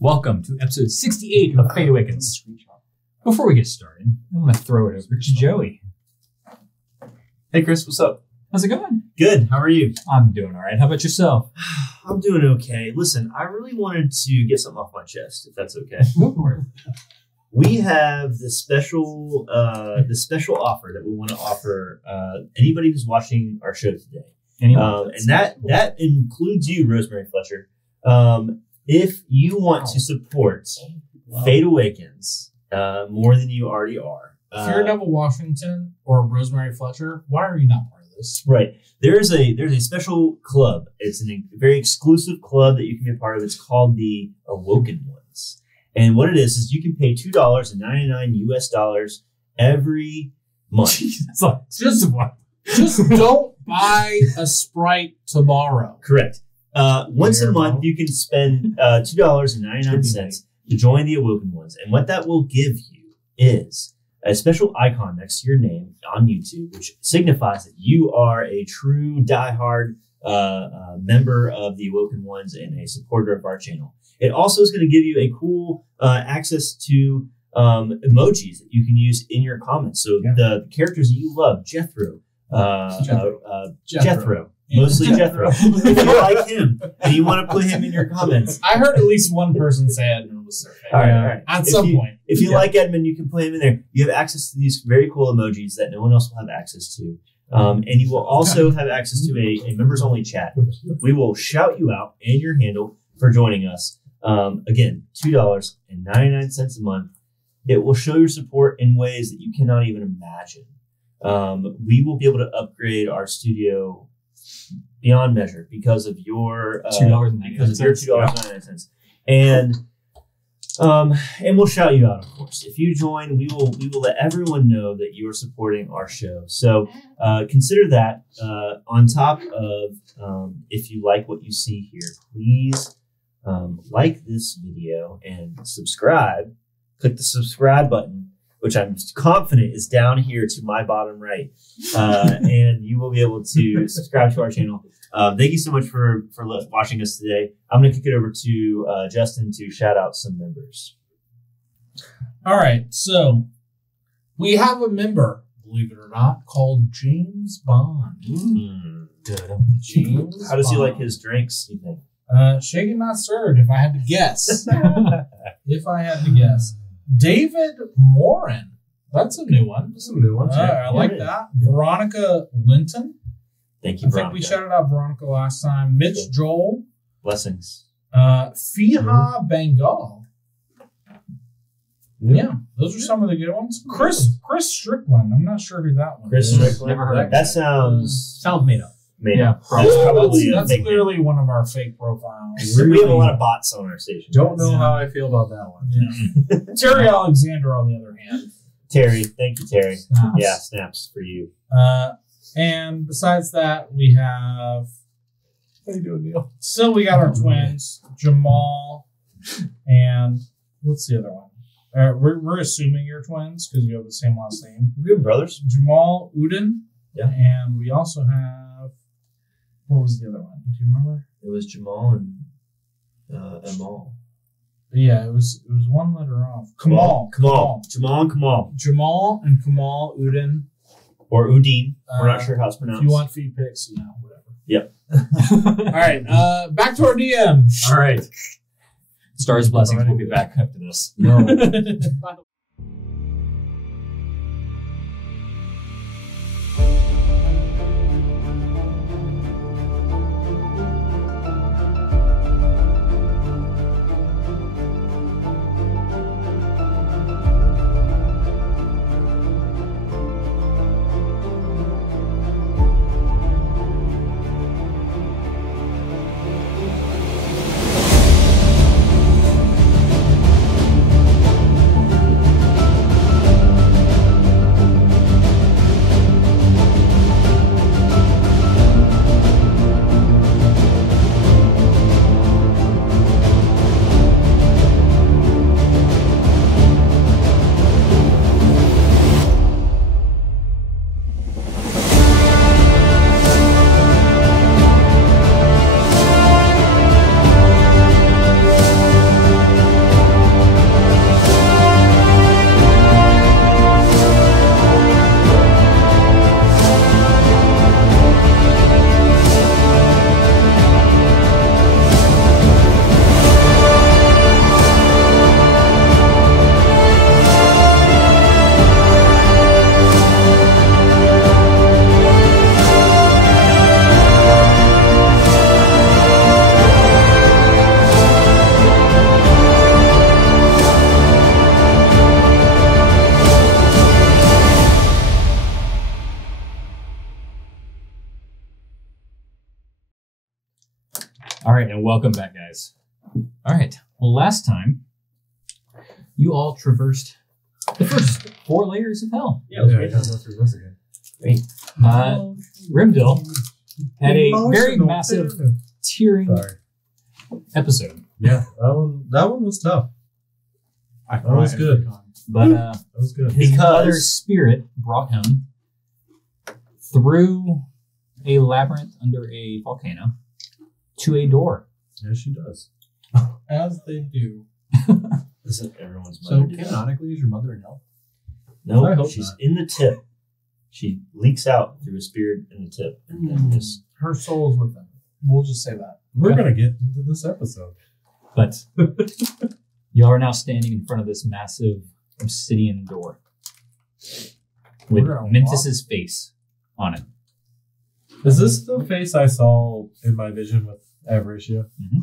Welcome to episode 68 of Fate Awakens. Before we get started, I want to throw it over to Joey. Hey Chris, what's up? How's it going? Good, how are you? I'm doing all right. How about yourself? I'm doing okay. Listen, I really wanted to get something off my chest, if that's okay. Go for it. We have the special offer that we want to offer anybody who's watching our show today. Anyone? And that includes you, Rosemary Fletcher. If you want to support Fate Awakens more than you already are. If you're Neville Washington or Rosemary Fletcher, why are you not part of this? Right. There's a special club. It's a very exclusive club that you can be a part of. It's called the Awoken Ones. And what it is you can pay $2.99 US every month. Just don't buy a Sprite tomorrow. Correct. Once a month, you can spend $2.99 to join the Awoken Ones. And what that will give you is a special icon next to your name on YouTube, which signifies that you are a true diehard member of the Awoken Ones and a supporter of our channel. It also is going to give you a cool access to emojis that you can use in your comments. So the characters that you love, Jethro. Mostly Jethro. If you like him and you want to put him in your comments. I heard at least one person say Edmund was their favorite. All right. At some point. If you like Edmund, you can put him in there. You have access to these very cool emojis that no one else will have access to. And you will also have access to a members-only chat. We will shout you out and your handle for joining us. Again, $2.99 a month. It will show your support in ways that you cannot even imagine. We will be able to upgrade our studio beyond measure because of your $2.99. And we'll shout you out, of course. If you join, we will let everyone know that you are supporting our show. So consider that on top of if you like what you see here, please like this video and subscribe. Click the subscribe button, which I'm confident is down here to my bottom right. And you will be able to subscribe to our channel. Thank you so much for watching us today. I'm going to kick it over to Justin to shout out some members. All right. So we have a member, believe it or not, called James Bond. James How does he Bond. like his drinks, you think? Shaken, not stirred, if I had to guess. David Morin. That's a new one. That's some new ones. I like that. Veronica Linton. Thank you, I Veronica. think we shouted out Veronica last time. Mitch Joel. Blessings. Fiha Bengal. Yeah, those are some of the good ones. Chris Strickland. I'm not sure who that one Chris is. Strickland. Never heard of that. Sounds made up. Made Yeah, up. That's probably That's a fake clearly one of our fake profiles. name. We have a lot of bots on our station. Don't know how I feel about that one. Yeah. Terry Alexander, on the other hand. Terry. Thank you, Terry. Snaps. Yeah, snaps for you. And besides that, we have. How you doing, Neil? So we got our twins, Jamal, and what's the other one? We're assuming you're twins because you have the same last name. Good brothers. Jamal Uden. Yeah. And we also have, what was the other one? Do you remember? It was Jamal and Amal. Yeah, it was one letter off. Jamal and Kamal. Jamal and Kamal Uden. Or Udine. We're not sure how it's pronounced. If you want feed pics, whatever. Yep. All right, back to our DM. All right. Stars blessings. We'll be back after this. No. and welcome back, guys. All right. Well, last time, you all traversed the first 4 layers of hell. Yeah, I gotta go through this again. Rimdil had a very Emotional massive damage. tearing Sorry. episode. Yeah, that one was tough. I That was good. But That was good. his Because- mother's spirit brought him through a labyrinth under a volcano to a door. Yeah, she does. As they do. Isn't everyone's So mother? canonically, is your mother in hell? I No, hope she's not. in the tip. She leaks out through a spirit in the tip. And then just Her soul's with them. We'll just say that. We're gonna get into this episode. But y'all are now standing in front of this massive obsidian door with We're gonna Mintus's face on it. Is this the face I saw in my vision with Avaricia? Mhm.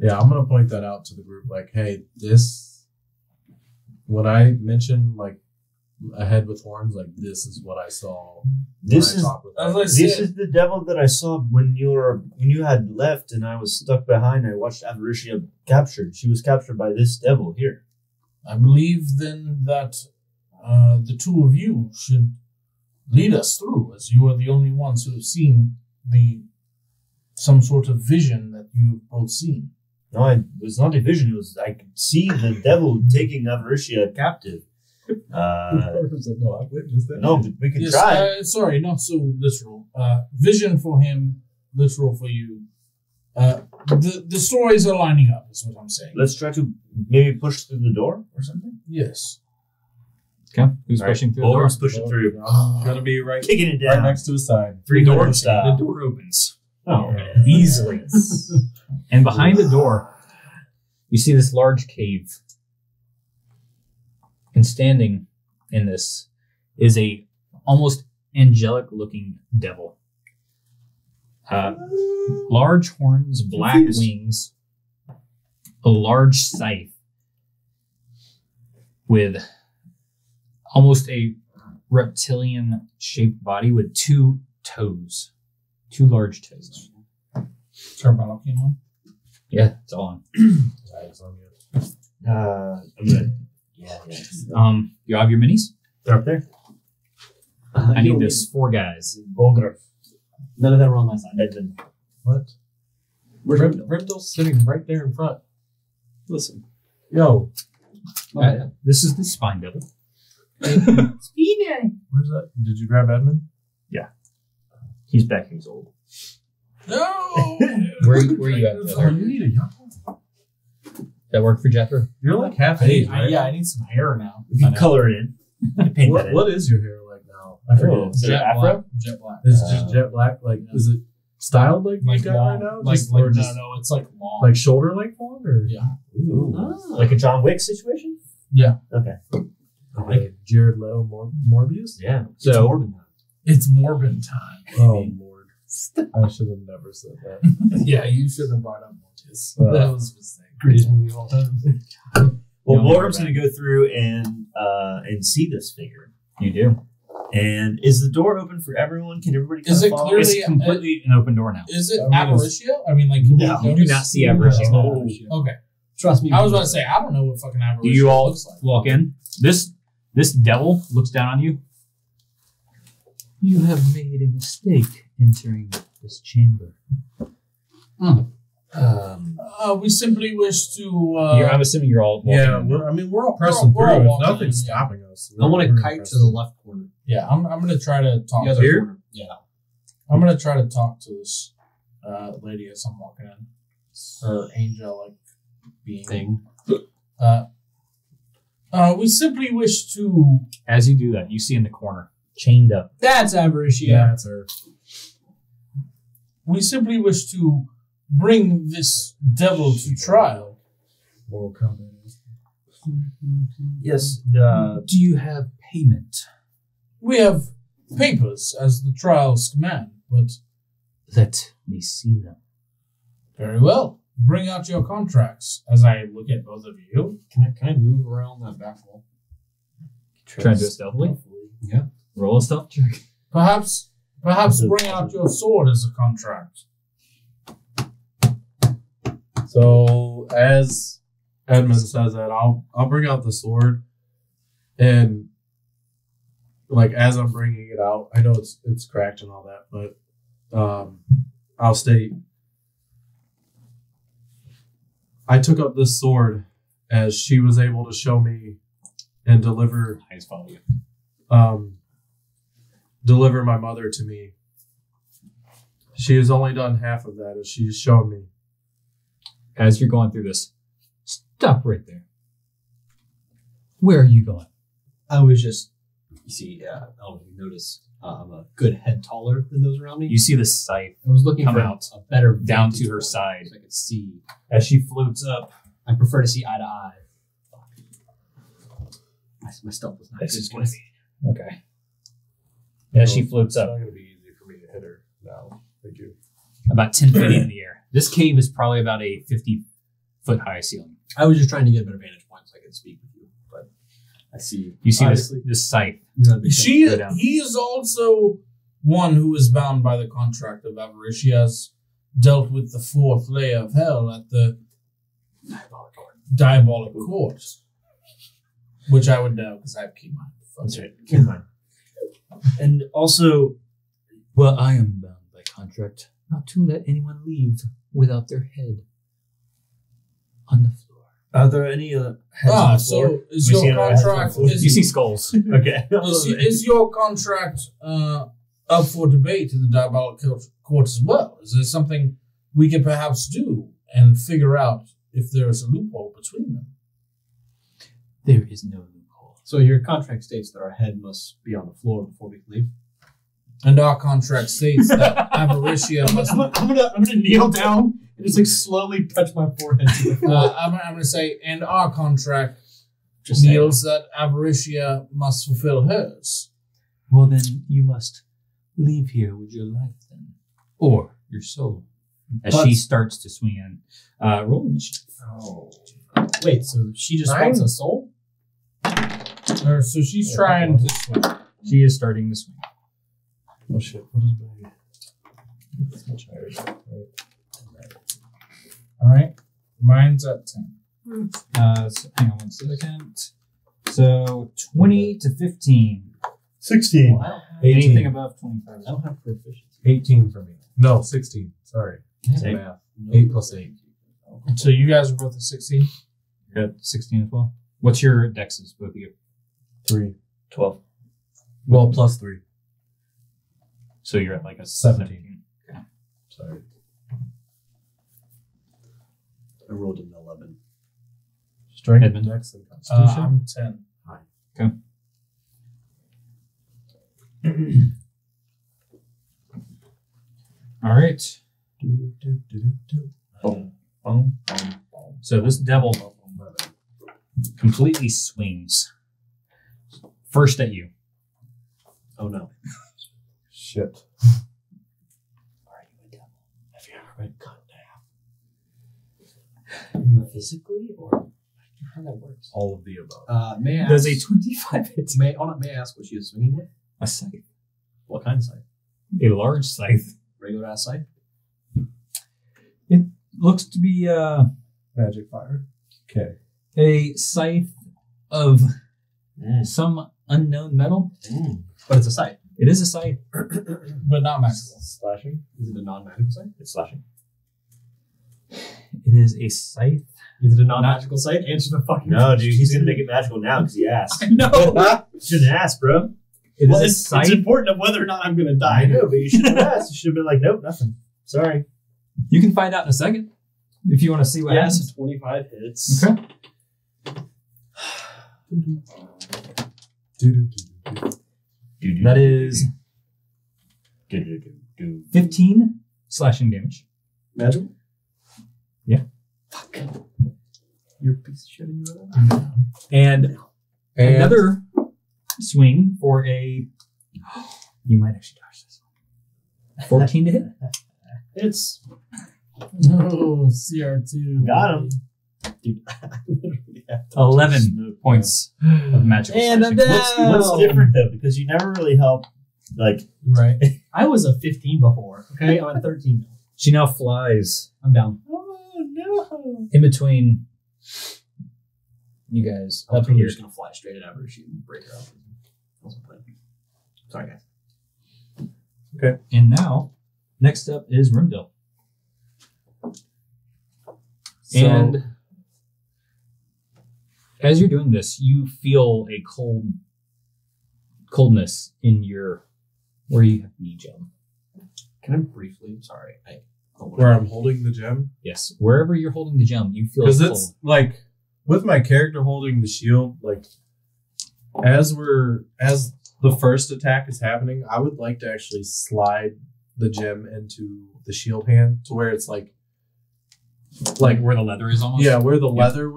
Yeah, I'm gonna point that out to the group. Like, hey, this. When I mentioned like a head with horns, like this is what I saw. this when I is talked with As her. I this said, is the devil that I saw when you had left and I was stuck behind. I watched Avaricia captured. She was captured by this devil here. I believe then that the two of you should lead us through, as you are the only ones who have seen some sort of vision that you've both seen. No, it was not a vision. It was I could see the devil taking Avaricia captive. I was like, no, I witnessed that. No, but we could Yes, try. sorry, not so literal. Vision for him, literal for you. The stories are lining up, is what I'm saying. Let's try to maybe push through the door or something. Yes. Okay, who's All right, pushing through the door? Bulwark's pushing through, I'm gonna be right kicking it right down. next to his side. 300 The style. door opens Oh, easily, and behind the door, you see this large cave. And standing in this is a almost angelic-looking devil. Large horns, black Confused. wings, a large scythe with almost a reptilian-shaped body with 2 toes, 2 large toes. Turbine came on. Yeah, it's all on. I'm gonna. Yeah. You have your minis? They're up there. I need this 4 guys. Bulgar. None of them are on my side. Edmund. What? Where's Rimdil? Rimdil's sitting right there in front. Listen. Yo, This is the spine devil. where's that? Did you grab Edmund? He's back years old. No! Where are you at, Oh, Jethro? you need a young. That work for Jethro? You're like half I age, need, right? I need some hair now. You can color it in. Paint that in. What is your hair like now? I forget. Oh. Is it Jet afro? black. Jet black. Is it just jet black? Like, is it styled like Like you got long. right now? Like, Just, or no, just it's like long. like shoulder length long? Or Yeah. Ooh. Like a John Wick situation? Yeah. Okay. like Jared Leto Morbius? Yeah. So, It's Morbin time. Oh Lord, I should have never said that. Yeah, you shouldn't have brought up Morbius. Uh, That was a mistake. Greatest movie of all time. Well, Yeah, Bulwark's right. going to go through and see this figure. you do. And is the door open for everyone? Can everybody Is kind it of follow? clearly- It's completely an open door now. Is it I mean, Avaricia? I mean, like, No, can You do not see Avaricia. Oh, okay. Trust me. I was about to say, I don't know what fucking Avaricia Do you all looks like. walk in? This devil looks down on you. You have made a mistake entering this chamber. We simply wish to. I'm assuming you're all walking Yeah, in. we're all pressing we're all through. If walking nothing's in, yeah. stopping us. I want we're to gonna kite press to the through. left corner. Yeah, I'm gonna try to talk. The other Here? corner. Yeah. I'm gonna try to talk to this lady as I'm walking in. Her angelic being. Thing. We simply wish to. As you do that, you see in the corner, chained up. That's Avaricia. Yeah, it's her. We simply wish to bring this devil to trial. Mortal Kombat. Yes. Do you have payment? We have papers as the trials command, but Let me see them. very well. Bring out your contracts as I look at both of you. Can I move around that back wall? Try to do it stealthily. Yeah. Roll a stealth check. Perhaps bring out your sword as a contract. So as Edmund says that, I'll bring out the sword, and like as I'm bringing it out, I know it's cracked and all that, but I'll state I took up this sword as she was able to show me and deliver Eyes follow you. deliver my mother to me. She has only done half of that as she's shown me. As you're going through this, stop right there. Where are you going? I was just, you see, I don't know if you noticed, I'm a good head taller than those around me. You see the scythe I was looking come for out a better down vantage to her point side. so I could see. as she floats up. I prefer to see eye to eye. My stealth was not This good. is going to be okay. As she floats It's up, not going to be easy for me to hit her now. Thank you. about 10 feet in the air. This cave is probably about a 50-foot high ceiling. I was just trying to get a better vantage point so I could speak with you, but I see. You see Obviously, this scythe. you're not a big fan. Go down. He is also one who is bound by the contract of avarice. He has dealt with the fourth layer of hell at the diabolic court, which I would know because I have key mind. That's right. Keep in mind. And also, Well, I am bound by contract not to let anyone leave without their head on the floor. are there any heads on the floor? So is We see your another head on the contract? floor. You see skulls. Okay. Is your contract up for debate in the diabolic court as well? Is there something we could perhaps do and figure out if there is a loophole between them? There is no loophole. So your contract states that our head must be on the floor before we can leave. And our contract states that Avaricia must. I'm gonna kneel down and just like slowly touch my forehead to the floor. I'm going to say, and our contract Just saying. deals that Avaricia must fulfill hers. Well, then you must leave here with your life, then, or your soul. As But- she starts to swing in, roll initiative. Oh. Wait, so she just Mine? wants a soul? So she's trying to swing. She is starting to swing. Oh shit! What is my? That's much higher. Right. All right. Mine's at 10. So hang on one second. So 20 to 15. 16. Well, Anything above 25. I don't have proficiency. 18 for me. No, 16. Sorry. Same. Math. 8 plus 8. So you guys are both at 16? You're at 16 as well. What's your dexes, both of you? 3. 12. Well, plus 3. So you're at like a 17. Okay. Sorry. I rolled an 11. Strength, Edmund. Dex, and Constitution. I'm 10. All right. Boom, boom, boom, boom. So this devil completely swings. First at you. Oh no. Shit. Are you a devil? Have you ever been cut in half? Are you physically or how that works? All of the above. May I Does ask, a 25 hit? may I ask what she is swinging with? A scythe. What kind of scythe? A large scythe. Regular ass scythe? It looks to be Magic fire. Okay. a scythe of some unknown metal. But it's a scythe. It is a scythe. But not magical. Slashing. Is it a non-magical scythe? It's slashing. It is a scythe. Is it a non-magical scythe? Answer the fucking No, dude, he's gonna make it magical now because he asked. No. Shouldn't ask, bro. It Well, is a it's scythe. important of whether or not I'm gonna die. I know, but you should have asked. You should have been like, nope, nothing. Sorry. You can find out in a second if you want to see what Yes, happens. 25 hits. Okay. That is 15 slashing damage. Magical? Yeah. Fuck. You're a piece of shit, you know? And another swing for a. You might actually dodge this one. 14 to hit. It's Oh, CR2. Got him. dude. I literally have to 11 points of magical And I'm slashing. dead. What's different though? Because you never really help. Like, Right. I was a 15 before. Okay, I'm at 13 now. She now flies I'm down. oh no. in between you guys I'm up totally here. just gonna fly straight at Average and break her up. Sorry, guys. And now, next up is Rimdale. And as you're doing this, you feel a coldness in where you have the gem. Can I briefly? Sorry, Where I'm holding the gem? Yes, wherever you're holding the gem, you feel Because cold. it's like with my character holding the shield, like as the first attack is happening, I would like to actually slide the gem into the shield hand to where it's like where the leather is almost. yeah, where the leather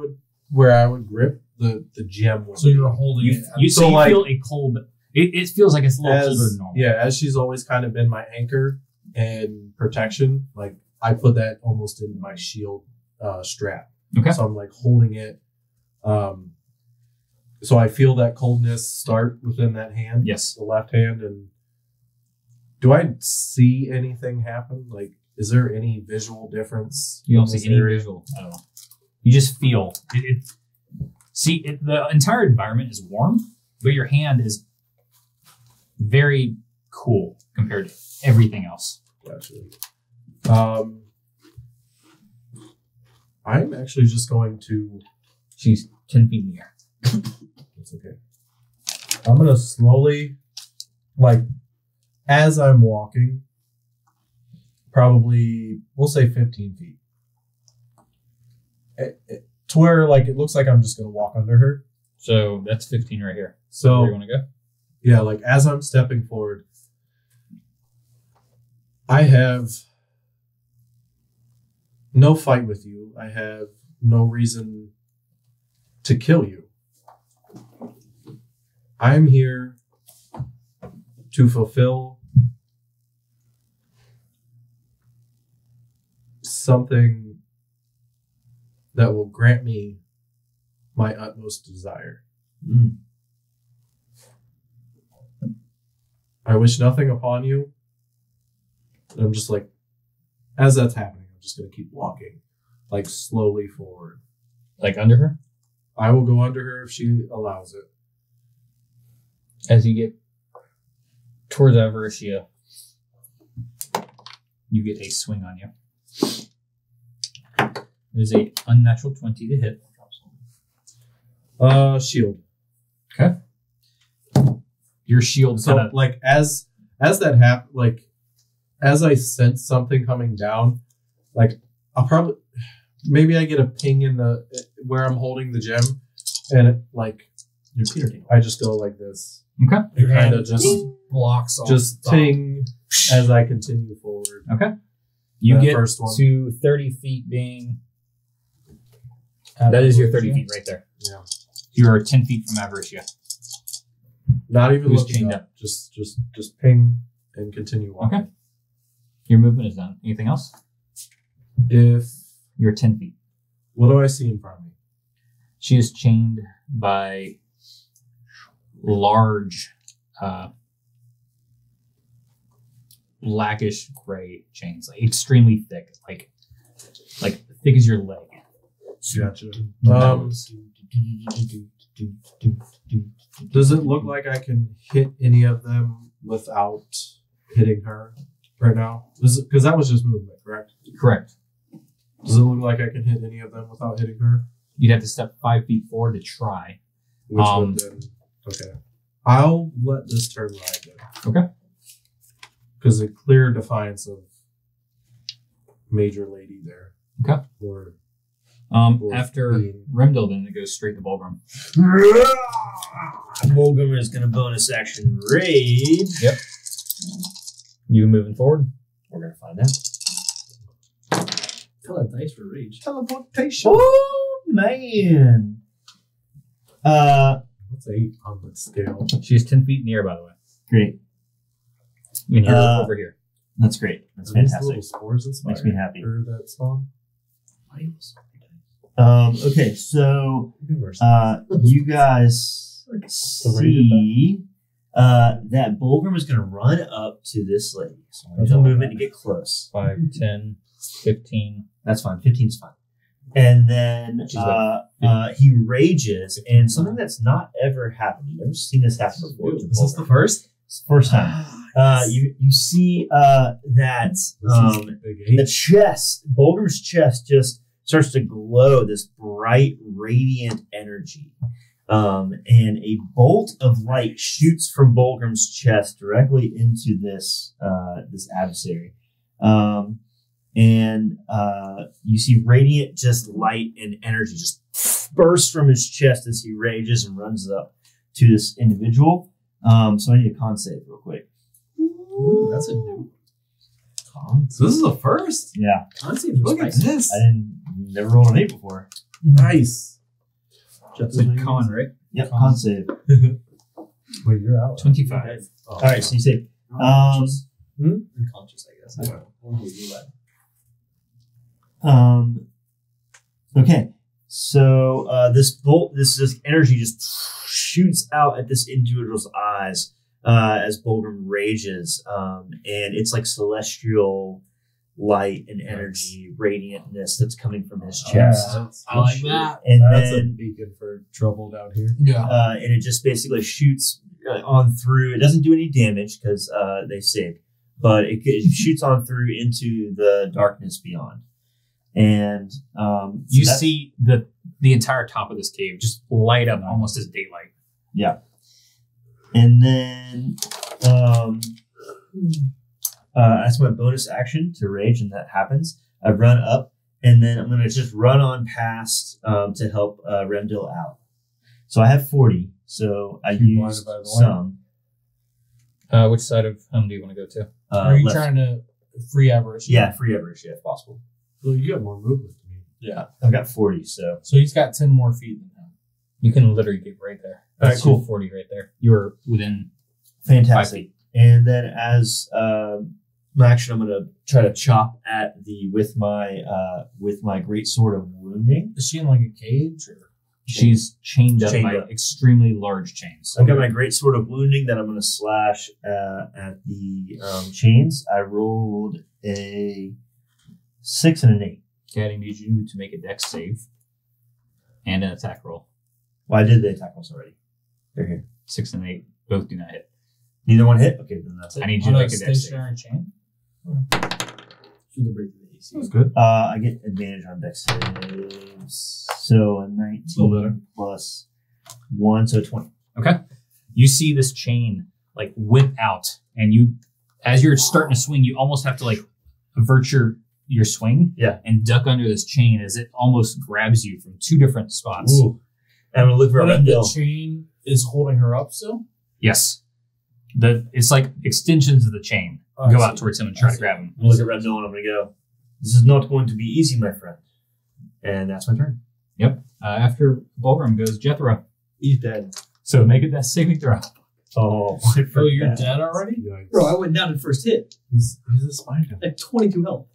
where I would grip the gem. Would So you're holding You it. so you feel a cold. It feels like it's a little colder than normal. Yeah, as she's always kind of been my anchor and protection, like I put that almost in my shield strap. Okay. So I'm like holding it. So I feel that coldness start within that hand. Yes. The left hand. And do I see anything happen? Like, is there any visual difference? You don't in this see any area? visual at all. You just feel it. The entire environment is warm, but your hand is very cool compared to everything else. Gotcha. I'm actually just going to. She's 10 feet in the air. It's okay. I'm going to slowly, like, as I'm walking, probably, we'll say 15 feet. To where, like, it looks like I'm just going to walk under her. So that's 15 right here. So, Where you want to go? yeah, like, as I'm stepping forward, I have no fight with you. I have no reason to kill you. I'm here to fulfill something that will grant me my utmost desire. I wish nothing upon you. And I'm just like, as that's happening, I'm just going to keep walking, like slowly forward. Like under her? I will go under her if she allows it. As you get towards Avariccia, you get a swing on you. It is a unnatural 20 to hit. Shield. Okay. Your shield So kind of like as that happens, like as I sense something coming down, like I'll probably maybe I get a ping in the where I'm holding the gem, and it, like Your Peter tingle. I just go like this. okay. It kind of just just blocks off. just the- ting as I continue forward. Okay. You That get first one. to 30 feet being. That is your 30 feet right there. Yeah. You're 10 feet from Avariccia. Not even Who's looking chained up. Just ping and continue walking. Okay. Your movement is done. Anything else? If You're 10 feet. what do I see in front of me? She is chained by large, blackish gray chains, like extremely thick, like thick as your leg. Gotcha. Does it look like I can hit any of them without hitting her right now? Because that was just movement, correct? Correct. Does it look like I can hit any of them without hitting her? You'd have to step 5 feet forward to try. Which would then, okay. I'll let this turn ride then. Okay. Because a clear defiance of Major Lady there. Okay. Or After being- Remdel, then it goes straight to Bulgrim. Mulgrim is going to bonus action rage. Yep. You moving forward? We're going to find out. Tell that dice for rage. teleportation. Oh, man. What's 8 on the scale? She's 10 feet in the air, by the way. Great. And you're over here. That's great. That's Are these fantastic. little spores that Makes me happy. Or that spawn? Okay, so you guys see that Bulgrim is going to run up to this lady. So there's a movement to get close. 5, 10, 15. That's fine. 15's fine. And then She's like, he rages, and something that's not ever happened. You've never seen this happen before. to Is this the Bulgar. first? It's the first time. You see that the chest, Bulgar's chest, just starts to glow this bright, radiant energy. And a bolt of light shoots from Bulgrim's chest directly into this adversary. And you see radiant just light and energy just bursts from his chest as he rages and runs up to this individual. So I need a con save real quick. Ooh, that's a new Con. So this is the first. Yeah, con seems Look at spicy. this. I never rolled an 8 before. Nice. It's a con, right? Yep, con save. Wait, you're out. 25. Oh. All right, so you save. Unconscious, I guess. Okay, so this energy just shoots out at this individual's eyes as Bulgrim rages, and it's like celestial light and energy, radiantness that's coming from his chest. I like that. And That's a then beacon for trouble down here. Yeah. and it just basically shoots on through. It doesn't do any damage because they saved, but it shoots on through into the darkness beyond. And You see the entire top of this cave just light up almost as daylight. yeah. And then that's my bonus action to rage, and that happens. I run up, and then I'm going to just run on past to help Remdil out. So I have 40, so I You use blinded by the some. Which side of home do you want to go to? Are you left. trying to free average? Yeah, free average, if possible. Well, you got more movement than me. Yeah. I've got 40, so. So he's got 10 more feet than him. You can literally get right there. All right, That's your cool. 40 right there. You were within 5 Fantastic. feet. And then as my action, I'm going to try to chop at with my great sword of wounding. Is she in like a cage or? She's chained up Chained by up. extremely large chains. I got my great sword of wounding that I'm going to slash at the chains. I rolled a 6 and an 8. Okay, I need you to make a dex save and an attack roll. Well, I did the attack rolls already. They're here. 6 and 8 both do not hit. Neither one hit? Okay, then that's it. I need you On to a make a dex save. stationary chain? Should the break the AC. That's good. I get advantage on dex saves. So a little better. 19 plus 1, so 20. Okay. You see this chain like whip out, and you, as you're starting to swing, you almost have to like avert your swing, Yeah. and duck under this chain as it almost grabs you from 2 different spots. Ooh. And I'm going to look for a But the Remdil. chain is holding her up still? Yes. It's like extensions of the chain Oh, go I out see. towards him and try I to see. grab him. I'm going to look at Remdil and I'm going to go, this is not going to be easy, my friend. And that's my turn. After Bulgrim goes Jethro. He's dead. So make a death saving throw. Oh, Oh, you're dead already? Yikes. Bro, I went down in first hit. He's a spider. I have 22 health.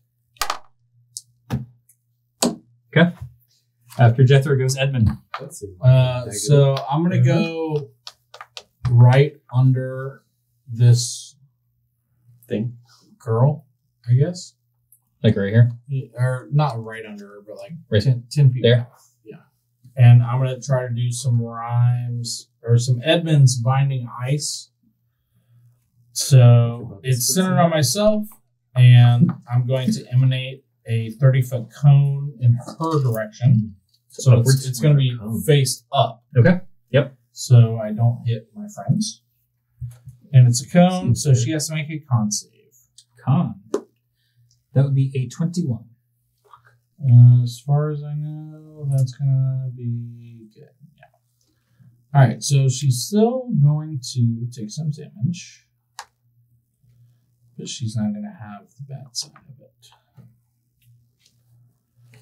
After Jethro goes Edmund. Let's see. So I'm gonna go right under this Thing. girl, I guess. Like right here. Or not right under her, but like Right 10 feet there? back. Yeah. And I'm gonna try to do some rhymes or some Edmund's Binding Ice. So it's centered on myself, and I'm going to emanate a 30-foot cone in her direction. So it's going to be faced up. Okay. Yep. So I don't hit my friends. And it's a cone, so she has to make a con save. Con. That would be a 21. As far as I know, that's going to be good. Yeah. All right, so she's still going to take some damage. But she's not going to have the bad side of it.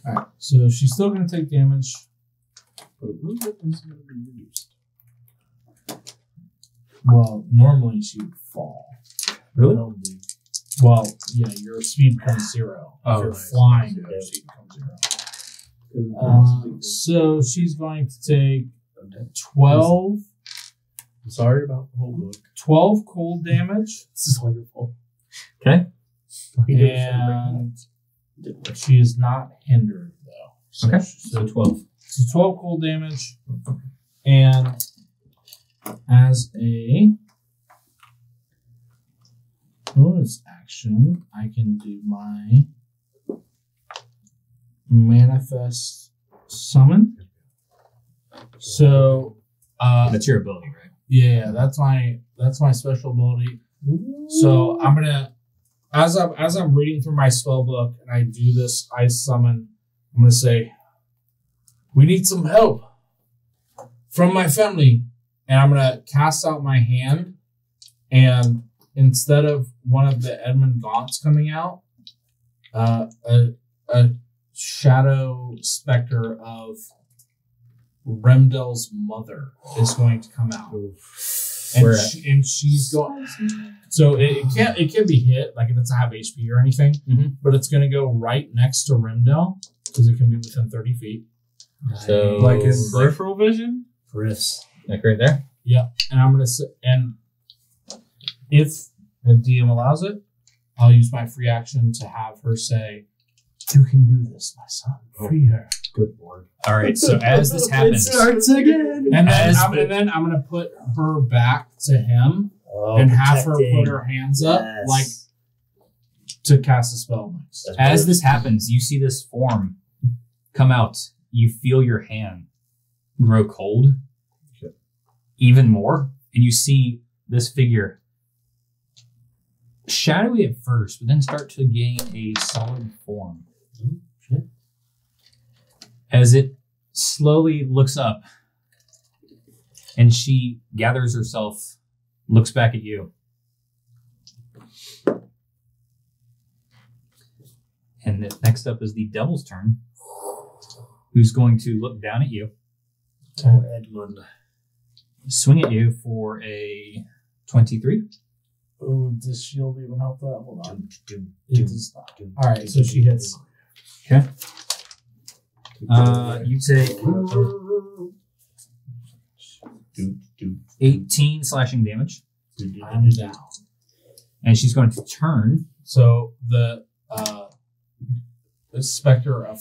All right, so she's still going to take damage. But movement is going to be reduced. Well, normally she would fall. Really? Well, yeah, your speed becomes 0. Oh, if you're nice. flying, Yeah. your speed becomes 0. So she's going to take 12 I'm sorry about the whole book. 12 cold damage, This is all your fault. Okay. and she is not hindered, though. Okay. So 12. So 12 cold damage. And as a bonus action, I can do my manifest summon. So That's your ability, right? yeah, that's my special ability. So I'm gonna as I'm reading through my spell book and I do this, I summon. I'm gonna say, "We need some help from my family," and I'm gonna cast out my hand, and instead of one of the Edmund Gaunts coming out, a shadow specter of Remdel's mother is going to come out. And she's going. So it can be hit, like it doesn't have HP or anything, but it's going to go right next to Remdel because it can be within 30 feet. So Like in peripheral vision? Chris. like right there. Yeah, and I'm going to sit. And if the DM allows it, I'll use my free action to have her say, "You can do this, my son. Free her." Good lord. All right. So as this happens, again. And then I'm going to put her back to him and have her put her hands up, like to cast a spell next. as this happens, you see this form come out. You feel your hand grow cold even more, and you see this figure shadowy at first, but then start to gain a solid form. As it slowly looks up, and she gathers herself, looks back at you. And next up is the devil's turn, who's going to look down at you, Oh, Edmund. swing at you for a 23. Oh, does shield even help that? Hold on. Doom, It does not. All right, so she hits. Okay. You take 18 slashing damage, I'm down. and she's going to turn. So the specter of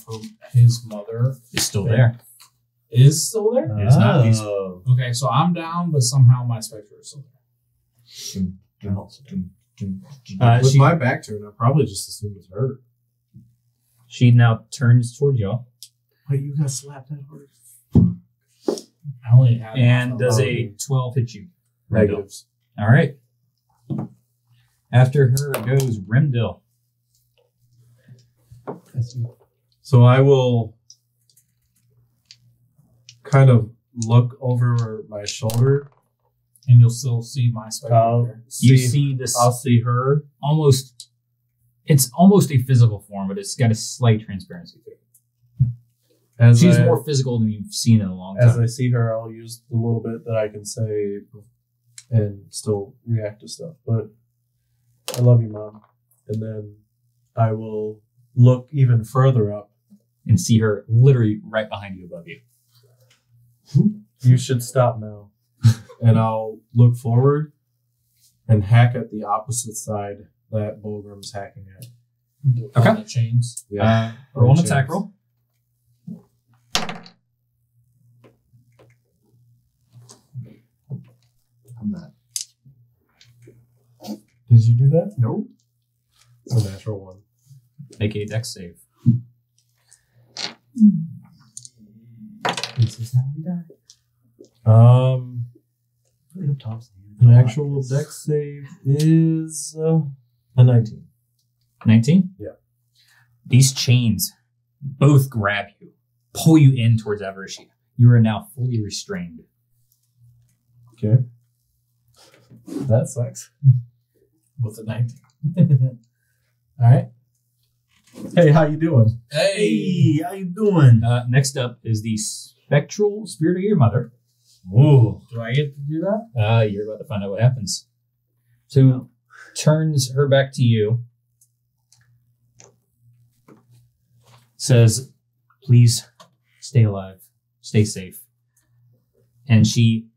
his mother Is still there. is still there. It's not. He's- Oh. Okay, so I'm down, but somehow my specter is still there. With She- my back turn, I probably just assumed it's her. She now turns towards y'all Wait, you got slapped that hard? I only had and does a 12 hit you. Negatives. All right. After her goes Remdil. So I will kind of look over my shoulder. and you'll still see my specter there. You see this I'll see her. almost, it's almost a physical form, but it's got a slight transparency to it. As She's I, more physical than you've seen in a long as time. I see her, I'll use the little bit that I can say and still react to stuff. But I love you, Mom. And then I will look even further up. And see her literally right behind you, above you. You should stop now. And I'll look forward and hack at the opposite side that Bulgrim's hacking at. Okay. On the chains. Yeah. Roll an Chance. attack roll. I'm not. Did you do that? No. It's a natural one. Make a dex save. This is how we die. Really hope Tom's An actual dex save is a 19. 19? Yeah. These chains both grab you, pull you in towards Avariccia. You are now fully restrained. Okay. That sucks. With the 19. All right. Hey, how you doing? Hey, how you doing? Next up is the Spectral Spirit of your mother. Ooh. Do I get to do that? You're about to find out what happens. So turns her back to you. Says, please stay alive. Stay safe. And she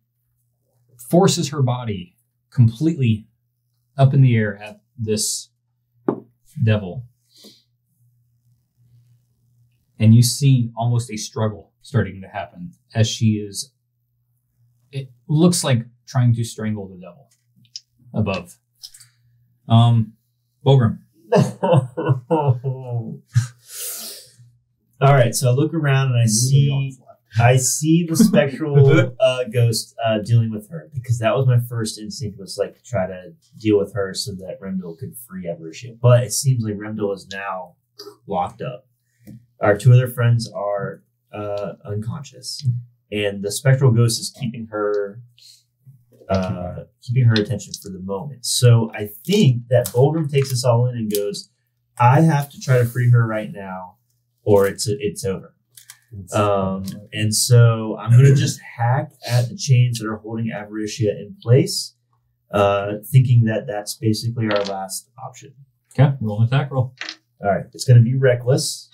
forces her body completely up in the air at this devil. And you see almost a struggle starting to happen as she is, it looks like trying to strangle the devil above. Bogrim. All right, so I look around and I see the spectral ghost dealing with her, because that was my first instinct, was like to try to deal with her so that Remdil could free Avaricious. But it seems like Remdil is now locked up. Our two other friends are unconscious, and the spectral ghost is keeping her attention for the moment. So I think that Bogrim takes us all in and goes, I have to try to free her right now, or it's over. And so I'm going to just hack at the chains that are holding Avaricious in place, thinking that that's basically our last option. Okay, roll an attack roll. All right, it's going to be reckless.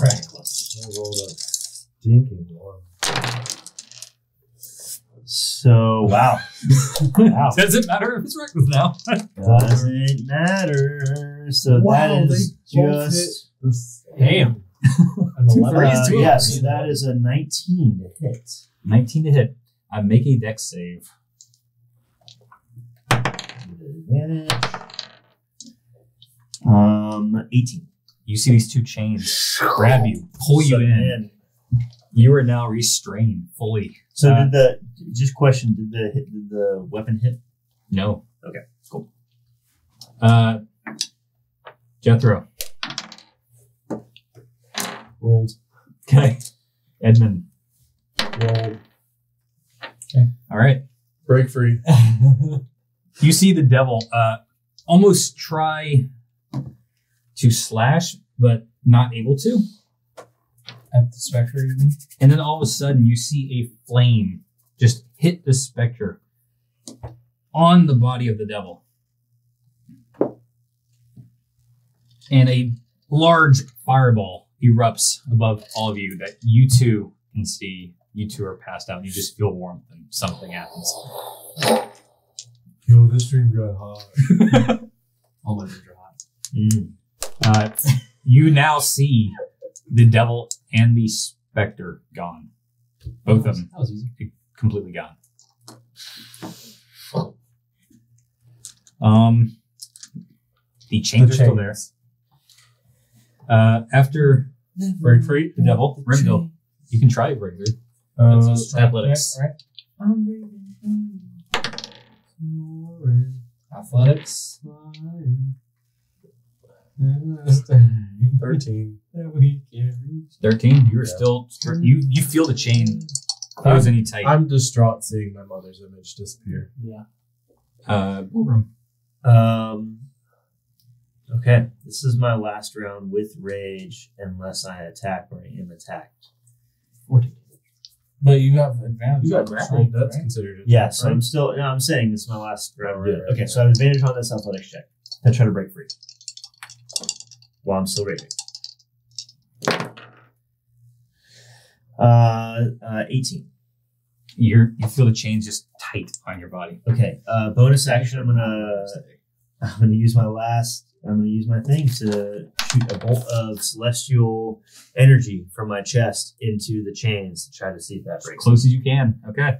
Reckless. I rolled a stinking one. So, wow. Wow. Doesn't matter if it's reckless now. Doesn't matter. So that is just... Damn. An 11. Yes, that is a 19 to hit. 19 to hit. Make a dex save. Advantage. 18. You see these two chains grab you, pull you in. You are now restrained fully. So did the weapon hit? No. Okay, cool. Jethro. Rolled. Okay. Edmund. Rolled. Okay. All right. Break free. You see the devil almost try to slash, but not able to. At the Spectre, you mean? And then all of a sudden, you see a flame just hit the Spectre on the body of the devil. And a large fireball erupts above all of you that you two can see. You two are passed out. You just feel warmth and something happens. Yo, this stream got hot. All my dreams are hot. You now see the devil and the Spectre gone. Both of them. That was easy. Completely gone. The chains are still there. After Break free. the devil, Rimdil, you can try it, break through. That's a strength athletics. check, right? Athletics. 13. 13. You are still. You feel the chain closing you tight. I'm distraught seeing my mother's image disappear. Yeah. Ballroom. Okay, this is my last round with rage, unless I attack or I am attacked. 14. But you have advantage. You got on grappled. strength, That's right? considered it. Yeah, so I'm still. No, I'm saying this is my last round. Right, Okay, right. so I have advantage on this athletics check. I try to break free while I'm still raging. 18. You feel the chains just tight on your body. Okay, bonus action. I'm gonna use my thing to shoot a bolt of celestial energy from my chest into the chains to try to see if that As breaks. close as you can. Okay.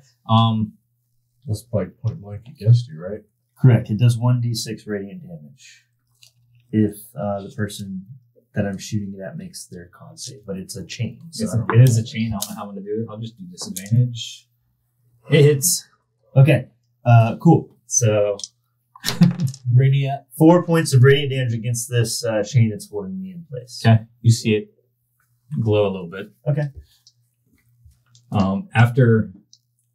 That's like point blank against you, right? Correct. It does 1d6 radiant damage if the person that I'm shooting it at makes their con save, but it's a chain. So I don't It is a chain. I don't know how I'm going to do it. I'll just do disadvantage. It hits. Okay. Cool. So Radiant. 4 points of radiant damage against this chain that's holding me in place. Okay. You see it glow a little bit. Okay. After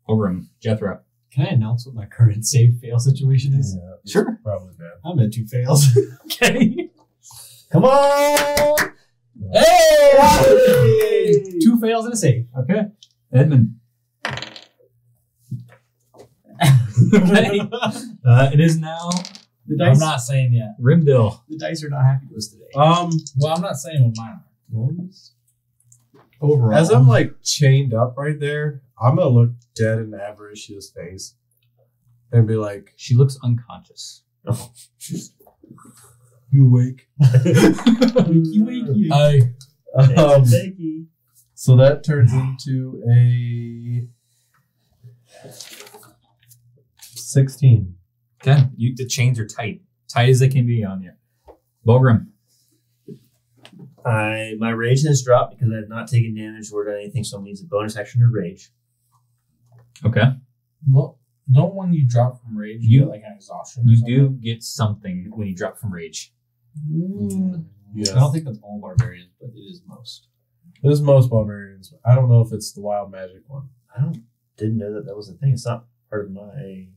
Orim, Jethro. Can I announce what my current save fail situation is? Yeah, it's Sure. Probably bad. I'm at 2 fails. Okay. Come on! Hey! 2 fails and a save. Okay. Edmund. Okay. It is now The I'm dice, not saying yet. Rimdil. the dice are not happy with us today. Well, I'm not saying what mine are. Overall, As I'm like chained up right there, I'm gonna look dead in Avaricious' face and be like, She looks unconscious. "You awake?" wakey, wakey. I Thank you. So that turns into a 16. Okay. The chains are tight as they can be on you. Bulgrim. My rage has dropped because I have not taken damage or done anything, so I'm going to use a bonus action to rage. Okay. Well, don't when you drop from rage, you get like an exhaustion. Or You something? do get something when you drop from rage. Yes. I don't think that's all barbarians, but it is most. It is most barbarians. I don't know if it's the wild magic one. Didn't know that was a thing. It's not part of my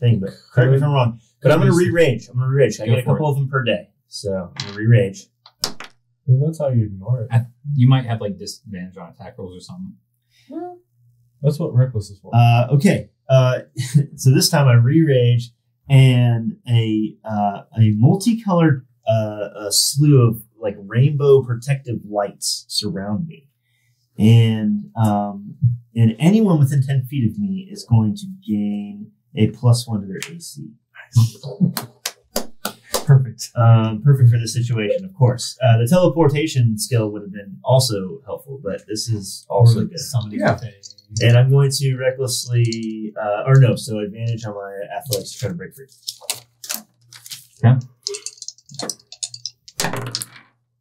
thing, but correct me if I'm wrong. But I'm going to re-rage. I Go get a for couple of them per day, so I'm going to re-rage. I mean, that's how you ignore it. You might have like disadvantage on attack rolls or something. That's what Reckless is for. Okay. So this time I re-rage, and a multicolored a slew of like rainbow protective lights surround me, and anyone within 10 feet of me is going to gain a +1 to their AC. Perfect. Perfect for this situation, of course. The teleportation skill would have been also helpful, but this is also good. Somebody And I'm going to recklessly, so advantage on my athletics to try to break free. Okay.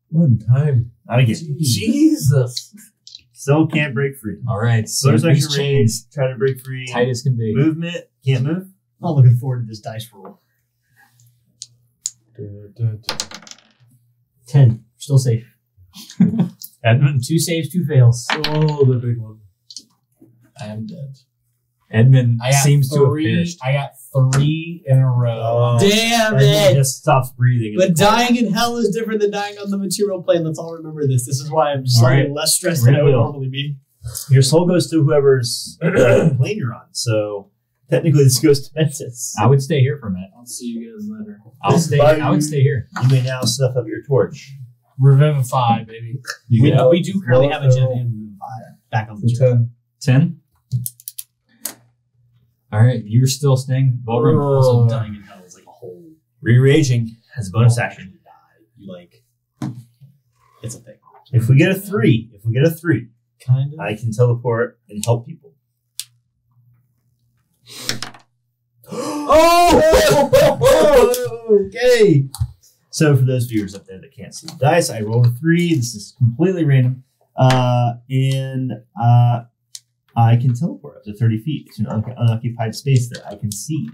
One time. Not again. Jesus. Still can't break free. All right. So Bonus these action chains range, try to break free. tight as can be. Movement, can't move. I'm looking forward to this dice roll. 10. Still safe. Edmund. 2 saves, 2 fails. Oh, the big one. I am dead. Edmund I got seems to have three. perished. I got 3 in a row. Damn And then it! just stops breathing. in But the corner. dying in hell is different than dying on the material plane. Let's all remember this. This is why I'm All right. slightly less stressed than I would normally be. Your soul goes to whoever's plane you're on. So technically, this goes to Mentis. I would stay here for a minute. I'll see you guys later. I'll stay. Bye. I would stay here. You may now snuff up your torch. Revivify, baby. You get We do currently have a Well, Gen back on the The journey. 10. 10. All right, you're still staying. Bulgrim. Also, dying in hell is like a whole Re-raging as a bonus action. Die. You like, it's a thing. If we get a 3, Kind of. I can teleport and help people. Oh! Okay. So for those viewers up there that can't see the dice, I rolled a 3. This is completely random. And I can teleport up to 30 feet to an unoccupied space that I can see.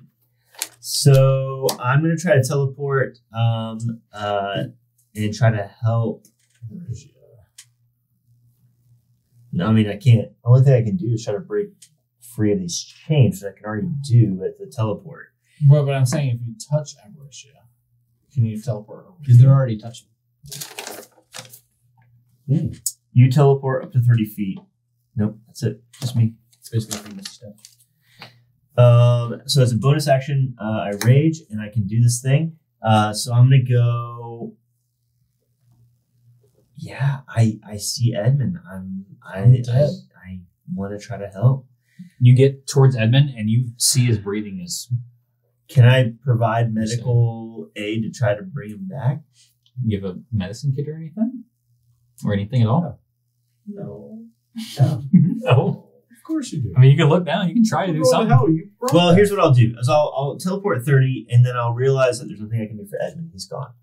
So I'm going to try to teleport and try to help. No, I mean, I can't. The only thing I can do is try to break free of these chains, which I can already do with the teleport. But I'm saying if you touch Ambrosia, can you teleport over? Because they're already touching. You teleport up to 30 feet. Nope, that's it. Just me. It's basically a free step. So as a bonus action, I rage and I can do this thing. So I'm gonna go. Yeah, I see Edmund. I want to try to help. You get towards Edmund, and you see his breathing is. Can I provide medical aid to try to bring him back? You have a medicine kit or anything, at all? No. No. Of course you do. I mean, you can look down. You can try to do something. Well, here's what I'll do: is I'll teleport 30, and then I'll realize that there's nothing I can do for Edmund. He's gone,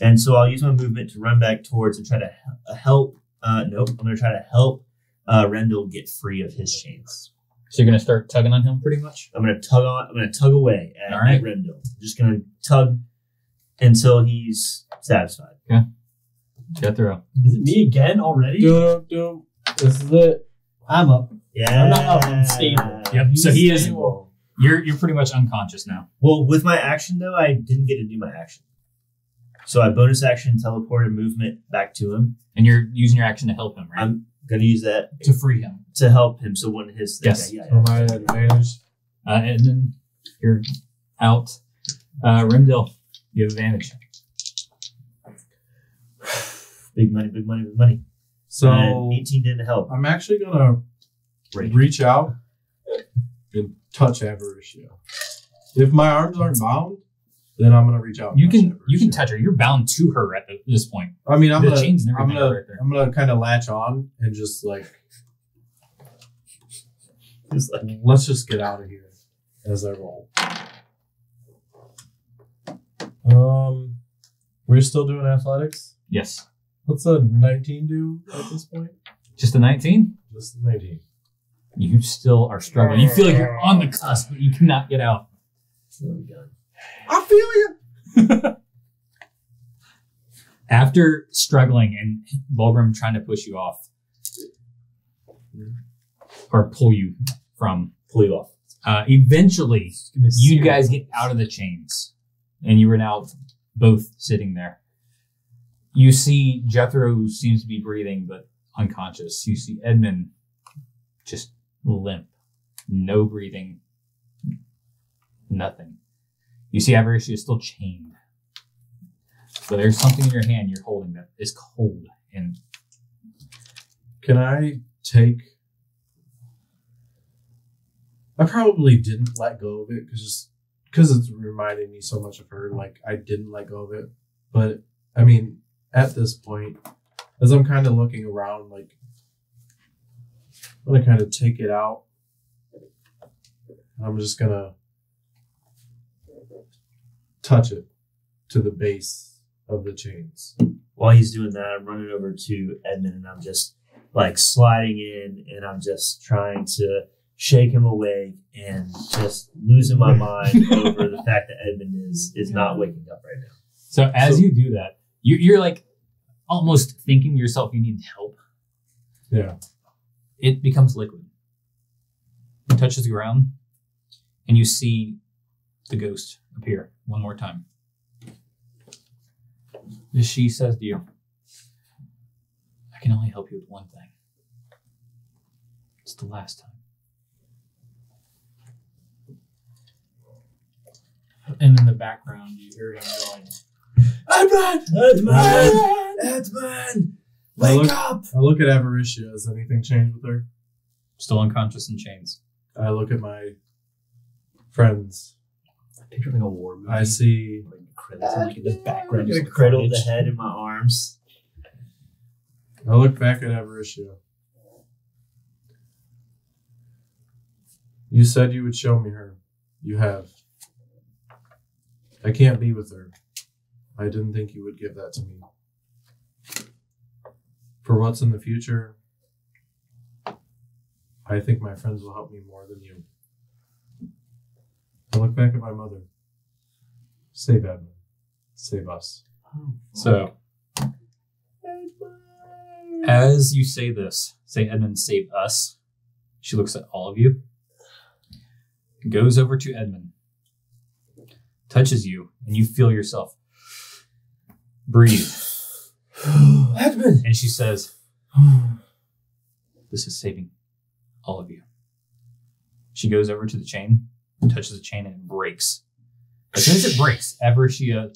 and so I'll use my movement to run back towards and try to help. Nope, I'm going to try to help Rendell get free of his chains. So you're gonna start tugging on him, pretty much. I'm going to tug away at, All right. at Rendell. I'm just going to tug until he's satisfied. Get through. Is it me again already? Do. This is it. I'm up. Yeah, I'm not up, I'm stable. Yep. So he is. Stable. You're pretty much unconscious now. Well, with my action though, I didn't get to do my action. So I bonus action teleported movement back to him. And you're using your action to help him, right? I'm gonna use that To free him. to help him. So when his Yes. For my advantage. And then you're out. Rendell, you have advantage. Big money, big money, big money. So And 18 didn't help. I'm actually gonna reach out and touch Avariccia. If my arms aren't bound, Then I'm gonna reach out. You can touch her. You're bound to her at this point. I mean, I'm The gonna chains and everything are right there. I'm gonna kind of latch on and just like let's just get out of here as I roll. We're still doing athletics. Yes. What's a 19 do at this point? Just a 19. Just a 19. You still are struggling. You feel like you're on the cusp, but you cannot get out. I feel you. After struggling and Volgrim trying to push you off, or pull you off. Eventually, you guys get out of the chains, and you are now both sitting there. You see Jethro, who seems to be breathing but unconscious. You see Edmund just limp, no breathing, nothing. You see Avariccia is still chained. So there's something in your hand you're holding that is cold. And can I take... I probably didn't let go of it because it's reminding me so much of her. Like, I didn't let go of it. But, I mean, at this point, as I'm kind of looking around, like, I'm going to kind of take it out. I'm just going to touch it to the base of the chains. While he's doing that, I'm running over to Edmund and I'm just like sliding in and I'm just trying to shake him awake and just losing my mind over the fact that Edmund is not waking up right now. So as you do that, you're like almost thinking to yourself you need help. Yeah. It becomes liquid. It touches the ground and you see the ghost appear one more time. She says to you, I can only help you with one thing. It's the last time. And in the background, you hear him going, Edmund! Wake up! I look at Avariccia. Has anything changed with her? Still unconscious in chains. I look at my friends. I picture like a war movie. I see... credits and like in the background. I'm just gonna like cradle carnage. the head in my arms. I look back at Avariccia. You said you would show me her. You have. I can't be with her. I didn't think you would give that to me. For what's in the future, I think my friends will help me more than you. I look back at my mother. Save Edmund. Save us. So, as you say this, say Edmund, save us, she looks at all of you, goes over to Edmund, touches you, and you feel yourself breathe. Edmund! And she says, this is saving all of you. She goes over to the chain, touches the chain, and it breaks. As soon as it breaks, Avariccia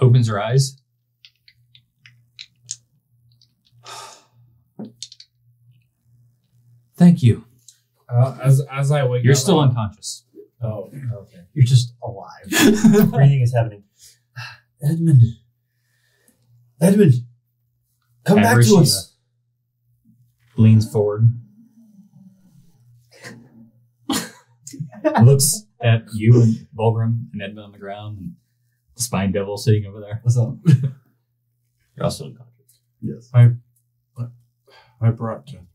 opens her eyes. Thank you. as I wake up. You're still unconscious. Oh, okay. You're just alive. Breathing is happening. Edmund! Come back to Avariccia us! leans forward. Looks at you and Volgrim and Edmund on the ground and the spine devil sitting over there. What's up? You're also unconscious. Yes. I brought Jethro.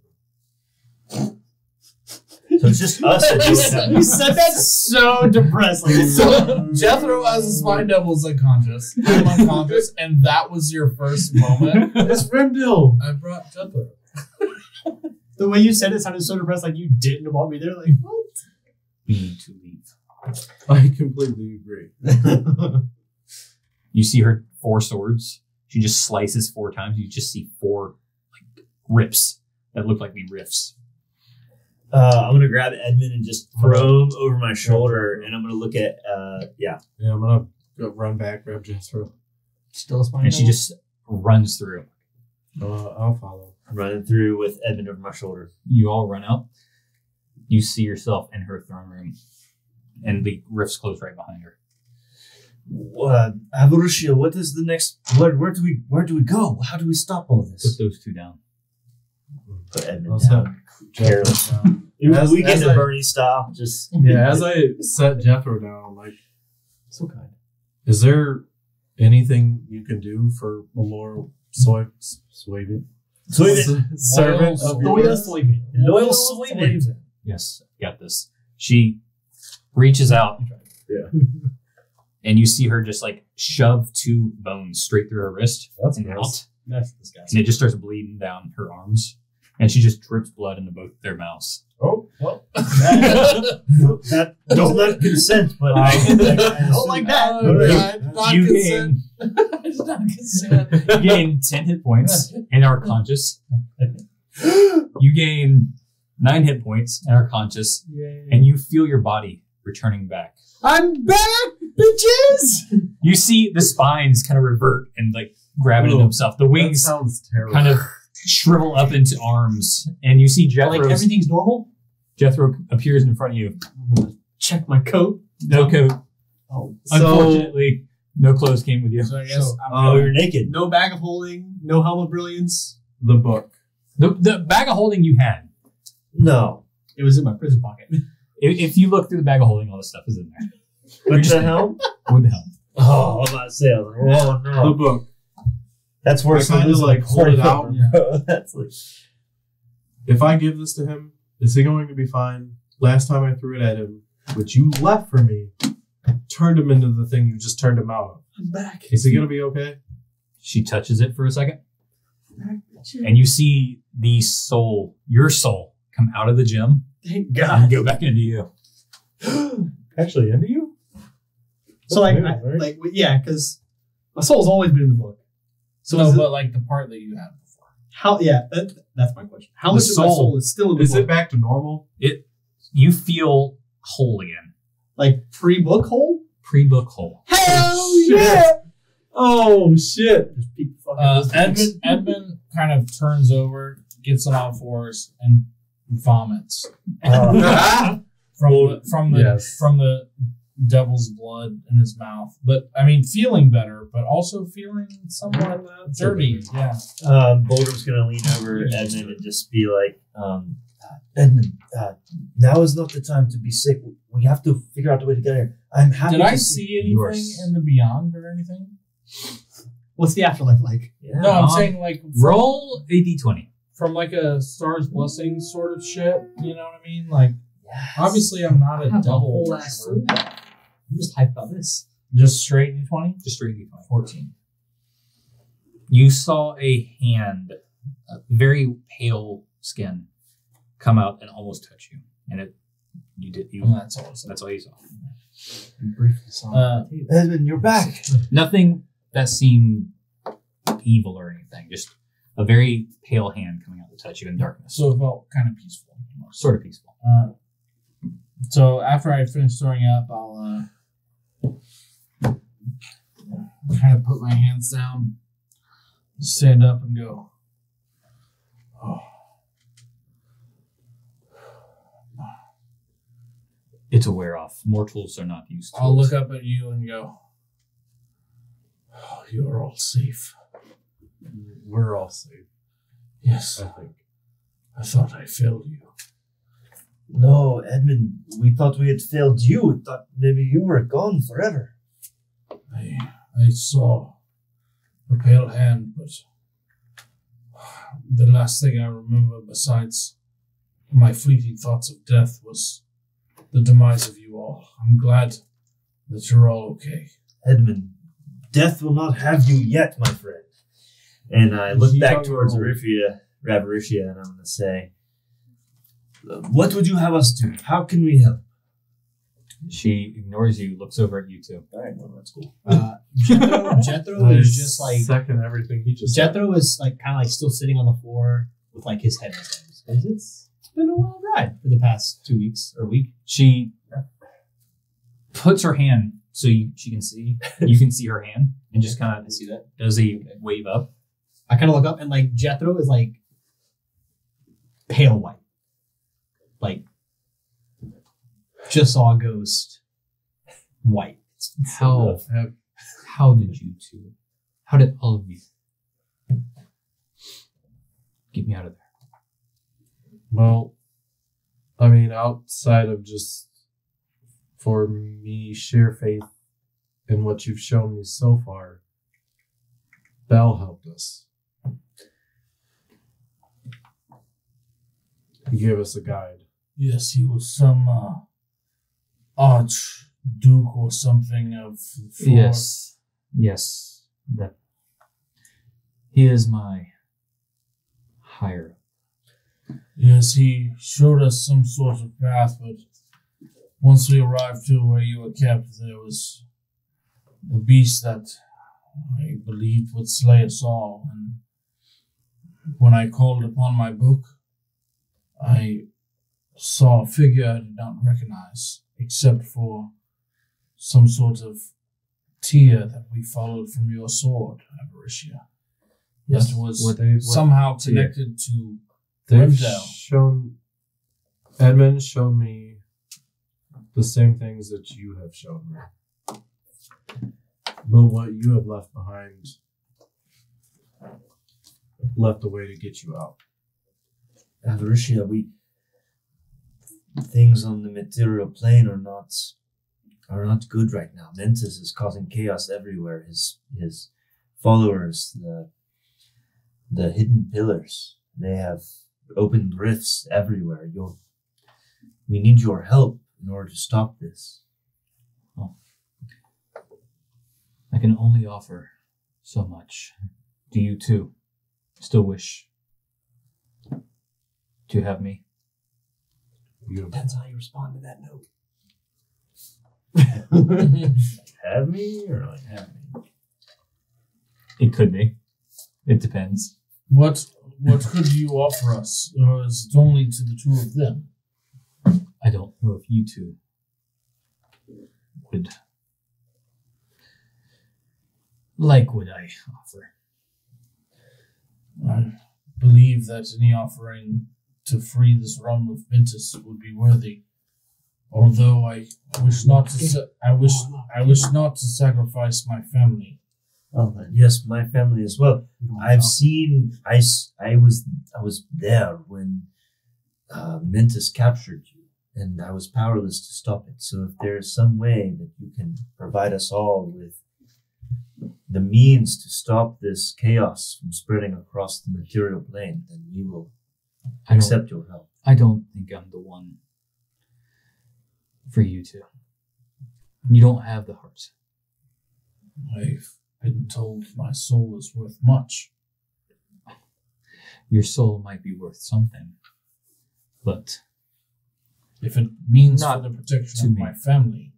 So it's just us. You said that so depressing. So Jethro as a spine devil is unconscious. I'm unconscious, and that was your first moment. It's Remdil. I brought Jethro. The way you said it sounded so depressed, like you didn't want me there. Like, what? We need to leave. I completely agree. You see her 4 swords. She just slices 4 times. You just see 4 like rips that look like the rifts. I'm going to grab Edmund and just throw him over my shoulder, and I'm going to look at, Yeah, I'm gonna go run back, grab Jethro. Still a spine And she devil? just runs through. I'll follow. I'm running through with Edmund over my shoulder. You all run out. You see yourself in her throne room. And the rifts close right behind her. Avarushia, what is the next? Where do we go? How do we stop all Put this? those two down. Put Edmund Let's down. have Careless down. We get as to I- Bernie style. Just Yeah, as I set Jethro down, I'm like, So kind. is there anything you can do for Malor Soyvin? Servant of yours? Loyal Soyvin. Yes, got this. She reaches out. Yeah. And you see her just like shove two bones straight through her wrist That's and nice. out. That's And disgusting. it just starts bleeding down her arms. And she just drips blood into both their mouths. Oh, well. That does not consent, but I don't like that. You gain, I did not consent. you gain 10 hit points and are conscious. You gain 9 hit points and are conscious. And you feel your body returning back. I'm back, bitches! You see the spines kind of revert and like grab into Oh, themselves. The That wings sounds terrible. kind of shrivel up into arms. And you see Like everything's normal? Jethro appears in front of you. I'm gonna check my coat. No coat. Oh, Unfortunately, no clothes came with you. So I guess So, I'm Oh, you're naked. no bag of holding, no helm of brilliance. the book. The bag of holding you had. No. It was in my prison pocket. If you look through the bag of holding, all the stuff is in there. What the hell? What the hell? Oh, I'm about to say, I was like, oh The no. book. That's worse I than kinda, losing like, a hold it party out. member, bro. That's like, If I give this to him, is he going to be fine? Last time I threw it at him, which you left for me, turned him into the thing you just turned him out of. I'm back. Is he going to be okay? She touches it for a second, and you see the soul, your soul, come out of the gem Thank and God. go back into you. Actually, into you? So like, Yeah, right? yeah, because my soul's always been in the book. So no, is it- but like the part that you had before. how? Yeah, that's my question. How The much of my soul- soul is still in the Is book? it back to normal? You feel whole again, Like pre-book hole? pre-book whole. Hell yeah! Oh, shit. Just peek the fuck out of those things. Edmund kind of turns over, gets on all fours, and vomits from the Yes. from the devil's blood in his mouth. But I mean, feeling better, but also feeling somewhat dirty. Yeah. Boulder's gonna lean over Edmund and just be like, Edmund, now is not the time to be sick. We have to figure out a way to get here. I'm happy Did to I see you are anything in the beyond or anything? What's the afterlife like? Yeah. No, I'm saying like Roll a d20. from like a star's blessing sort of shit. You know what I mean? Like, obviously, I'm not a I have a devil. whole worshiper. ass soul. I'm just hyped about this. Just straight D20? Just straight d20. 14. You saw a hand, a very pale skin, come out and almost touch you, and And that's all. that's all you saw. Briefly saw Edmund, you're back. Nothing that seemed evil or anything. Just a very pale hand coming out to touch you in darkness. So it felt kind of peaceful. Sort of peaceful. So after I finish throwing up, I'll kind of put my hands down, stand up, and go. Oh. It's a wear off. Mortals are not used to I'll it. look up at you and go. Oh, you're all safe. We're all safe, Yes, I think. I thought I failed you. No, Edmund, we thought we had failed you. We thought maybe you were gone forever. I saw a pale hand, but the last thing I remember besides my fleeting thoughts of death was the demise of you all. I'm glad that you're all okay. Edmund, death will not have you yet, my friend. And I look back towards Ravarishia, and I'm going to say, what would you have us do? How can we help? She ignores you, looks over at you two. All right, well, that's cool. Jethro is just like second everything he just said. Jethro is like kind of like still sitting on the floor with like his head in his hands because it's been a wild ride for the past 2 weeks or week. She puts her hand so she can see. You can see her hand and just kind I of see that. does a wave up. I kind of look up and like Jethro is like pale white, like just saw a ghost. White. It's How did you two? How did all of you get me out of there? Well, I mean, outside of just for me, sheer faith in what you've shown me so far, Bell helped us. He gave us a guide. Yes, he was some archduke or something of Yes. That he is my higher. Yes, he showed us some sort of path, but once we arrived to where you were kept, there was a beast that I believed would slay us all. And when I called upon my book, I saw a figure I did not recognize, except for some sort of tear that we followed from your sword, Avaricia. Yes, That was what they- somehow tear? connected to They've Rivdale. Edmund's shown me the same things that you have shown me. But what you have left behind left a way to get you out. Avaricia, things on the material plane are not good right now. Mentis is causing chaos everywhere. His followers, the hidden pillars, they have opened rifts everywhere. We need your help in order to stop this. I can only offer so much. Do you too still wish to have me? Depends how you respond to that note. Have me or like have me? It could be. It depends. What could you offer us? Or is it only to the two of them? I don't know if you two would like what I offer. I believe that any offering to free this realm of Ventus would be worthy. Although I wish not to, I wish not to sacrifice my family. Oh, yes, my family as well. I've seen. I was there when Mentis captured you, and I was powerless to stop it. So if there's some way that you can provide us all with the means to stop this chaos from spreading across the material plane, then we will accept your help. I don't think I'm the one for you two. You don't have the heart. I've been told my soul is worth much. Your soul might be worth something, but If it means Not for the protection to of me. my family,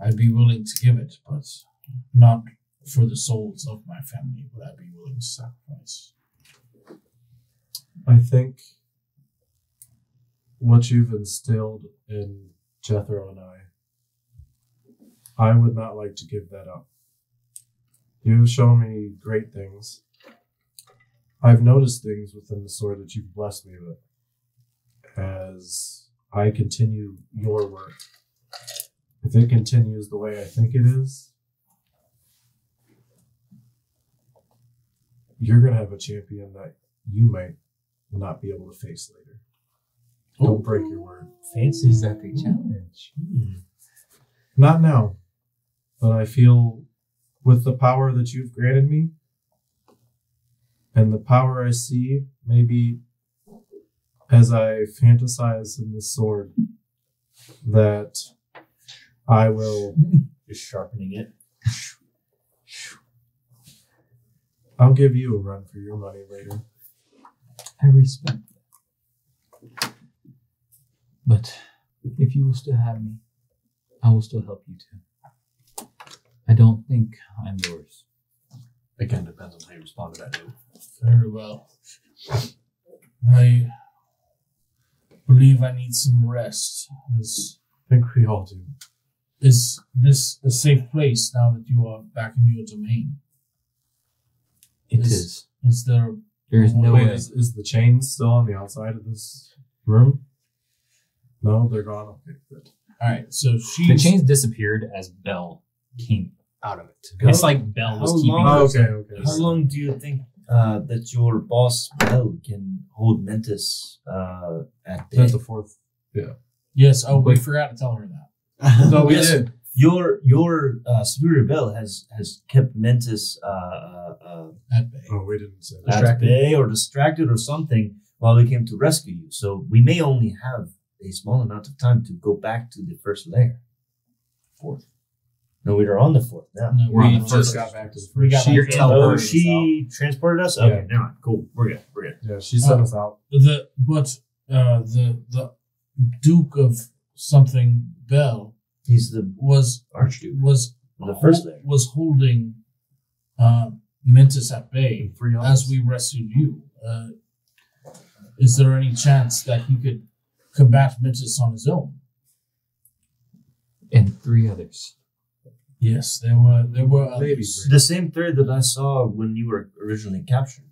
I'd be willing to give it, but not for the souls of my family would I be willing to sacrifice. I think what you've instilled in Jethro and I would not like to give that up. You've shown me great things. I've noticed things within the sword that you've blessed me with. As I continue your work, if it continues the way I think it is, you're going to have a champion that you might not be able to face later. Don't break your word. Fancy. that the challenge? Not now, but I feel with the power that you've granted me and the power I see, maybe as I fantasize in this sword, that I will... Just sharpening it. I'll give you a run for your money later. I respect that. But if you will still have me, I will still help you too. I don't think I'm yours. Again, depends on how you respond to that note. Very well. I believe I need some rest. I think we all do. Is this a safe place now that you are back in your domain? It is. Is there... There is no Wait, way. is the chain still on the outside of this room? No, they're gone. Okay, good. Alright, so The she's... chains disappeared as Bell came out of it. How- It's like Bell was how keeping. long- Oh, okay. How long do you think that your boss Bell can hold Mentis at bay? That's the fourth. Yes. Oh, we forgot to tell her that. No, we Yes. did. Your superior Bell has kept Mentis At bay. Oh, we didn't say that. at Distracted. bay or distracted or something while we came to rescue you. So we may only have a small amount of time to go back to the first layer. Fourth. No, we are on the fourth now. No, We're on we the First first. got back to the We first. got You're back in to the Oh, first. she transported us? Okay, never mind. Cool. We're good. We're good. Yeah, she sent us out. the Duke of something Bell He's the was Archduke. was The first layer. was holding Mentis at bay 3 as we rescued you. Is there any chance that he could combat Mentis on his own? And 3 others. Yes, there were Maybe others. The same thread that I saw when you were originally captured.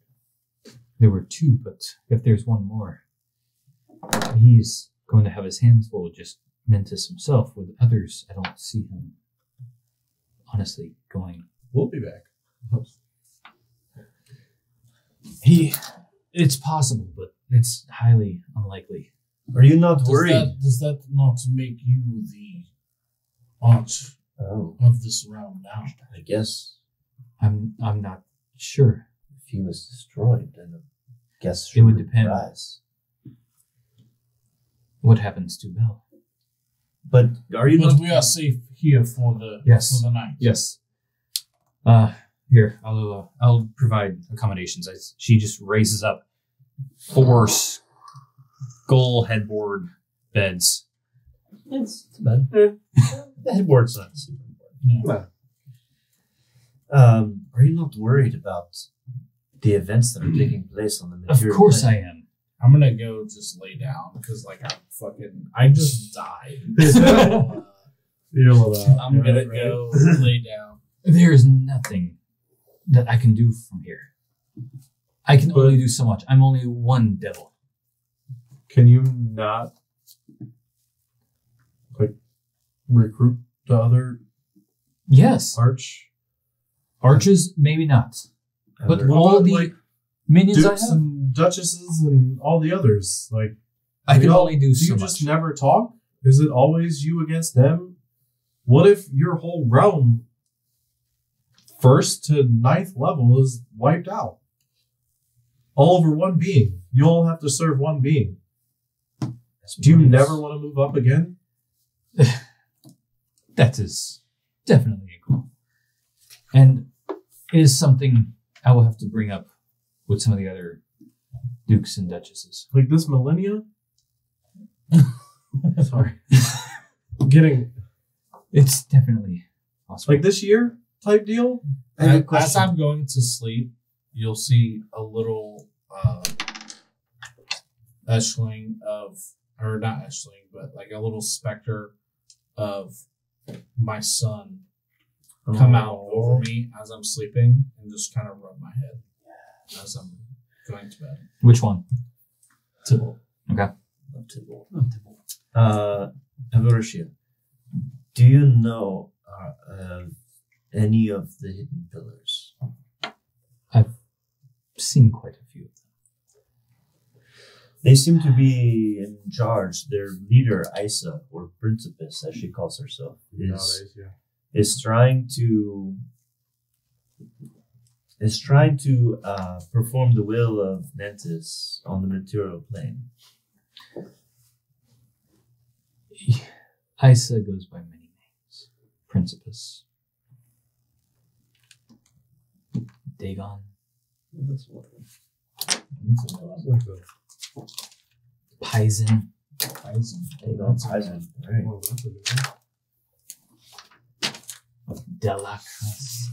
There were 2, but if there's one more, he's going to have his hands full of just Mentis himself. With others, I don't see him, honestly, going. We'll be back. It's possible, but it's highly unlikely. Are you not worried? Does that not make you the arch Oh, of this realm now? I guess I'm not sure. if he was destroyed, then I guess It would depend. rise. What happens to Bell? But are you But not? we are safe here for the Yes. for the night. Yes. Here, I'll provide accommodations. She just raises up 4 skull headboard beds. It's bad. The headboard's not super important. Yeah. Are you not worried about the events that are taking place on the Of material? course plane? I am. I'm gonna go just lay down because I just died. So, Feel that. I'm gonna go lay down. There is nothing that I can do from here. I can only do so much. I'm only one devil. Can you not recruit the other Yes. Arches, maybe not. But Other- all about, the like, minions I dukes have, and duchesses and all the others? Like, I can we all- only do Do so you much. just never talk? Is it always you against them? What if your whole realm, 1st to 9th level, is wiped out? All over one being. You all have to serve one being. Do you never want to move up again? That is definitely a goal. And it is something I will have to bring up with some of the other dukes and duchesses. Like this millennia? Sorry. Getting It's definitely possible. like this year type deal? I have a As question. I'm going to sleep, you'll see a little Eschling or not Eschling, but like a little specter of my son come out over me as I'm sleeping and just kind of rub my head as I'm going to bed. Which one? Tybalt. Okay. Not Tybalt. Evorshia, do you know any of the hidden pillars? I've seen quite a few of them. They seem to be in charge. Their leader, Isa, or Principess, as she calls herself, Nowadays, yeah. is trying to perform the will of Mentis on the material plane. Isa goes by many names. Principess. Dagon. That's what Pison. Dagon Pison. Right. Oh, that's a good one. Delacrus.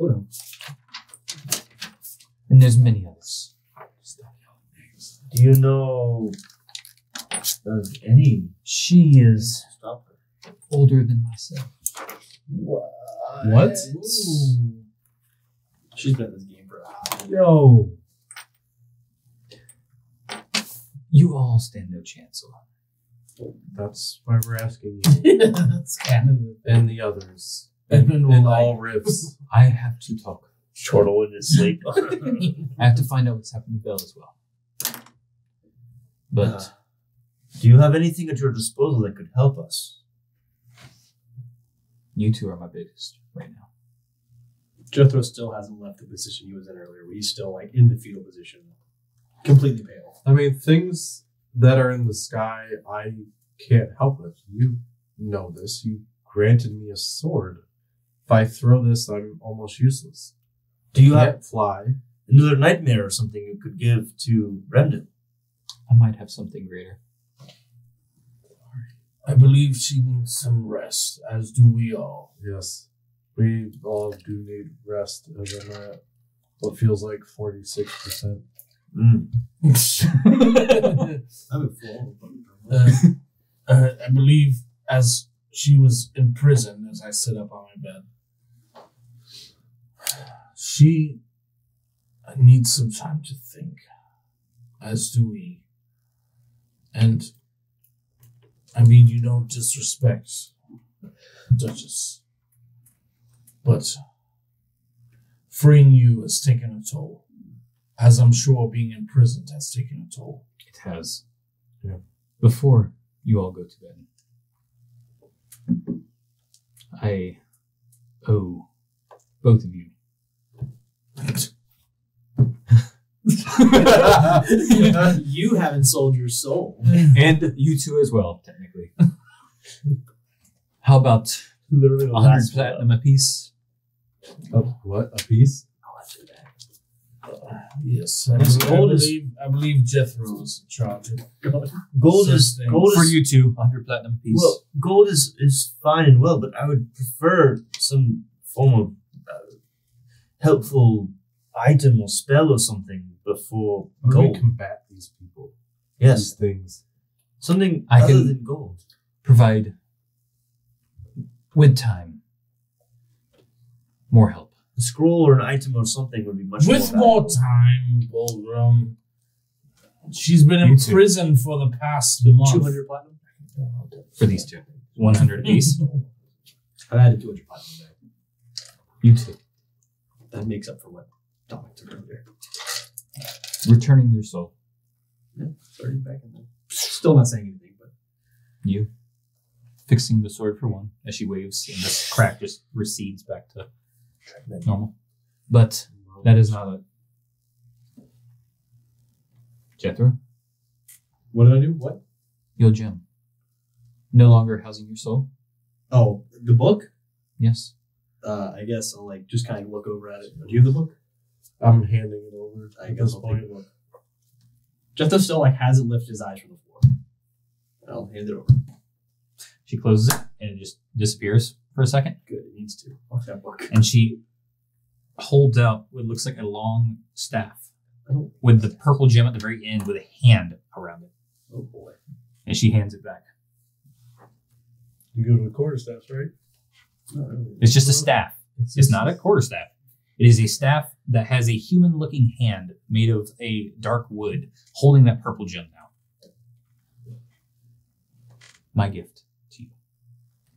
Oh, no. And there's many others. Do you know of any? She is Stop her. older than myself. What? Ooh. She's been in this game for a while. Yo. You all stand no chance alone. That's why we're asking you. That's kind of And the others. Edmund will in like, all rifts. I have to talk. Chortle in his sleep. I have to find out what's happened to Belle as well. But do you have anything at your disposal that could help us? you two are my biggest right now. Jethro still hasn't left the position he was in earlier. Where he's still like in the fetal position, completely pale. I mean, things that are in the sky, I can't help with. You know this. You granted me a sword. If I throw this, I'm almost useless. Do you Can't have fly? another nightmare or something you could give to Remnant? I might have something greater. I believe she needs some rest, as do we all. Yes. We all do need rest, as I'm at what feels like 46%. Mm. I'm at full. I believe as she was in prison, as I sit up on my bed, she needs some time to think, as do we. And, I mean, you don't disrespect Duchess, but freeing you has taken a toll, as I'm sure being imprisoned has taken a toll. It has. Yeah. Before you all go to bed, I owe both of you. You haven't sold your soul. And you two as well, technically. How about Literally the 100 last one. platinum apiece? What? A piece? Yes, Yes, gold is- I believe Jethro is in charge. Gold is Such gold For is you two, 100 platinum apiece. well, gold is fine and well, but I would prefer some form of helpful item or spell or something before How do we gold. combat these people? Yes, These things. something I other can- than gold. Provide, with time, more help. A scroll or an item or something would be much With more more valuable. time, Bolgrim. She's been You in too. prison for the past month. 200 platinum? For these two. 100 apiece. I've added 200 platinum there. You two. That makes up for what Dominic took earlier. Returning your soul. Yeah, 30 back in there. Still not saying anything, but You. Fixing the sword for one, as she waves, and this crack just recedes back to normal. But that is not it. Jethro, What did I do? What? your gem. No longer housing your soul? Oh, the book. Yes. I guess I'll like just kind of look over at it. Do you have the book? I'm handing it over I at guess this I'll point. take the book. Jethro still like hasn't lifted his eyes from the floor. I'll hand it over. She closes it, and it just disappears for a second. Good, it needs to. Off that book. And she holds out what looks like a long staff Oh, with the purple gem at the very end with a hand around it. oh boy. And she hands it back. You go to the quarterstaffs, right? Not really. It's just a staff. It's not a quarterstaff. It is a staff that has a human-looking hand made of a dark wood holding that purple gem now. My gift to you.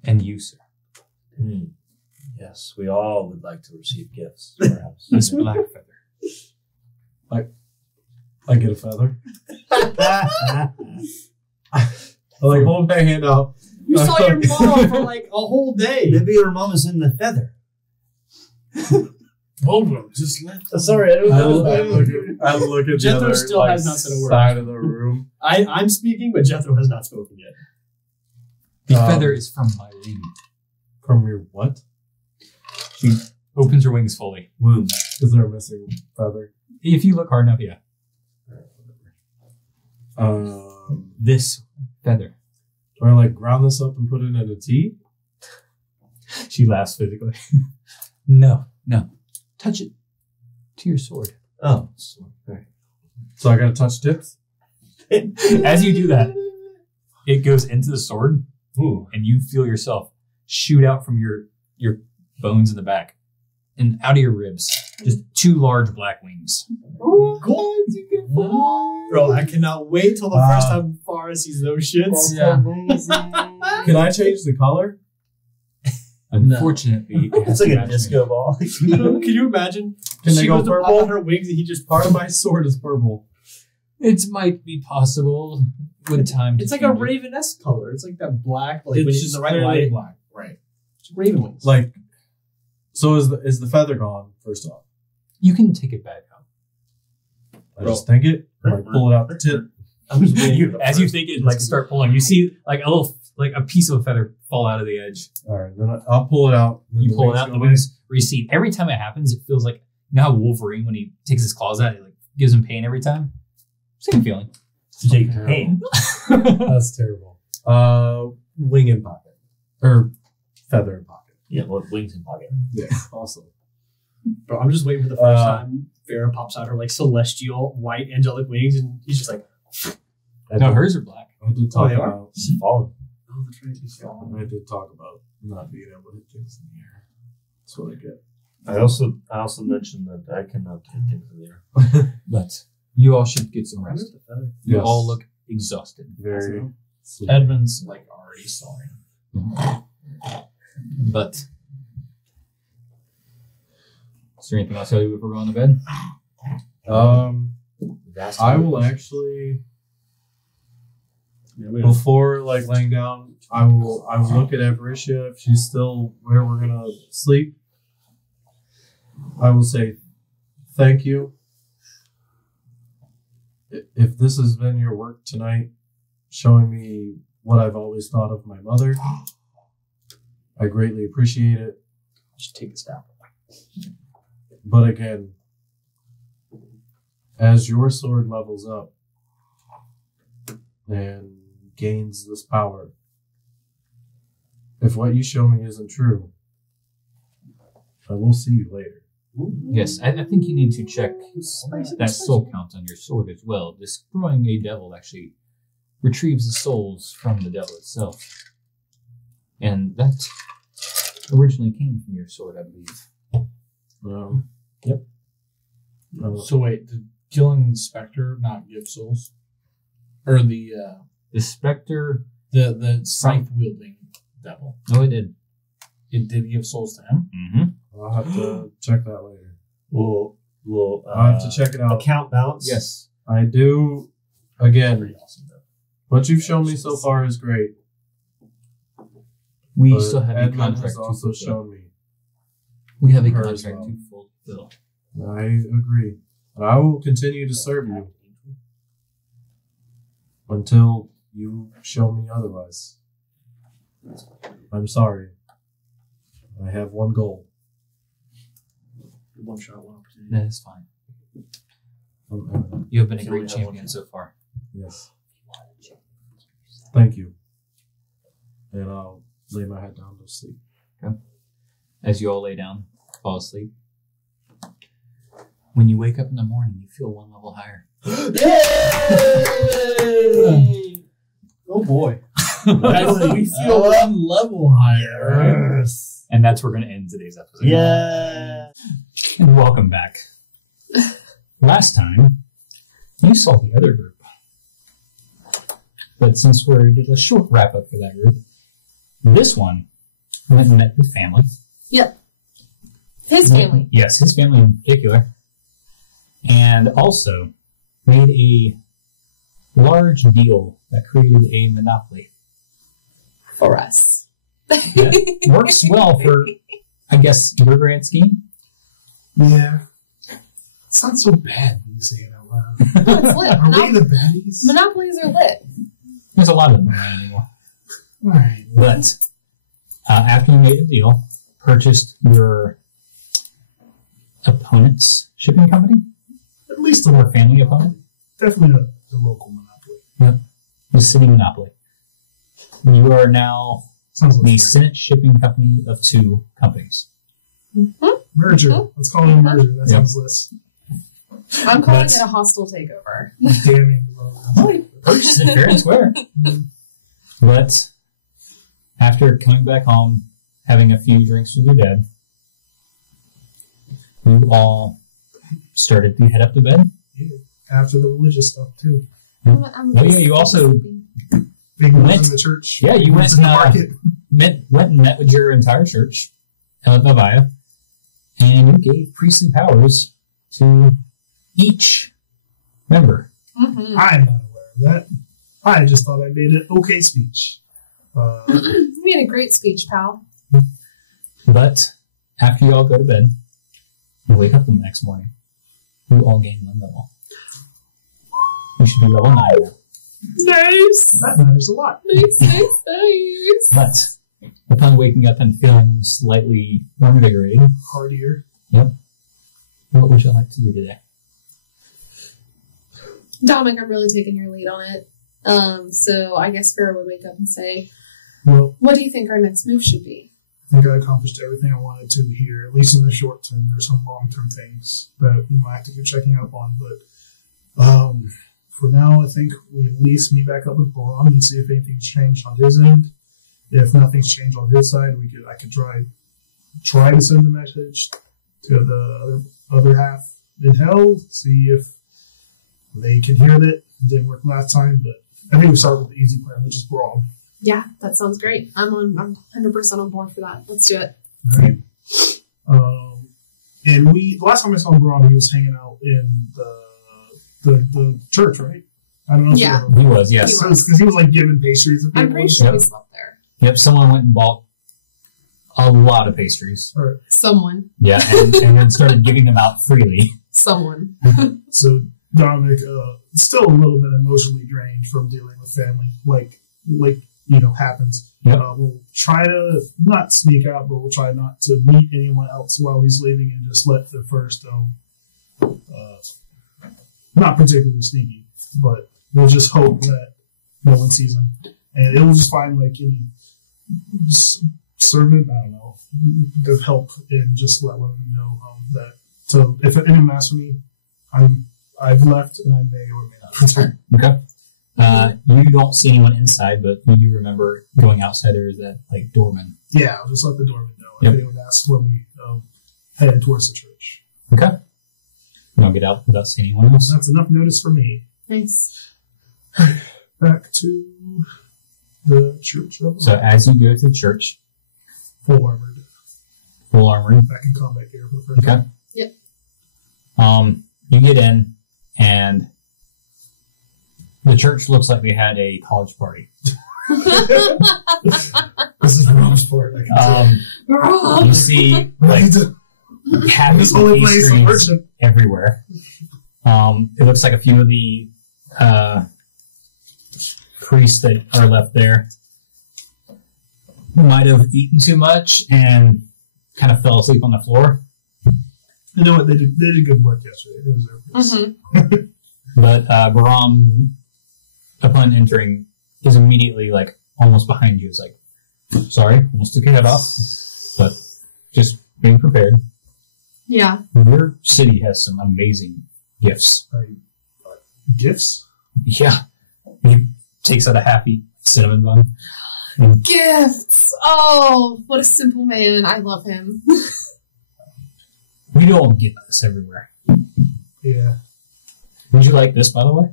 And you, sir. Hmm. Yes, we all would like to receive gifts, perhaps. This black feather. I get a feather. I like hold my hand out. you saw your mom for like a whole day. Maybe your mom is in the feather. Bolgrim, just let them. Sorry, I don't I know. look at the Jethro other still has not said a word. side of the room. I'm speaking, but Jethro has not spoken yet. The Um, feather is from my lady. From your what? She opens her wings fully. Womb. Is there a missing feather? If you look hard enough, yeah. This feather. Do I like ground this up and put it in a tea? She laughs physically. No. Touch it to your sword. Oh, sword. All right. So I gotta touch tips? As you do that, it goes into the sword, Ooh. and you feel yourself shoot out from your bones in the back and out of your ribs. Just two large black wings. God, you can fly. Bro, I cannot wait till the first time Farah sees those shits. Yeah. Can I change the color? Unfortunately, it has It's like to a match me. disco ball. Can you imagine? Can they She go goes to pop purple? out her wings and he just Part of my sword is purple. It might be possible with time. It's to like a change it. Raven-esque color. It's like that black, like It's when it's just in the right clearly light. black. Right. It's Raven wings. Like, so is the feather gone? First off, You can take it back out. I just think it. Like pull it out the tip. I'm just waiting for the As you first- think it, like start pulling, you see like a piece of a feather fall out of the edge. All right, then I'll pull it out. then You the pull it wings out, go the away. wings recede. Every time it happens, it feels like, you know how Wolverine, when he takes his claws out, it like gives him pain every time? Same feeling. You take pain. That's terrible. Wing in pocket or feather in pocket. Yeah, well, wings in pocket. Yeah, awesome. Bro, I'm just waiting for the first time Farrah pops out her like celestial white angelic wings, and he's just like, No, hers are black. I did talk they are? about. Just falling. oh, that's right. He's gone. I did talk about not being able to hit things in the air. That's what I get. I also mentioned that I cannot get things in the air. But you all should get some rest. Where's the feather? You Yes. all look exhausted. Very. Edmund's like already snoring. But is there anything else I'll do before we go to bed? I will actually before like laying down. I will look at Avaricia if she's still where we're gonna sleep. I will say thank you. If this has been your work tonight, showing me what I've always thought of my mother, I greatly appreciate it. Just take the staff. But again, as your sword levels up and gains this power, if what you show me isn't true, I will see you later. Yes, I think you need to check that soul count on your sword as well. Destroying a devil actually retrieves the souls from the devil itself. And that originally came from your sword, I believe. Yep. So wait, did killing the Spectre not give souls? Or the The Spectre, the scythe wielding devil? oh, it did. It did give souls to him. Mm-hmm. I'll have to check that later. We'll I'll have to check it out. account balance. Yes. I do. Again, Pretty awesome though. what you've shown me so far is great. We but still have a Edmund contract has to also fulfill. shown me. We have a her as contract well. to fulfill. I agree. And I will continue to serve you until you show me otherwise. I'm sorry. I have one goal. One shot, one opportunity. That is fine. Evan. You have been a You great only have one champion so far. Yes. Thank you. And I'll lay my head down to sleep. As you all lay down, fall asleep. When you wake up in the morning, you feel one level higher. Oh boy. We feel one level higher. Yes. And that's where we're going to end today's episode. Yeah. And welcome back. Last time, you saw the other group. But since we did a short wrap up for that group, this one went and met with family. Yep. His family. Yes, his family in particular. And also made a large deal that created a monopoly. For us. That works well for, I guess, your grand scheme. Yeah. It's not so bad when you say it out loud. No, it's lit. Are we the baddies? Monopolies are lit. There's a lot of them around anymore. Alright. But after you made a deal, purchased your opponent's shipping company, At least or family opponent, definitely the local monopoly. the city monopoly. You are now Sounds the like Senate shipping company of two companies. merger. Let's call it a merger. That Yep. sounds less I'm calling That's- it a hostile takeover. damning. Purchased it fair and square. But after coming back home, having a few drinks with your dad, you all started to head up to bed. After the religious stuff, too. I'm Oh, yeah, you also- Big moves Went- in the church. Yeah, you Moves went in the and, market. went and met with your entire church, Avaya, and you gave priestly powers to each member. Mm-hmm. I'm not aware of that. I just thought I made an okay speech. You made a great speech, pal. But after you all go to bed, you wake up the next morning, you all gain 1 level. You should be level 9 now. Nice. That matters a lot. Nice. But upon waking up and feeling slightly more invigorated, Hardier. what would you like to do today? Dominic, I'm really taking your lead on it. So I guess Farrah would wake up and say, Well, what do you think our next move should be? I think I accomplished everything I wanted to here, at least in the short term. There's some long-term things that we might have to keep checking up on, but for now, I think we at least meet back up with Baram and see if anything's changed on his end. If nothing's changed on his side, I could try to send the message to the other half in hell, see if they can hear that. It didn't work last time, but I think we start with the easy plan, which is Baram. Yeah, that sounds great. I'm 100% on board for that. Let's do it. All right. And the last time I saw Baram, he was hanging out in the church, right? I don't know. Yeah. He was, yes. He was. Because he was like giving pastries. To people. I'm pretty sure we slept there. Yep, someone went and bought a lot of pastries. All right. Someone. Yeah, and then started giving them out freely. Someone. So Dominic, still a little bit emotionally drained from dealing with family, like happens. Yep. We'll try to not sneak out, but we'll try not to meet anyone else while he's leaving, and just let the first not particularly sneaky, but we'll just hope that no one sees him, and it will just find like any servant, I don't know, to help and just let them know that. So if anyone asks for me, I've left and I may or may not return. Okay. You don't see anyone inside, but you do remember going outside. There is that like doorman. Yeah, I'll just let the doorman know Yep. if anyone asks for me, headed towards the church. Okay. You don't get out without seeing anyone else. That's enough notice for me. Nice. Back to the church. So as you go to the church, Full armored. full armored. Back in combat gear for the first Okay. time. Yep. You get in, and the church looks like they had a college party. This is Rome's part. I can tell. You see like happy This holy place of pastries worship. everywhere. It looks like a few of the priests that are left there might have eaten too much and kind of fell asleep on the floor. You know what? They did good work yesterday. It was their place. But Baram, upon entering, is immediately like almost behind you. It's like, sorry, almost took your head off, but just being prepared. Yeah. Your city has some amazing gifts. Gifts? Yeah. He takes out a happy cinnamon bun. And Gifts. Oh, what a simple man. I love him. we don't get this everywhere. Yeah. Would you like this, by the way?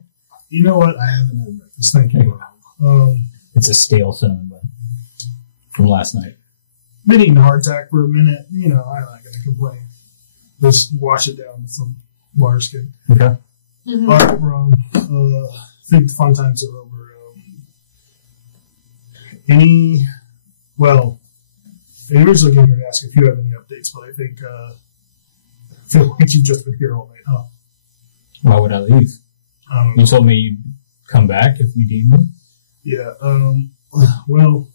You know what? I haven't had breakfast. Thank you. It's a stale cinnamon bun from last night. Been eating hardtack for a minute. You know, I'm not going to complain. Just wash it down with some water skin. Okay. Mhm. All right, bro. I think the fun times are over. I originally came here to ask if you have any updates, but I feel like you've just been here all night, huh? Why would I leave? I don't know. You told me you'd come back if you need me. Yeah, well,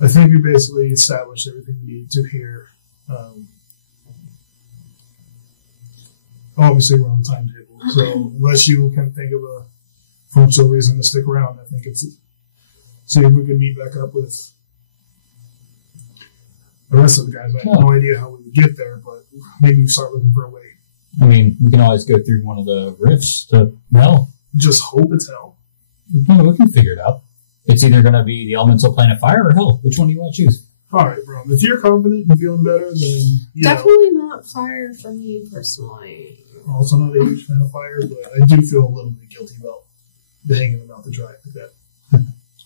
I think we basically established everything we needed to here. Obviously, we're on the timetable, so unless you can think of a functional reason to stick around, I think it's see if we can meet back up with the rest of the guys. I have no idea how we would get there, but maybe we start looking for a way. I mean, we can always go through one of the rifts to hell. Just hope it's hell. No, we can figure it out. It's either going to be the elemental plane of fire or hell. Which one do you want to choose? All right, bro. If you're confident and feeling better, then you know. Definitely not fire for me personally. Also not a huge fan of fire, but I do feel a little bit guilty about hanging them out to dry like that.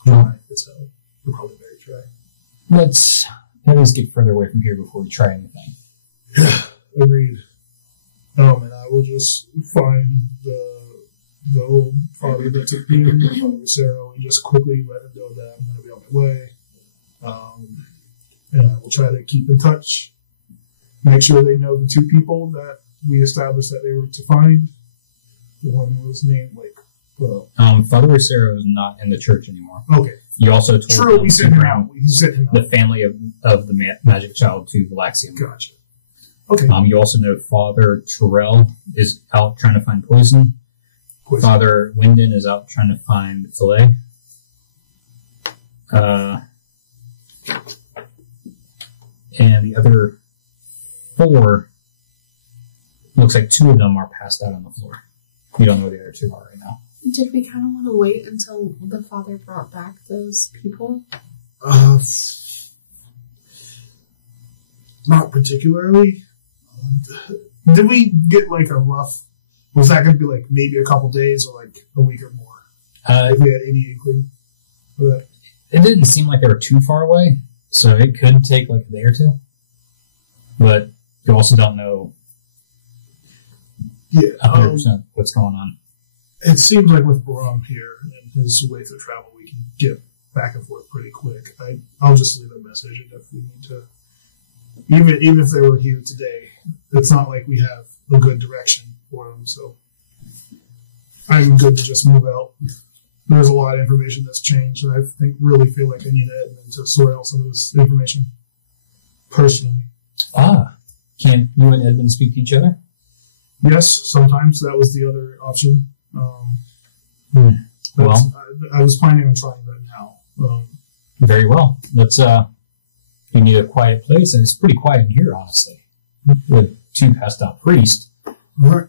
Dry, it's hell. They're probably very dry. let's at least get further away from here before we try anything. Agreed. And I will just find the old father that took me in, Father Sarah, and just quickly let him know that I'm going to be on my way. And I will try to keep in touch. Make sure they know the two people that we established that they were to find. The one was named Father Sarah is not in the church anymore. Okay. You also told True, him we to sent him bring out. We sent him out. the family of the magic child to Valaxium. Gotcha. Okay. You also know Father Terrell is out trying to find poison. Father Wyndon is out trying to find fillet. And the other 4, looks like 2 of them are passed out on the floor. We don't know where the other 2 are right now. Did we kind of want to wait until the father brought back those people? Not particularly. Did we get like a rough? Was that going to be like maybe a couple days or like a week or more? If we had any inkling of that. It didn't seem like they were too far away, so it could take like a day or 2. But you also don't know 100% what's going on. It seems like with Baram here and his way through travel, we can get back and forth pretty quick. I'll just leave a message, and if we need to, even if they were here today, it's not like we have a good direction for them. So I'm good to just move out. There's a lot of information that's changed, and I really feel like I need Edmund to sort out some of this information personally. Can you and Edmund speak to each other? Yes, sometimes that was the other option. Well, I was planning on trying that now. Very well. Let's, you need a quiet place, and it's pretty quiet in here, honestly. With 2 passed out priests. Alright,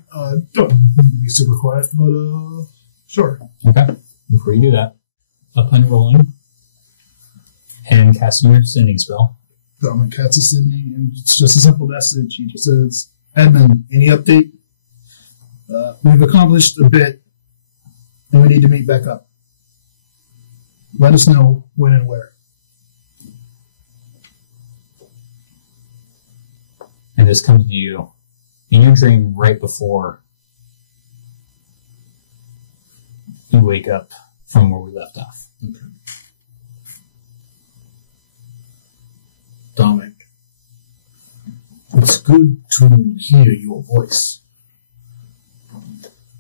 don't need to be super quiet, but, sure. Okay. Before you do that, up and rolling, and casting your sending spell. So I'm going to cast a sending, and it's just a simple message. He just says, Edmund, any update? We've accomplished a bit, and we need to meet back up. Let us know when and where. And this comes to you in your dream right before you wake up from where we left off. Okay. Dominic, it's good to hear your voice.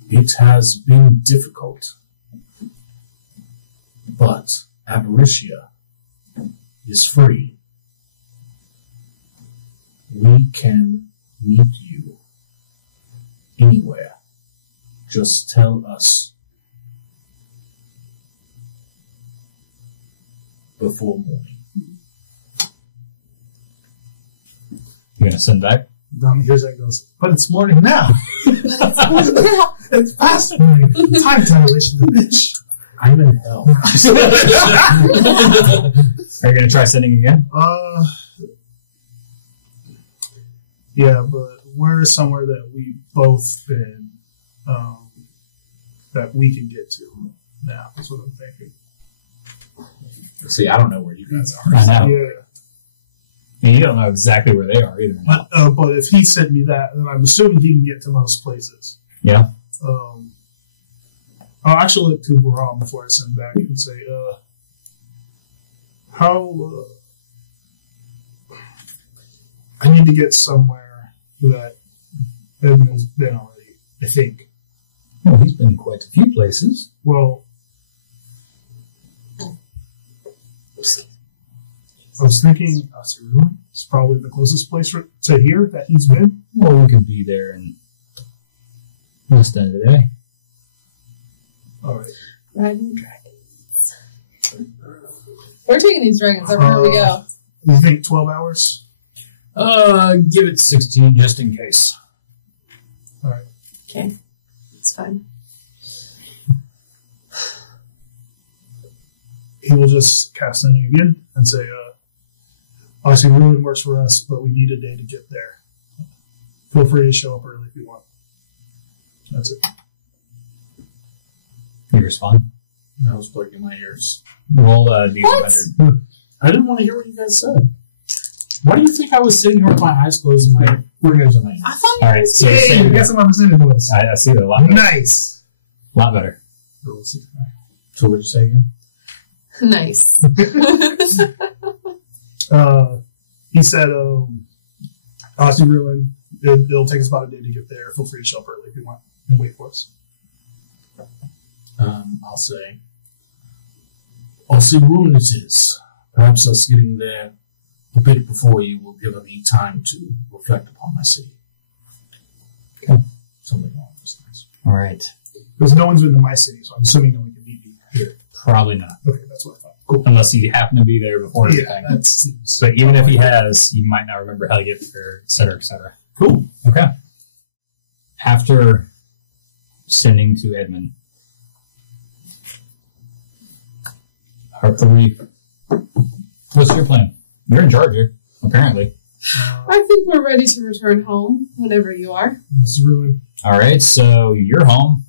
It has been difficult, but Aberitia is free. We can meet you anywhere. Just tell us before morning. You gonna send back? Here's how it goes. But it's morning now. It's past morning. Time dilation, bitch. I'm in hell. Are you gonna try sending again? Yeah, but where is somewhere that we both been, that we can get to now? That's what I'm thinking. See, I don't know where you guys are. I know. Yeah. I mean, you don't know exactly where they are either. No. But if he sent me that, then I'm assuming he can get to most places. Yeah. I'll actually look to Baram before I send back and say, how, I need to get somewhere that Edmund's been already, I think. Well, he's been quite a few places. Well, I was thinking Asirun is probably the closest place to here that he's been. Well, we could be there in less than a day. Alright. Riding dragons. We're taking these dragons everywhere we go. You think 12 hours? Give it 16 just in case. Alright. Okay. It's fine. He will just cast on you again and say, obviously Ruin works for us, but we need a day to get there. Feel free to show up early if you want. That's it. You respond? I was plugging my ears. We'll do What? 100. I didn't want to hear what you guys said. Why do you think I was sitting here with my eyes closed and my fingers in my hands? I thought you All right, so Hey, you guess what my percentage was? I see it a lot better. Nice. A lot better. So what'd you say again? Nice. He said, Aussie Ruin, it'll take us about a day to get there. Feel free to show up early if you want and wait for us. I'll say, I'll see ruin it is. Perhaps us getting there a bit before you will give me time to reflect upon my city. Okay. Something along those lines. All right. Because no one's been to my city, so I'm assuming no one can meet me here. Probably not. Okay, that's what I thought. Cool. Unless he happened to be there before Yeah, everything. that seems. But even if he has, you might not remember how to get there, et cetera, et cetera. Cool. Okay. After sending to Edmund, Heart the Reef. What's your plan? You're in charge here, apparently. I think we're ready to return home whenever you are. This is ruin. All right, so you're home.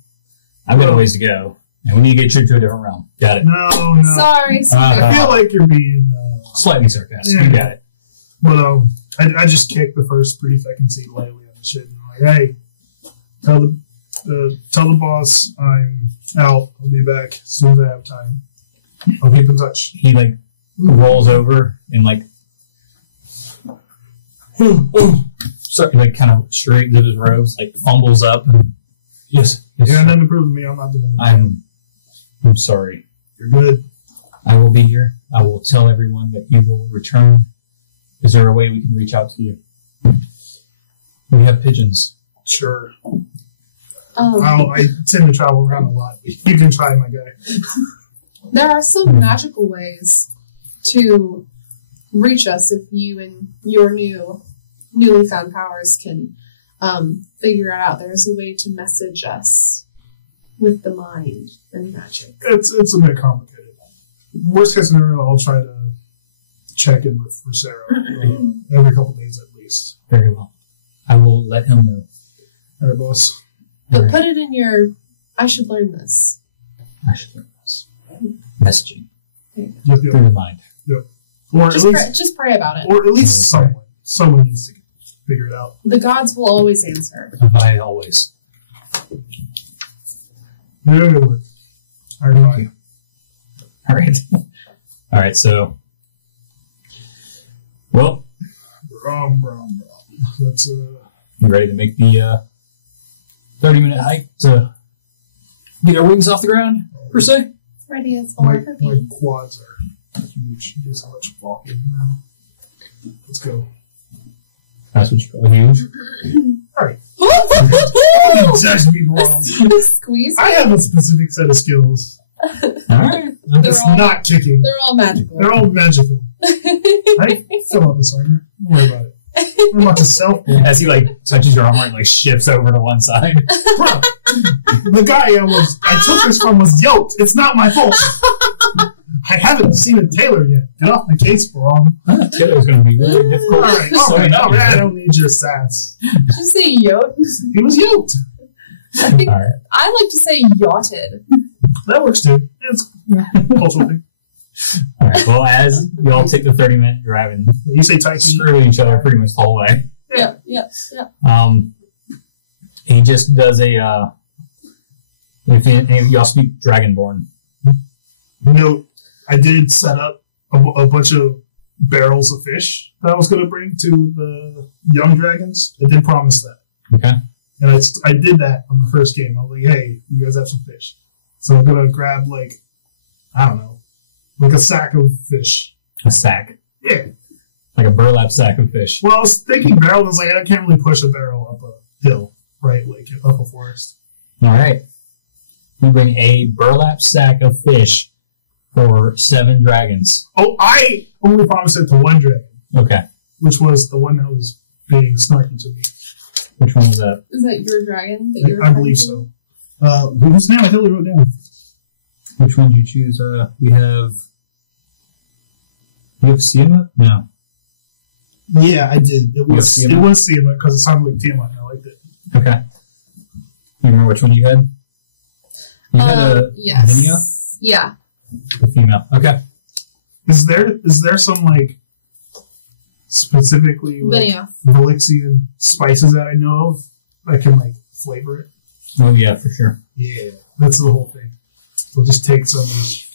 I've got a ways to go, and we need to get you to a different realm. Got it. No. Sorry. I feel like you're being Slightly sarcastic. Yeah. You got it. But I just kicked the first brief I can see lightly on the shit. And I'm like, hey, tell the boss I'm out. I'll be back as soon as I have time. I'll keep in touch. He rolls over and kind of straightens his robes, fumbles up and yes. Yeah, nothing to prove to me. I'm not doing it. I'm sorry. You're good. I will be here. I will tell everyone that you will return. Is there a way we can reach out to you? We have pigeons. Sure. I tend to travel around a lot. You can try, my guy. There are some magical ways to reach us if you and your newly found powers can figure it out. There's a way to message us with the mind and magic. It's a bit complicated. Worst case scenario, I'll try to check in with Rosero every couple days at least. Very well. I will let him know. All right, boss. But put it in your, I should learn this. I should learn this. Messaging. Yep. Through the mind. Yep. Or Just pray about it. Or at least someone needs to figure it out. The gods will always answer. I always. Good work. All right, Thank you. All right, so. Well. Let's, you ready to make the 30-minute hike to get our wings off the ground, per se? Ready as my ever be. quads are huge. Do so much walking now. Let's go. That's what you call huge. All right. Don't judge me wrong. Squeeze. I have a specific set of skills. All right. It's not kicking. They're all magical. They're all magical. Right? Fill out this armor. Don't worry about it. We're about to self. As he touches your armor and shifts over to one side. Bro, the guy I took this from was yoked. It's not my fault. I haven't seen a tailor yet. Get off my case, bro. Tailor's going to be really difficult. All right. I don't need your sass. Did you say yoked? He was yoked. I think All right. I like to say yachted. That works too. It's a cultural thing. All right. Well, as y'all take the 30-minute drive and You say Taiki. screw each other pretty much the whole way. Yep. He just does a. If any of y'all speak Dragonborn. I did set up a bunch of barrels of fish that I was going to bring to the young dragons. I did promise that. Okay. And I did that on the first game. I was like, hey, you guys have some fish. So I'm going to grab, I don't know, a sack of fish. A sack. Yeah. Like a burlap sack of fish. Well, I was thinking barrel. I was like, I can't really push a barrel up a hill, right? Up a forest. All right. You bring a burlap sack of fish for 7 dragons. Oh, I only promised it to one dragon, Okay. which was the one that was being snarky to me. Which one was that? Is that your dragon? That you're I believe so. Whose name I totally wrote down? Which one did you choose? We have Tiamat? No. Yeah, I did. It was Tiamat? Tiamat because it sounded like Tiamat and I liked it. Okay. You remember which one you had? You had a yes. Vimeo? Yeah. The female. Okay. Is there some like specifically like Video. Velixian spices that I know of that can like flavor it? Oh yeah, for sure. Yeah, that's the whole thing. We'll just take some of this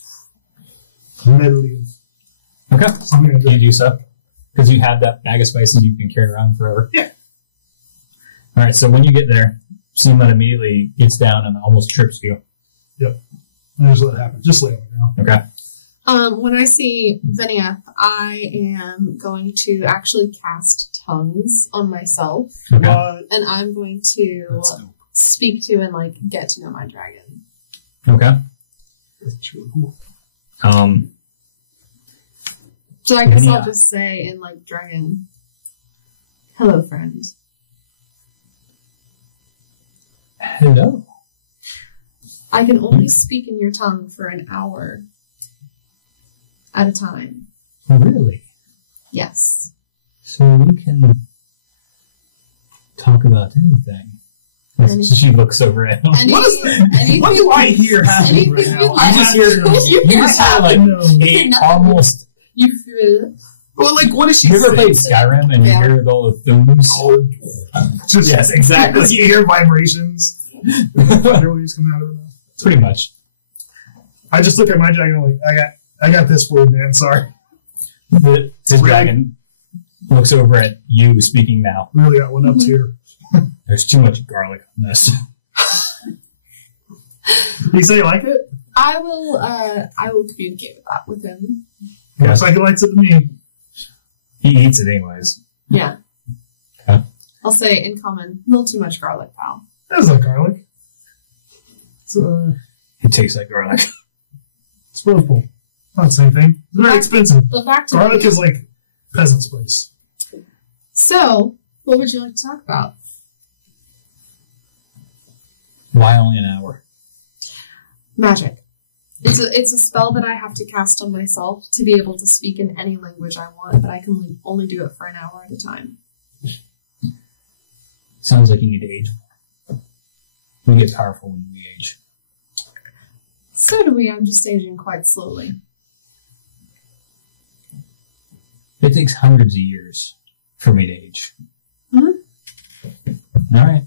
medley of Okay. something like Can you that. do so? Because you have that bag of spices you've been carrying around forever. Yeah. All right. So when you get there, someone immediately gets down and almost trips you. And just let it happen. Just lay on the ground. Okay. When I see Venia, I am going to actually cast tongues on myself, Okay. and I'm going to That's dope. speak to and like get to know my dragon. Okay. That's really cool. So I guess Venia. I'll just say in like dragon, "Hello, friend." Hello. I can only speak in your tongue for an hour at a time. Really? Yes. So we can talk about anything. Any- She looks over at him. What is that? anything, What do I hear happening right anything now? you I You just like. hear, you just hear like No. a almost. You feel Well, like, what is she You ever saying? played Skyrim and Yeah. you hear all the thunes? Oh, just, Yes, exactly. You hear vibrations. Thunder waves coming out of her mouth. Pretty much. I just look at my dragon and like, I got this for you, man. Sorry. His dragon looks over at you speaking now. Really got one up here. There's too much garlic on this. You say you like it? I will communicate with him. Yeah. Looks like he likes it to me. He eats it anyways. Yeah. Okay. I'll say in common, a little too much garlic, pal. That's not garlic. It's It tastes like garlic. it's purple. Not the same thing. It's very expensive. But back to Garlic Venia. is like peasant's place. So, what would you like to talk about? Why only an hour? Magic. It's a spell that I have to cast on myself to be able to speak in any language I want, but I can only do it for an hour at a time. Sounds like you need to age. We get powerful when we age. So do we. I'm just aging quite slowly. It takes hundreds of years for me to age. Mhm. All right.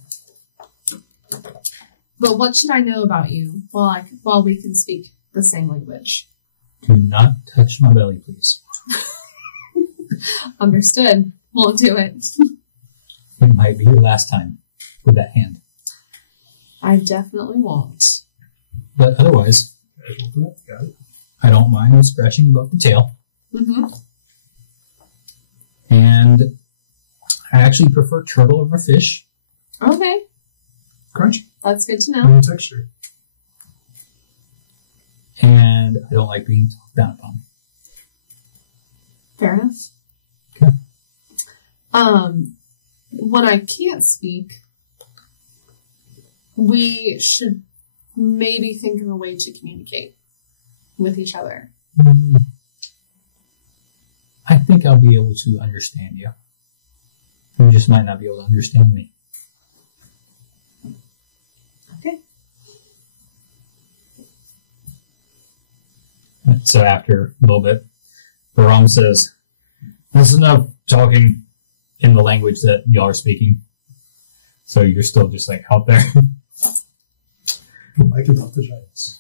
But what should I know about you while we can speak the same language? Do not touch my belly, please. Understood. Won't do it. It might be your last time with that hand. I definitely won't. But otherwise, Got it. I don't mind scratching above the tail. Mm-hmm. And I actually prefer turtle over fish. Okay. Crunchy. That's good to know. No texture. And I don't like being talked down upon. Fair enough. Okay. When I can't speak, we should maybe think of a way to communicate with each other. I think I'll be able to understand you. You just might not be able to understand me. Okay. So after a little bit, Baram says, "That's enough talking in the language that y'all are speaking." So you're still just like out there. I can drop the giants.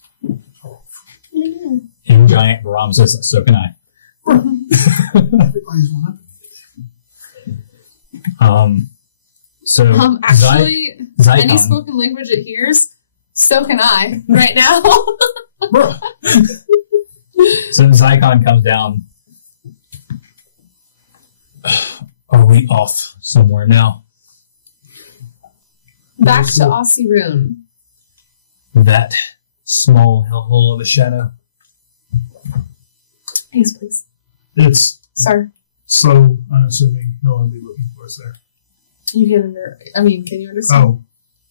In giant, Baram says, "So can I." Everybody's one up. So Actually, Zycon, any spoken language it hears, so can I right now. so Zycon comes down. Are we off somewhere now? Back to Aussie Rune. That small hellhole of a shadow. Yes, please. It's Sir, so unassuming no one will be looking for us there. you can can you understand? Oh,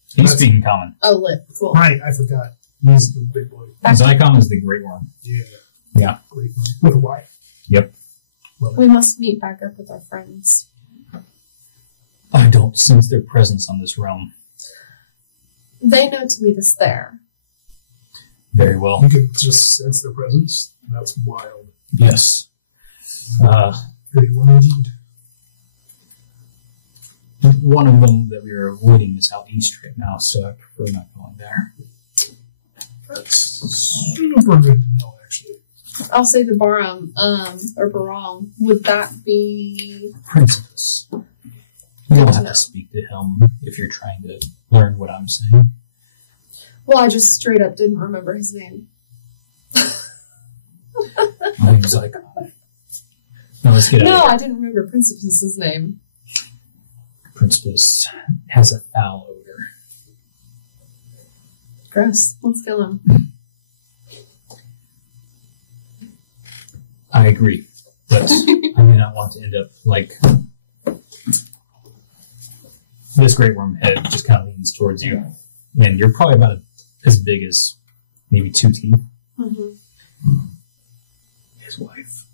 He's That's- speaking common. Oh, lit. Cool. right. I forgot. He's the big boy. Zycon is the great one. Yeah. Yeah. Great one. With a Y. Yep. We must meet back up with our friends. I don't sense their presence on this realm. They know to meet us there. Very well. You can just sense their presence. That's wild. Yes. Very well indeed. One of them that we are avoiding is out east right now, so I prefer not going there. That's super good to know, actually. I'll say the Barum, or Barong. Would that be... Principus. You'll have to speak to him if you're trying to learn what I'm saying. Well, I just straight up didn't remember his name. My name's like... No, let's get out of No, here. I didn't remember Principus's name. Principus has a foul odor. Gross. Let's kill him. I agree, but I do not want to end up like this great worm head just kind of leans towards you, and you're probably about as big as maybe 2 teeth. Mm-hmm. His wife.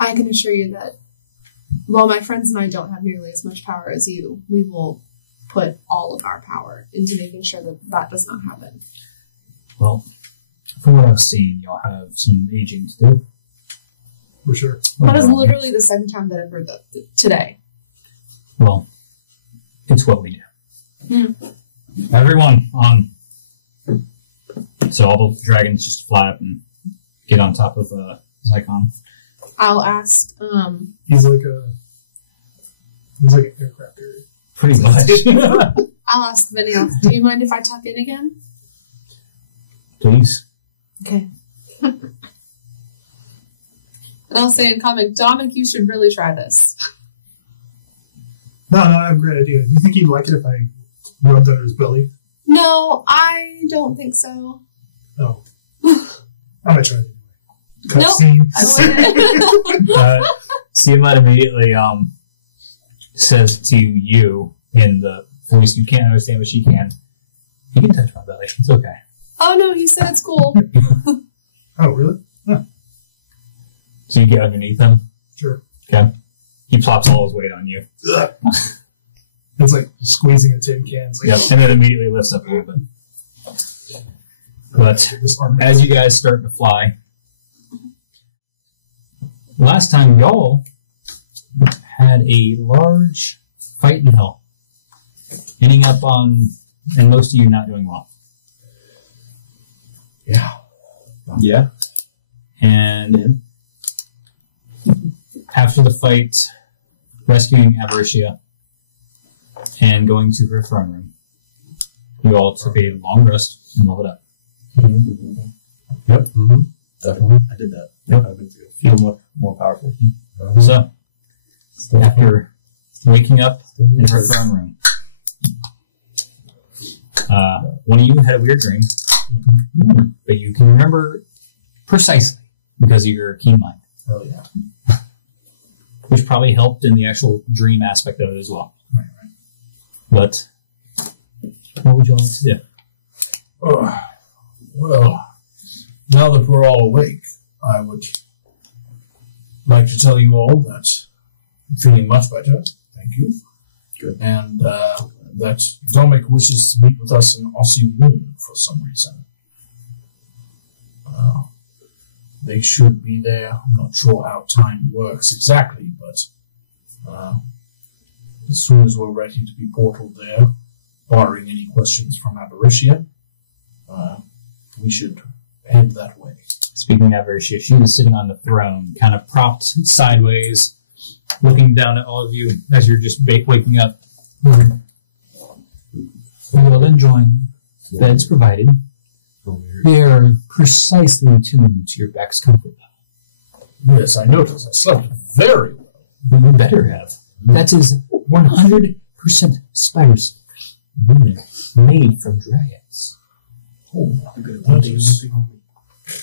I can assure you that while my friends and I don't have nearly as much power as you, we will put all of our power into making sure that that does not happen. Well, from what I've seen, you'll have some aging to do. For sure. That is literally the second time that I've heard that today. Well, it's what we do. Hmm. Everyone on. So all the dragons just fly up and get on top of Zycon. I'll ask, He's like an aircraft carrier. Pretty much. I'll ask Vinny, do you mind if I tuck in again? Please. Okay. And I'll say in comment, Dominic, you should really try this. No, I have a great idea. Do you think he'd like it if I rubbed under his belly? No, I don't think so. No. I'm going to try it anyway. Nope. Cutscene. I wouldn't. Siamut immediately says to you in the voice you can't understand, but she can. You can touch my belly. It's okay. Oh no, he said it's cool. Oh, really? Huh. So you get underneath him. Sure. Okay. He plops all his weight on you. Ugh. It's like squeezing a tin can. It's like, Yep. And then immediately lifts up a little bit. But this arm. as you guys start to fly, last time y'all had a large fight in hell, ending up on, and most of you not doing well. Yeah. Yeah. And after the fight, rescuing Avaricia and going to her throne room, you all took a long rest and leveled up. Yep. Mm-hmm. Definitely. I did that. Yep. I would feel more powerful. So, after waking up in her throne room, one of you had a weird dream, but you can remember precisely because of your keen mind. Oh, yeah. Which probably helped in the actual dream aspect of it as well. Right. But, what would you like to do? Well, now that we're all awake, I would like to tell you all that I'm feeling much better. Thank you. Good. And that Dominic wishes to meet with us in Aussie Room for some reason. They should be there. I'm not sure how time works exactly, but as soon as we're ready to be portaled there, barring any questions from Avaricia, we should head that way. Speaking of Avaricia, she was sitting on the throne, kind of propped sideways, looking down at all of you as you're just waking up. You will then join beds provided. They are precisely tuned to your back's comfort level. Yes, I noticed. I slept very well. You better have. That is 100% spider silk, made from dragons. Oh, that is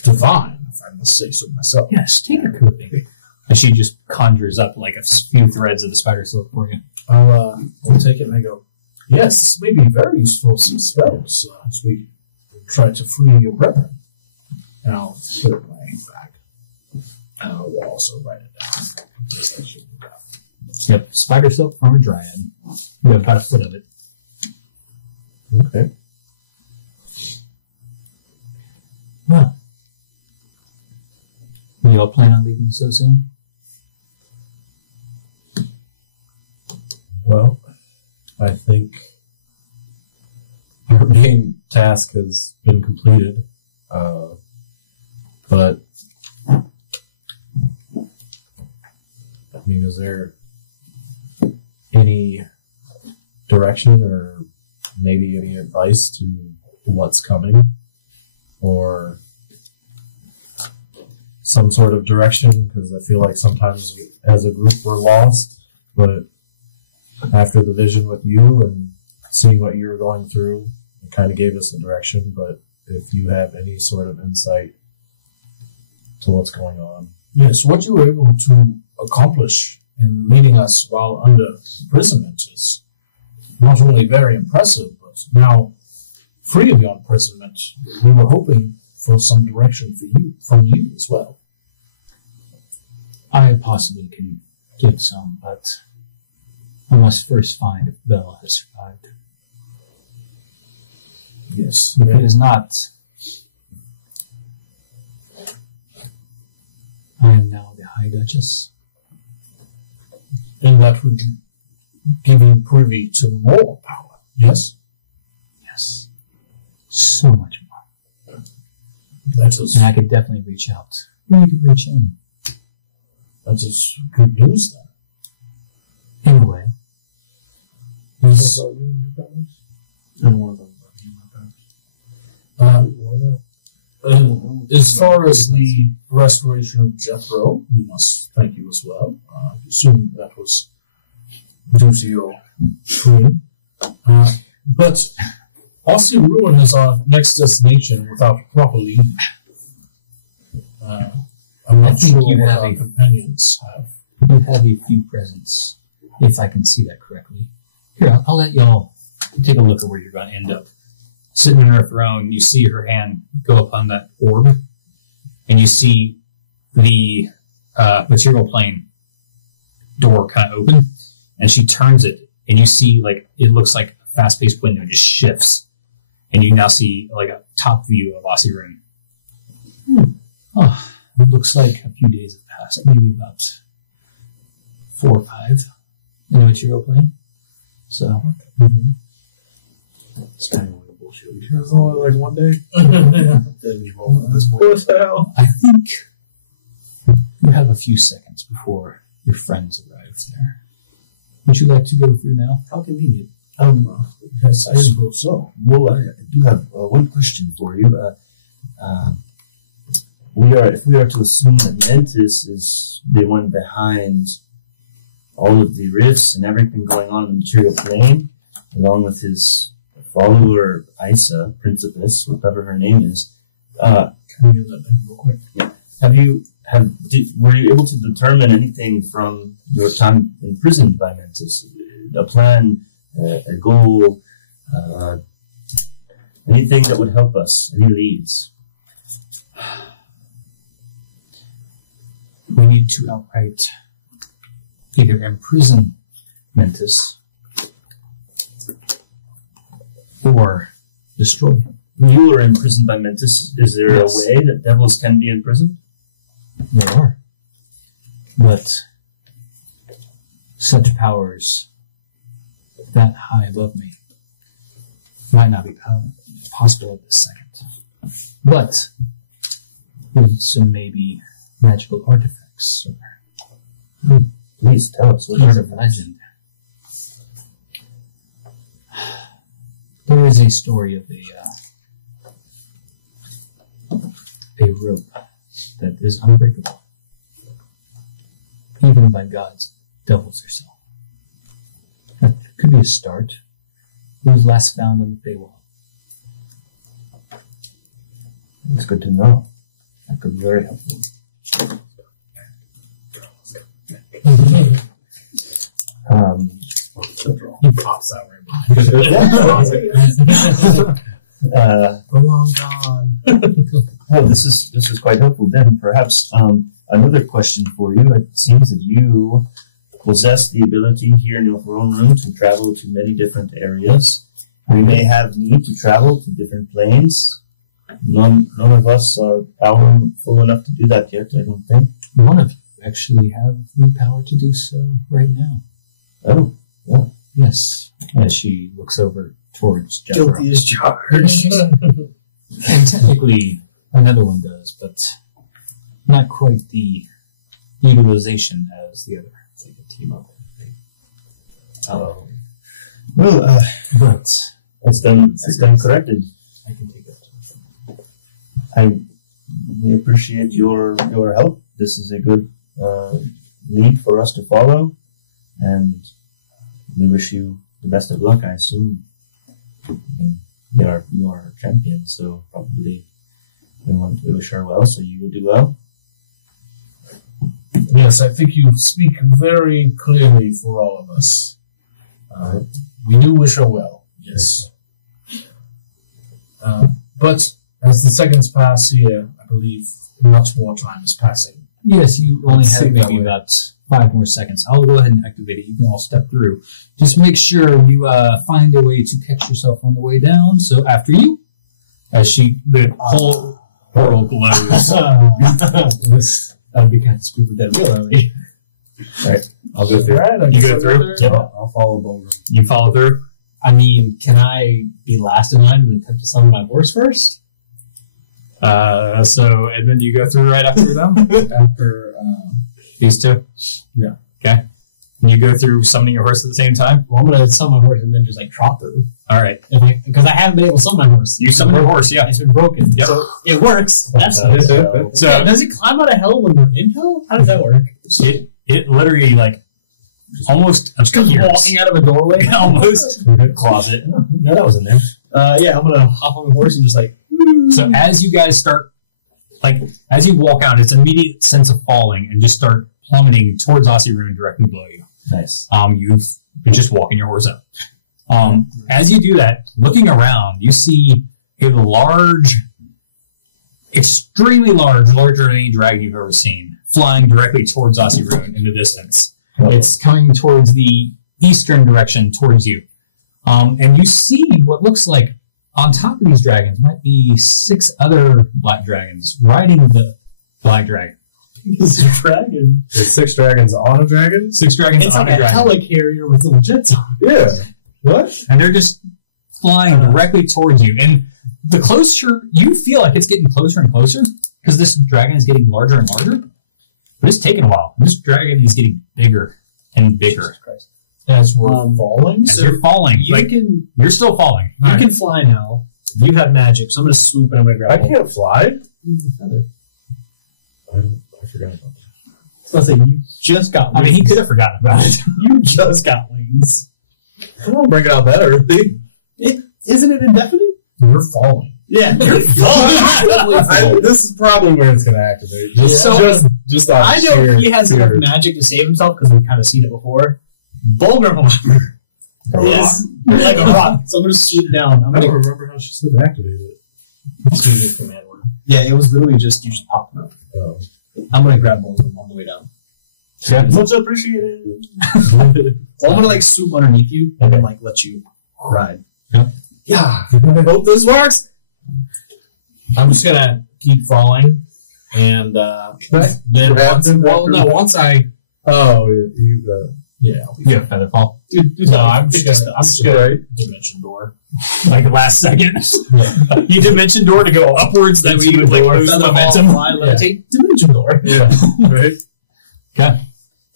divine, if I must say so myself. Yes, take a coating. And she just conjures up like a few threads of the spider silk for you. I'll take it and I go, yes, this may be very useful some spells as we try to free your brethren. And I'll put it in my bag. And I'll also write it down. Because I should look up. Yep, spider silk from a dryad. You have about a foot of it. Okay. Well, y'all plan on leaving so soon? Well, I think our main task has been completed, but I mean, is there any direction or maybe any advice to what's coming, or some sort of direction? Because I feel like sometimes as a group we're lost, but after the vision with you and seeing what you were going through, it kind of gave us a direction. But if you have any sort of insight to what's going on. Yes, what you were able to accomplish in leading us while under imprisonment is not only very impressive, but now free of your imprisonment, we were hoping for some direction from you as well. I possibly can give some, but I must first find if Belle has survived. Yes. If it is not, I am now the High Duchess. And that would give you privy to more power, yes? Yes. So much more. That is, And I could definitely reach out. Or you could reach in. that is good news then. Anyway. Is, And one of them. as far as the restoration of Jethro, we must thank you as well. I assume that was due to your queen. But Aussie Ruin is our next destination without proper leave. I'm I not think sure you what have our a- companions have. You have a few presents, if I can see that correctly. Here, I'll let y'all take a look at where you're going to end up. Sitting on her throne, you see her hand go up on that orb, and you see the material plane door kind of open, and she turns it, and you see, like, it looks like a fast-paced window just shifts, and you now see, like, a top view of Aussie Room. Oh, it looks like a few days have passed, maybe about 4 or 5 in the material plane. So, It's kind of like bullshit. It's only like one day. What the hell? I think you have a few seconds before your friends arrive there. Would you like to go through now? How convenient. Yes, I suppose so. Well, I do have one question for you. If we are to assume that Mentis is the one behind all of the rifts and everything going on in the material plane, along with his follower Isa, Principess, whatever her name is, Can you use that name real quick? were you able to determine anything from your time imprisoned by Mentis? A plan, a goal, anything that would help us? Any leads? We need to outright either imprison Mentis or destroy him. You were imprisoned by Mentis. Is there Yes. a way that devils can be imprisoned? They are. But such powers that high above me might not be possible at this second. But with some maybe magical artifacts or Please tell us what part is of legend. There is a story of a rope that is unbreakable, even by gods, devils, or so. That could be a start. It was last found on the Feywild. It's good to know. That could be very helpful. He pops out right behind. We're long gone. Well, this is quite helpful. Then perhaps another question for you. It seems that you possess the ability here in your own room to travel to many different areas. We may have need to travel to different planes. None of us are powerful enough to do that yet, I don't think. One of you actually have the power to do so right now. Oh, yeah. Yes. As she looks over towards Jethro. Guilty as charged. And technically, another one does, but not quite the utilization as the other. It's like a team up. Oh. Well, But it's done corrected. I can take that. We appreciate your help. This is a good lead for us to follow, and we wish you the best of luck. I assume you are our champion, so probably we wish her well. So you will do well. Yes, I think you speak very clearly for all of us. We do wish her well, yes. But as the seconds pass here, I believe much more time is passing. Yes, you only Let's have see that maybe way. about 5 more seconds. I'll go ahead and activate it. You can all step through. Just make sure you find a way to catch yourself on the way down. So after you, as the whole portal glows. That would be kind of stupid that real early. Alright, I'll go through. You go through? Yeah, I'll follow Boulder. You follow through? I mean, can I be last in line and attempt to summon my horse first? So Edmund, you go through right after them? After These two? Yeah. Okay. And you go through summoning your horse at the same time? Well, I'm going to summon my horse and then just like trot through. Alright. Because I haven't been able to summon my horse. You summon your horse, yeah. It's been broken. Yep. So it works. That's nice. So Yeah, does it climb out of hell when we're in hell? How does that work? it literally like almost appears. Walking out of a doorway? Almost. Closet. No, that was in there. Yeah, I'm going to hop on my horse and just like... So as you guys start, like, as you walk out, it's an immediate sense of falling and just start plummeting towards Aussie Ruin directly below you. Nice. You've been just walking your horse up. As you do that, looking around, you see a large, extremely large, larger than any dragon you've ever seen, flying directly towards Aussie Ruin in the distance. It's coming towards the eastern direction towards you. And you see what looks like on top of these dragons might be 6 other black dragons riding the black dragon. It's a dragon. There's 6 dragons on a dragon? 6 dragons It's on like a a dragon. helicarrier with little jets on it. Yeah. What? And they're just flying directly towards you. And the closer, you feel like it's getting closer and closer because this dragon is getting larger and larger. But it's taking a while. And this dragon is getting bigger and bigger. as we're falling. As you're falling. You're still falling. You can fly now. You have magic, so I'm going to swoop and I'm going to I grab can't fly. feather. I forgot about that. I was going to say, you just got wings. I mean, he could have forgotten about it. You just got wings. Come on, break it out that early. Isn't it indefinite? You're falling. Yeah, you're falling. This is probably where it's going to activate. Just on I know sheer he has enough fear. magic to save himself because we've kind of seen it before. Bulgur, however, is like a rock. So I'm going to swoop down. I'm I going don't to remember how she said to activate it. use the command word. Yeah, it was literally just you just pop them out. Oh. I'm going to grab Bulgur on the way down. Much appreciated. Well, I'm going to like swoop underneath you and then like let you ride. Yeah. I hope this works. I'm just gonna keep falling, and then once I Oh, you got. You have feather fall. no, I'm just gonna dimension door. Like the last second. You dimension door to go upwards, that way you would like lose momentum. Fly, levitate, dimension door. Yeah. Right. Okay.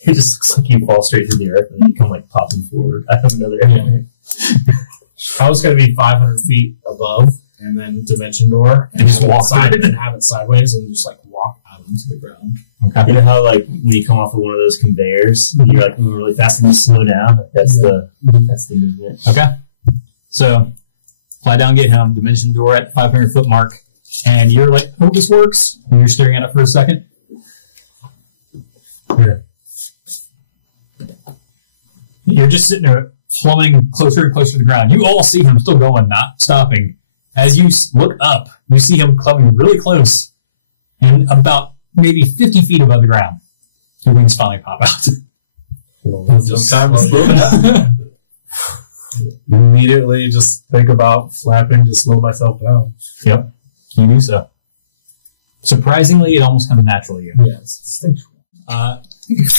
It just looks like you fall straight through the earth and then you come like popping forward out of another area. I was gonna be 500 feet above, and then dimension door, and just walk side and have it sideways, and just like walk out into the ground. Okay. You know how like when you come off of one of those conveyors, you're like moving really fast and you slow down? That's the movement. Okay. So, fly down, get him, dimension door at 500 foot mark, and you're like, oh, this works. And you're staring at it for a second. Yeah. You're just sitting there, plummeting closer and closer to the ground. You all see him still going, not stopping. As you look up, you see him coming really close, and about maybe 50 feet above the ground. Your wings finally pop out. Just time to slow down. Immediately just think about flapping to slow myself down. Yep. You do so. Surprisingly, it almost comes naturally to you. Yes.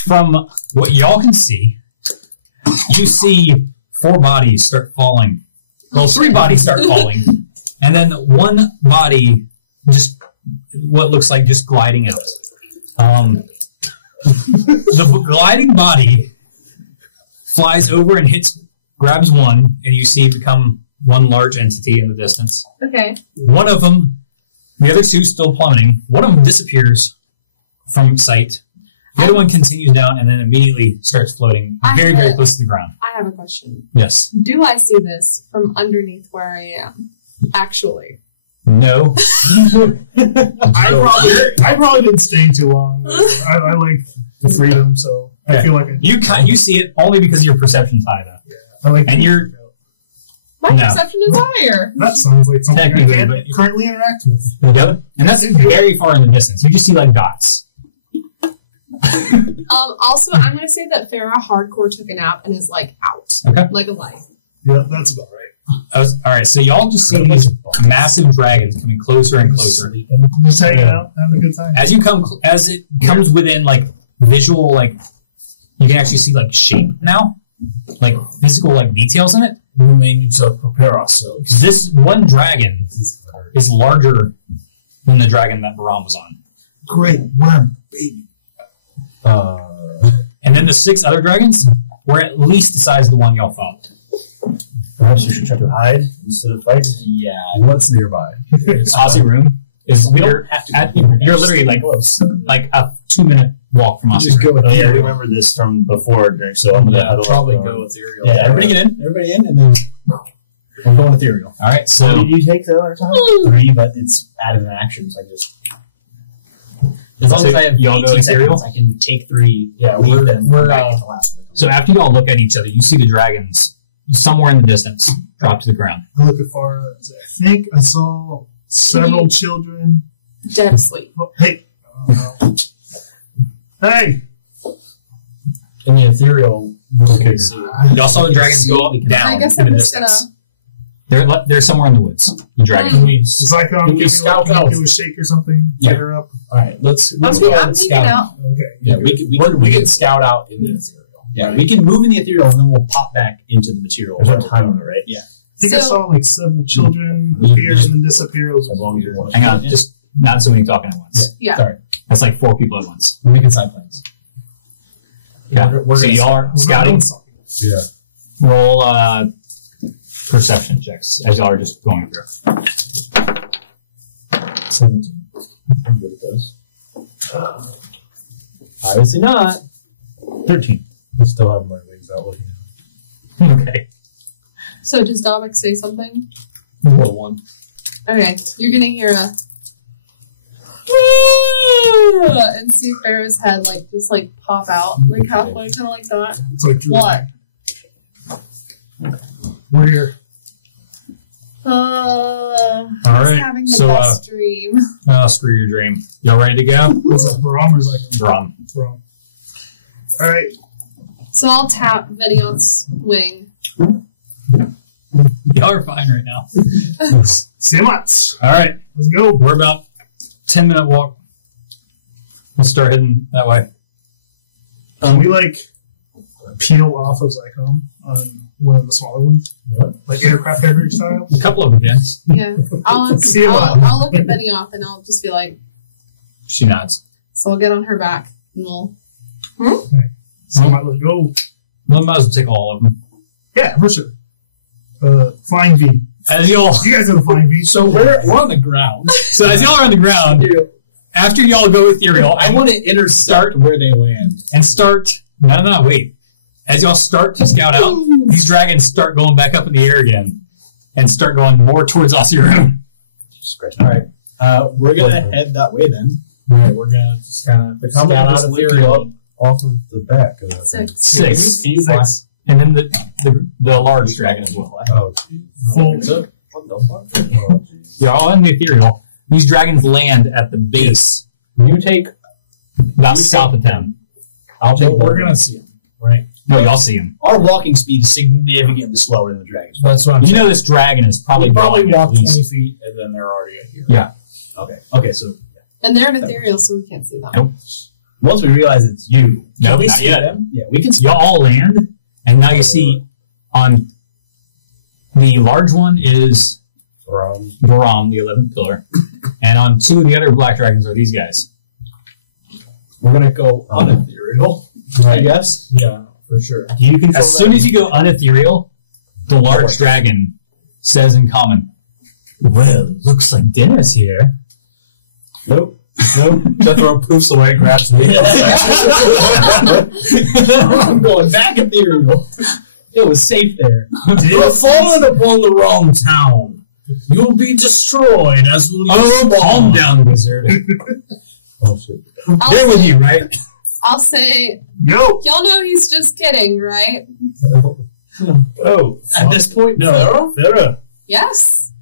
From what y'all can see, you see 4 bodies start falling. Well, 3 bodies start falling, and then 1 body just what looks like just gliding out. The gliding body flies over and grabs one, and you see it become one large entity in the distance. Okay. One of them, the other 2 still plummeting. One of them disappears from sight. The other one continues down and then immediately starts floating very, very close to the ground. I have a question. Yes. Do I see this from underneath where I am? Actually. No. I probably didn't stay too long. I like the freedom, so I feel like You see it only because your perception's high, though. I like. And you're... My No. perception is higher. That sounds like something I Technically, can't but- currently interact with. Yep. And that's very far in the distance. You just see, like, dots. Also, I'm going to say that Farah hardcore took a nap and is, like, out. Okay. Like a light. Yeah, that's about right. All right, so y'all just see these massive dragons coming closer and closer. Just hanging out, having a good time. As it comes within, like, visual, like, you can actually see, like, shape now. Like, physical, like, details in it. We may need to prepare ourselves. This one dragon is larger than the dragon that Baram was on. Great worm, baby. And then the 6 other dragons were at least the size of the one y'all fought. Perhaps we should try to hide instead of fight. Yeah. What's nearby? Aussie room is you're literally like a 2-minute walk from Aussie Just go room. with Oh, yeah, I Ethereal. remember this from before, so I'm gonna huddle Probably up. go ethereal. Yeah, Everybody get in. Everybody in, and then we're going ethereal. All right, So so did you take the other time? 3, but it's added an action, so I just... As long So as I have y'all go 18 ethereal? seconds, I can take 3, Yeah, leave we're- them, we're, come back uh, at the last one. so after y'all look at each other, you see the dragons somewhere in the distance drop to the ground. I look as far as I think I saw several children. Dead asleep. Oh, hey. Hey. In the ethereal, we can see. Y'all saw the dragons go down I guess in I'm the just going distance. to... They're somewhere in the woods. The dragons. It's like We can scout out. do a shake or something. Yeah. Get her up. All right, let's go I'm ahead and peeking scout. out. Okay. Yeah, we can scout out in the ethereal. Yeah, we can move in the ethereal, and then we'll pop back into the material. There's no time on it, right? Yeah. I think I So- saw like several children appear and then disappear. As long as you're watching. Hang on, just not so many talking at once. Yeah. Sorry. That's like 4 people at once. We're making side plans. Yeah. We're So gonna y'all are scouting. Yeah. Roll perception checks as y'all are just going through. 17. I'm good at those. Obviously not. 13. I still have my wings out looking Okay. So does Dominic say something? Roll 1. Okay, you're going to hear a... and see Farah's head like just like pop out like halfway, kind of like that. It's like What? we're here. All I was right. having the So, best dream. screw your dream. Y'all ready to go? What's that? Barometer's like Drum. wrong. All right. So I'll tap Vedion's wing. Y'all are fine right now. See you much. All right. Let's go. We're about 10-minute walk. Let's start heading that way. Can we like peel off of Zycom on one of the smaller ones? Like aircraft carrier style? A couple of them, yes. Yeah. I'll See you later. I'll look at Vedion and I'll just be like, She nods. so I'll get on her back and we'll... So let's go. Well, might as well take all of them. Yeah, for sure. Flying V. As y'all, You guys know the flying V. So we're on the ground. so as y'all are on the ground, after y'all go ethereal, I want to intercept where they land. and start. No, wait. As y'all start to scout out, these dragons start going back up in the air again, and start going more towards Osirum. All right. We're going to head that way then. All right, we're gonna just kind of How many scout out just lift you ethereal. up off of the back of that thing? 6. 6, Can you fly? and then the large dragon as well. Oh, geez. Full. Oh, geez. You're all in the ethereal. These dragons land at the base, You take... about south of town. I'll So take we're one. gonna see them, right? No, y'all see them. Our walking speed is significantly slower than the dragon's. That's what I'm You saying. know this dragon is probably We probably going at walk 20 least. feet and then they're already here. Yeah. Okay, so And they're an ethereal, so we can't see them. Nope. once we realize it's you, No, we not see yet. them? Yeah, we can see Y'all all land, and now you see on the large one is Baram, the 11th pillar, and on 2 of the other black dragons are these guys. We're gonna go unethereal, I guess. Yeah, for sure. do you control As soon as you go unethereal, the large dragon says in common, "Well, looks like dinner's here." Nope. Jethro poofs away, grabs me. I'm going back ethereal. It was safe there. You have fallen upon the wrong town. You'll be destroyed as will your Oh, spawn. calm down, wizard. Oh, shit. They're with you, right? I'll say, Yo! y'all know he's just kidding, right? Oh, At this point, no. Sarah. Yes.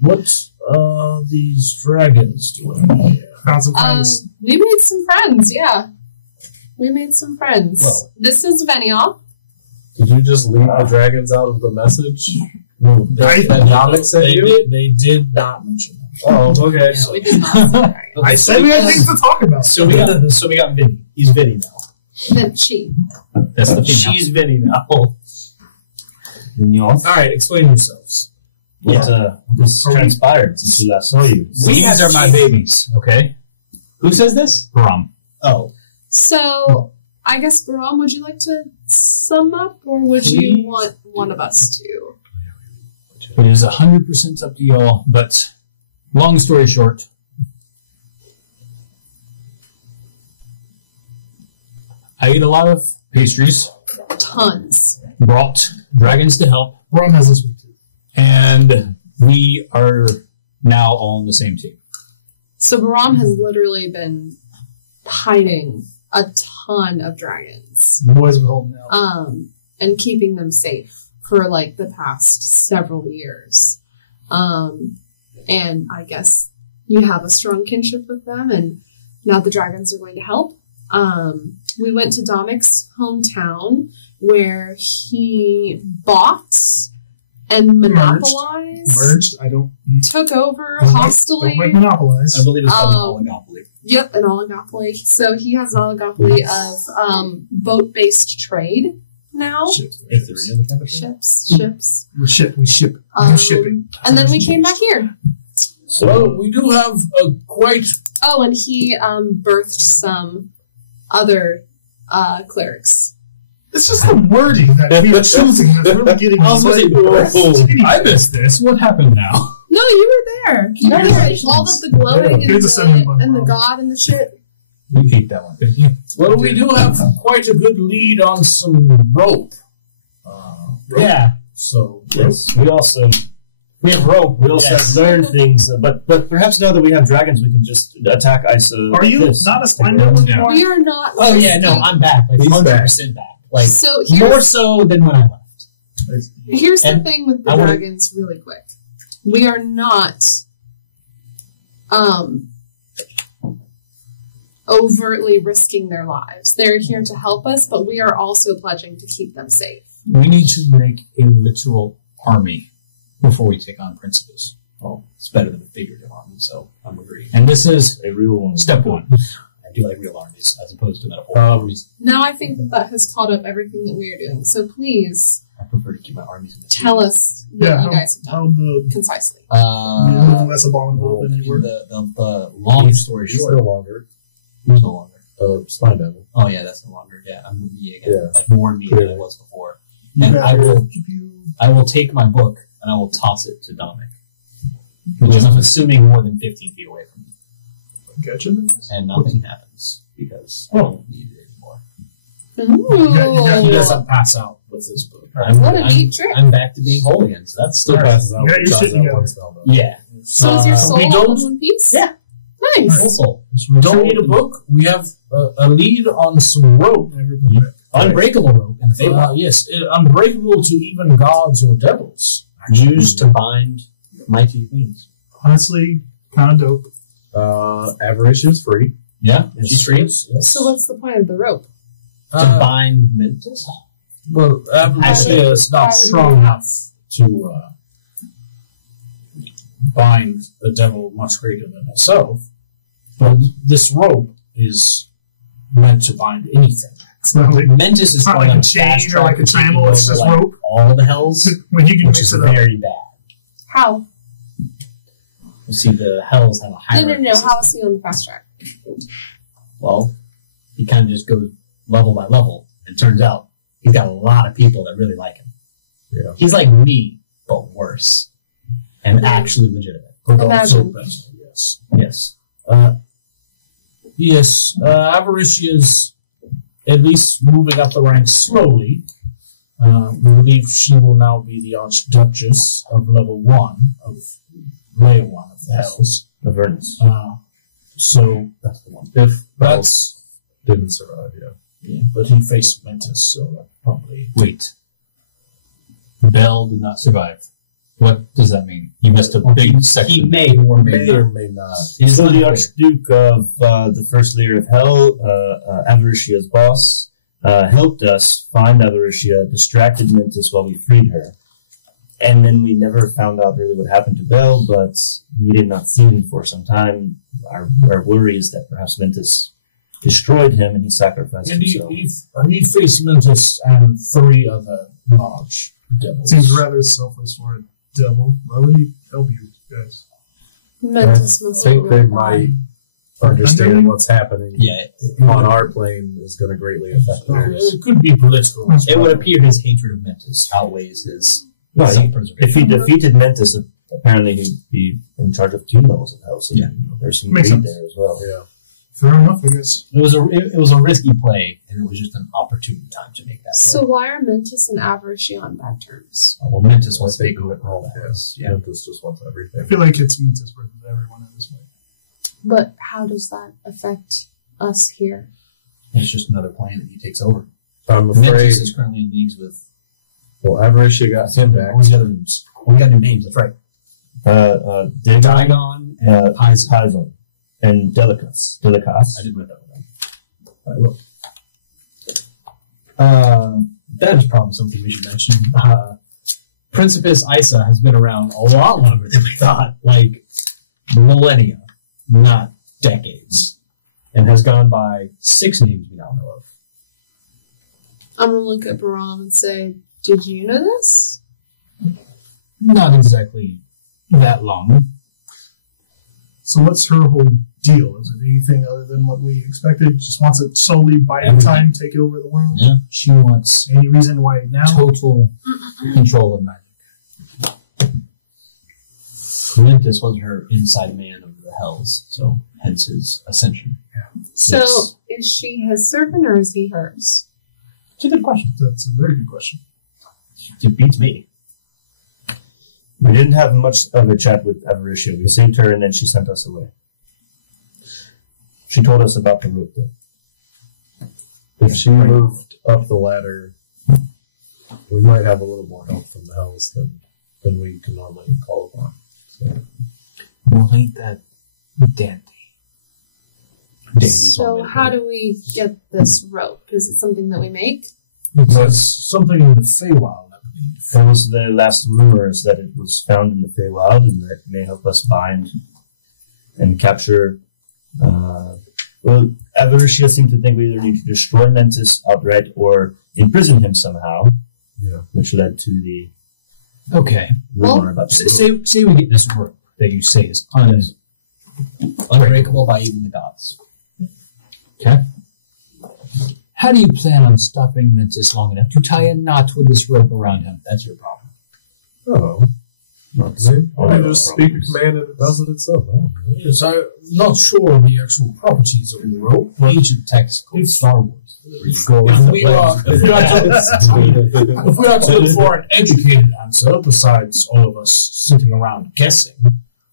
What are these dragons doing here? Found some friends. We made some friends, yeah. We made some friends. Well. This is Venia. Did you just leave the dragons out of the message? I- That Dominic sent you? They did not mention that. Oh, okay. Yeah, we did not see dragon. I said we had things to talk about. So we got Vinny. He's Vinny now. Then she. That's the female. She's Vinny now. All right, explain yourselves. What transpired since we last saw you? These are my babies, okay? Who says this? Baram. Oh, So, I guess, Baram, would you like to sum up, or would you want one of us to? It is 100% up to y'all, but long story short, I ate a lot of pastries, Tons. brought dragons to help, Ron has this week too. and we are now all on the same team. So, Baram has literally been hiding a ton of dragons. The boys have holding out. And keeping them safe for like the past several years. And I guess you have a strong kinship with them, and now the dragons are going to help. We went to Domic's hometown where he bought and monopolized, Merged. I don't. took over Don't hostily. make monopolize. I believe it's called an oligopoly. Yep, an oligopoly. So he has an oligopoly of boat-based trade now. Ships. We ship. We ship. Shipping. And then we came back here. Well, we do have a quite... Oh, and he birthed some other clerics. It's just the wording that we are choosing that's really getting me. I missed this. What happened now? No, you were there. You were there. All of the glowing Here's a and the god and the shit. You ate that one, didn't you? Well, we do have quite a good lead on some rope. Yeah. So, Yes, we have rope. We also have learned things, but perhaps now that we have dragons, we can just attack Isa. Are you not a spine devil anymore? We are not. Oh yeah, no, I'm back. Like He's 100% back. Like So more here's, so than when I left. here's the and thing with the I wanna- dragons, really quick. We are not overtly risking their lives. They're here to help us, but we are also pledging to keep them safe. We need to make a literal army before we take on principles. Well, it's better than a figurative army, so I'm agreeing. And this is a real one? step one. I do like real armies as opposed to metaphorical armies. Now I think that has caught up everything that we are doing. So please I prefer to keep my armies in the tell us what Yeah, you guys have how done the concisely. less abominable than you were. The long story He's short, no longer. who's no longer? Spine devil. Oh yeah, that's no longer. Yeah, I'm me again. Yeah. Like more me than I was before. And I will take my book and I will toss it to Dominic, which is I'm assuming more than 15 feet away from me, Gotcha. and nothing happens because I don't need it anymore. Ooh. he doesn't pass out with his book. What a neat trick. I'm back to being whole again, so that's Still passes out. Yeah, with you're shots sitting out together. once now, though. yeah. So is your soul we all don't- in one piece? Yeah. Nice. Full soul. We don't need a book. We have a lead on some rope. Unbreakable rope in the Feywild. Yes, unbreakable to even gods or devils. Used to bind mighty things. Honestly, kind of dope. Aberration is free. Yeah, she's free. Yes. So what's the point of the rope? To bind Mentis. Well, actually, it's not I would strong do enough to bind a devil much greater than herself, but this rope is meant to bind anything. It's not like, Mentis is it's not going like on a chain fast or track like a to taking trample, it's over, just like, rope. all the hells, When you can which mix is it up. very bad. How? You see, the hells have a No, hierarchy. no, no. How is he on the fast track? Well, he kind of just goes level by level, and turns out he's got a lot of people that really like him. Yeah. He's like me, but worse, and actually legitimate. But also Imagine. better, yes. Yes. Yes, Avaricia's at least moving up the ranks slowly. We believe she will now be the Archduchess of level 1 of layer 1 of the Hells. Avernus. So That's the one. If that's didn't survive, yeah, but he faced Mentis, so that probably Wait. Bell did not survive. What does that mean? You missed a big section. He may or may may not. or may not. He's still the Archduke of the first layer of hell, Avaricia's boss, helped us find Avaricia, distracted Mentis while we freed her. And then we never found out really what happened to Bell, but we did not see him for some time. Our worry is that perhaps Mentis destroyed him and he sacrificed and himself. he faced Mentis and 3 other large devils. Seems rather selfless for a devil. Why would he help you guys? Mentis I must think be they really might bad. understand what's happening Yeah. on our plane is going to greatly affect theirs. It could be political. It would appear his hatred of Mentis outweighs his No, self-preservation. if he defeated Mentis, apparently he'd be in charge of 2 levels of hell. So Yeah. there's some Makes greed sense. there as well. Yeah. Fair enough, I guess. It was a risky play, and it was just an opportune time to make that play. So why are Mentis and Avaricia on bad terms? Well, Mentis wants to They take over wrong. all the Yes. house. Yeah. Mentis just wants I everything. feel like it's Mentis versus everyone at this point. But how does that affect us here? It's just another plan that he takes over. I'm afraid. Mentis is currently in leagues with. Well, Avaricia got him back. What was the other names? Oh, we got new names. That's right. Dagon, Digon and Pison. Pison, and Delicas. I didn't write that one down. I will. That is probably something we should mention. Principess Isa has been around a lot longer than we thought, like millennia, not decades, and has gone by 6 names we now know of. I'm gonna look at Baram and say, "Did you know this?" Not exactly that long. So what's her whole deal? Is it anything other than what we expected? Just wants it solely biding time, take over the world? Yeah. She wants Any reason why now? total control of magic. Mentis was her inside man of the Hells, so hence his ascension. So Yes. is she his servant or is he hers? It's a good question. That's a very good question. It beats me. We didn't have much of a chat with Avaricia. We saved her and then she sent us away. She told us about the rope, though. If she moved up the ladder, we might have a little more help from the Hells than we can normally call upon. So, Well, ain't that dandy? So how do we get this rope? Is it something that we make? It's something in the Feywild, I believe. That was the last rumors that it was found in the Feywild and that may help us bind and capture. Well, Avaricia seemed to think we either need to destroy Mentis outright or imprison him somehow, yeah. which led to the Okay. rumor about the rope. Say we get this rope that you say is Unbreakable by even the gods. Okay. How do you plan on stopping Mentis long enough to tie a knot with this rope around him? That's your problem. Oh. Not see? All I our just speak a problems. command and it does it itself. Oh, Yes, I'm not sure of the actual properties of the rope, but Ancient text called Star Wars. if we are to look for an educated answer, besides all of us sitting around guessing,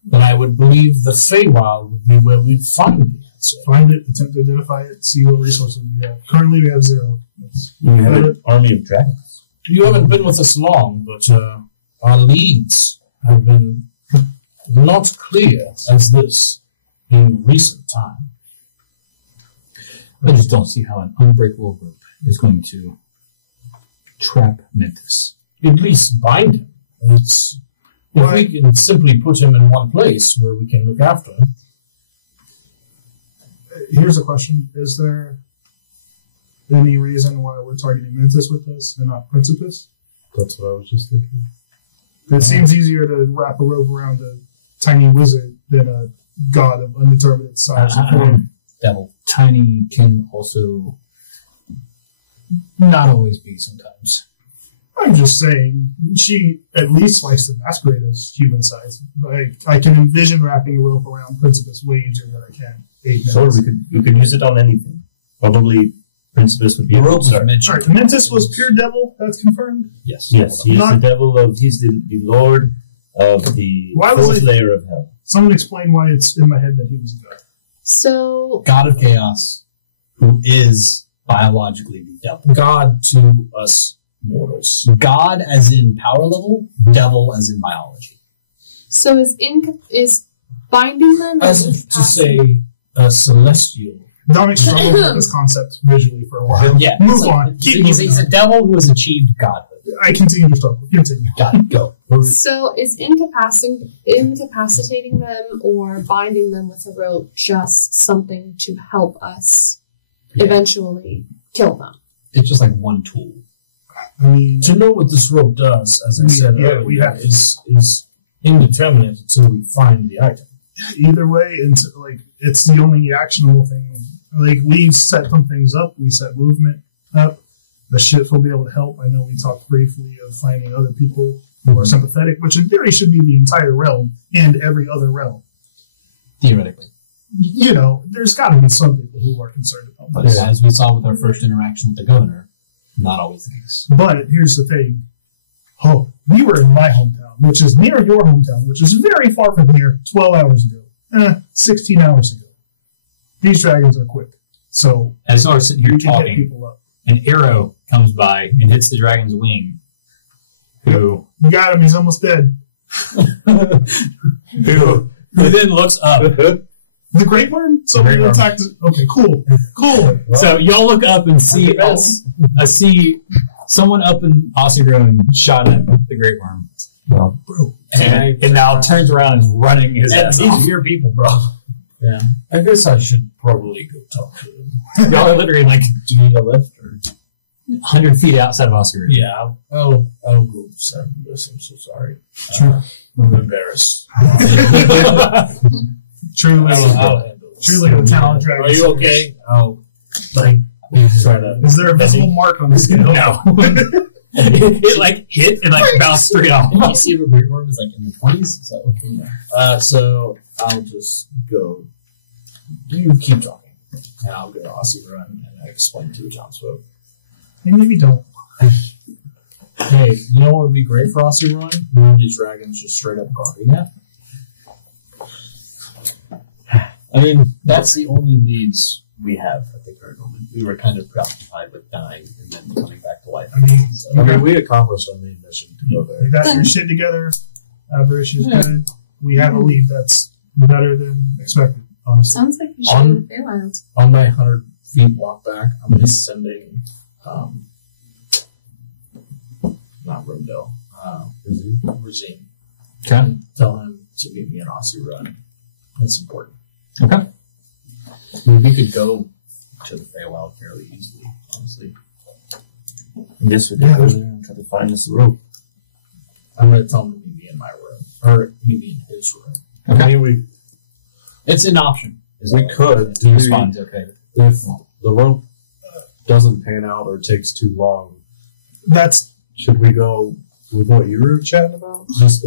then I would believe the Feywild would be where we'd find the answer. Find it, attempt to identify it, see what resources we have. Currently we have 0. That's We have an army of dragons. You haven't been with us long, but our leads have been not clear as this in recent time. I just don't see how an unbreakable rope is going to trap Mentis. At least bind him. If we can simply put him in one place where we can look after him. Here's a question: is there any reason why we're targeting Mantis with this and not Principus? That's what I was just thinking. It seems easier to wrap a rope around a tiny wizard than a god of undetermined size. Devil. Tiny can also not always be sometimes. I'm just saying, she at least likes to masquerade as human size. I can envision wrapping a rope around Principus way easier than I can. 8 So minutes. we could use it on anything. Probably Principus would be The a good rope was start. mentioned. Alright, Mantis was pure devil, that's confirmed. Yes. Yes, he's Not- the devil of. He's the lord of the Why was fourth it- layer of hell. Someone explain why it's in my head that he was a god. So, God of Chaos, who is biologically the devil. God to us mortals. God as in power level, devil as in biology. so is binding them As if to say, a celestial. Dominic struggled with this concept visually for a while. Yeah. Move it's like- on. Keep He's moving a on. devil who has achieved godhood. I continue to struggle. Continue. Got it. Go. So is incapacitating them or binding them with a rope just something to help us eventually kill them? It's just like one tool. I mean, To know what this rope does, as I said Yeah, earlier, we have to. is indeterminate until we find the item. either way, it's the only actionable thing. Like, we set some things up. We set movement up. The ships will be able to help. I know we talked briefly of finding other people who are sympathetic, which in theory should be the entire realm and every other realm. Theoretically. You know, there's got to be some people who are concerned about But this. as we saw with our first interaction with the governor, not always the case. But here's the thing. Oh, we were in my hometown, which is near your hometown, which is very far from here 12 hours ago. 16 hours ago. These dragons are quick. So As I was sitting here we can hit talking, people up. an arrow comes by and hits the dragon's wing. Who You got him. He's almost dead. who then looks up. The Great Worm? Somebody Great Worm. attacked. Okay, cool. Cool. So y'all look up and see see someone up in Ossigrone shot at the Great Worm. Well, And now turns around and is running his ass These off. are your people, bro. Yeah. I guess I should probably go talk to them. Y'all are literally like Do you need a lift? Or? 100 feet outside of Ossigrone. Yeah, I'll go send this. I'm so sorry. I'm embarrassed. Truly, I'll handle this. truly a talent dragon. Are you okay? I'll try to. Is there a visible mark on the scale? No. it like hit and like bounced straight off. Did you see if a Great Worm is like in the 20s? So I'll just go. You keep talking, and I'll go to Aussie Run and explain to the townsfolk. And maybe don't. Hey, you know what would be great for Aussie Run? One of these dragons just straight up guarding it. I mean, that's the only leads we have at the current moment. We were kind of preoccupied with dying and then coming back to life. I mean, I mean, we accomplished our main mission to go there. you got your shit together. Aberration is good. We have a lead that's better than expected, honestly. Sounds like you should On- in the Feywild. On my 100 feet walk back, I'm going to be sending, not Rundell, Razine. Okay. Tell him to meet me in Aussie Run. It's important. Okay. I mean, we could go to the Feywild fairly easily, honestly. yes, we can go there and try to find this rope. I'm going to tell him to meet me in my room, or meet me in his room. I mean, It's an option. we could. He responds, okay. If the rope doesn't pan out or takes too long, should we go with what you were chatting about? Just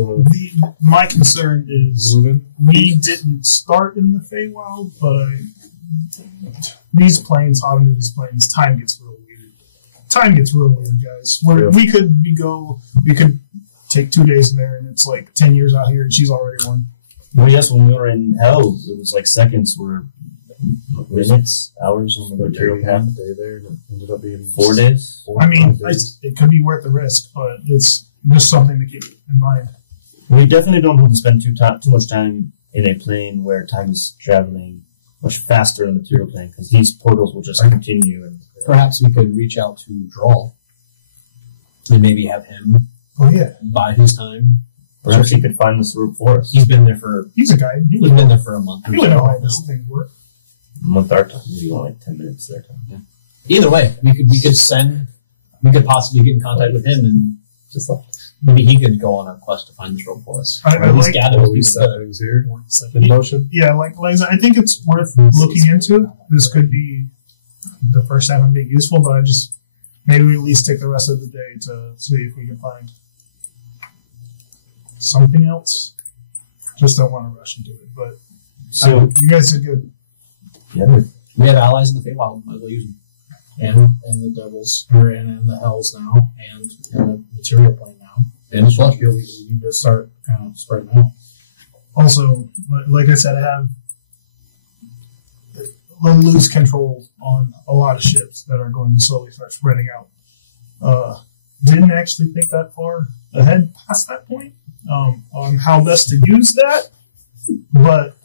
My concern is moving? we didn't start in the Feywild, but these planes, hot into these planes, time gets real weird. Time gets real weird, guys. We could take 2 days in there, and it's like 10 years out here, and she's already won. Well, yes, when we were in hell, it was like seconds were minutes, hours on the material Half a path. day there, and it ended up being 4 days. 4 I or mean, 5 days. it could be worth the risk, but it's just something to keep in mind. We definitely don't want to spend too much time in a plane where time is traveling much faster in the material plane, because these portals will just continue. And Perhaps we could reach out to Drawl and maybe have him Oh, yeah. buy his time Perhaps he could find the sword for us. He's been there for. He's a guy. He's been there for a month. He would know how this thing works. A month our time. Maybe only like 10 minutes their time. Yeah. Either way, we could possibly get in contact with him and Just like maybe he could go on a quest to find this rope for us. I Or at least like- gather At these least that thing's here in motion. Yeah, like I think it's worth looking into. This could be the first time I'm being useful, but maybe we at least take the rest of the day to see if we can find something else. Just don't want to rush into it, but so. you guys did good. Yeah, We have allies in the Feywild. Might as well use them. And the devils, or and the hells now, and the material plane now. And as well, here we need to start kind of spreading out. Also, like I said, I have lose control on a lot of ships that are going to slowly start spreading out. Didn't actually think that far ahead past that point on how best to use that, but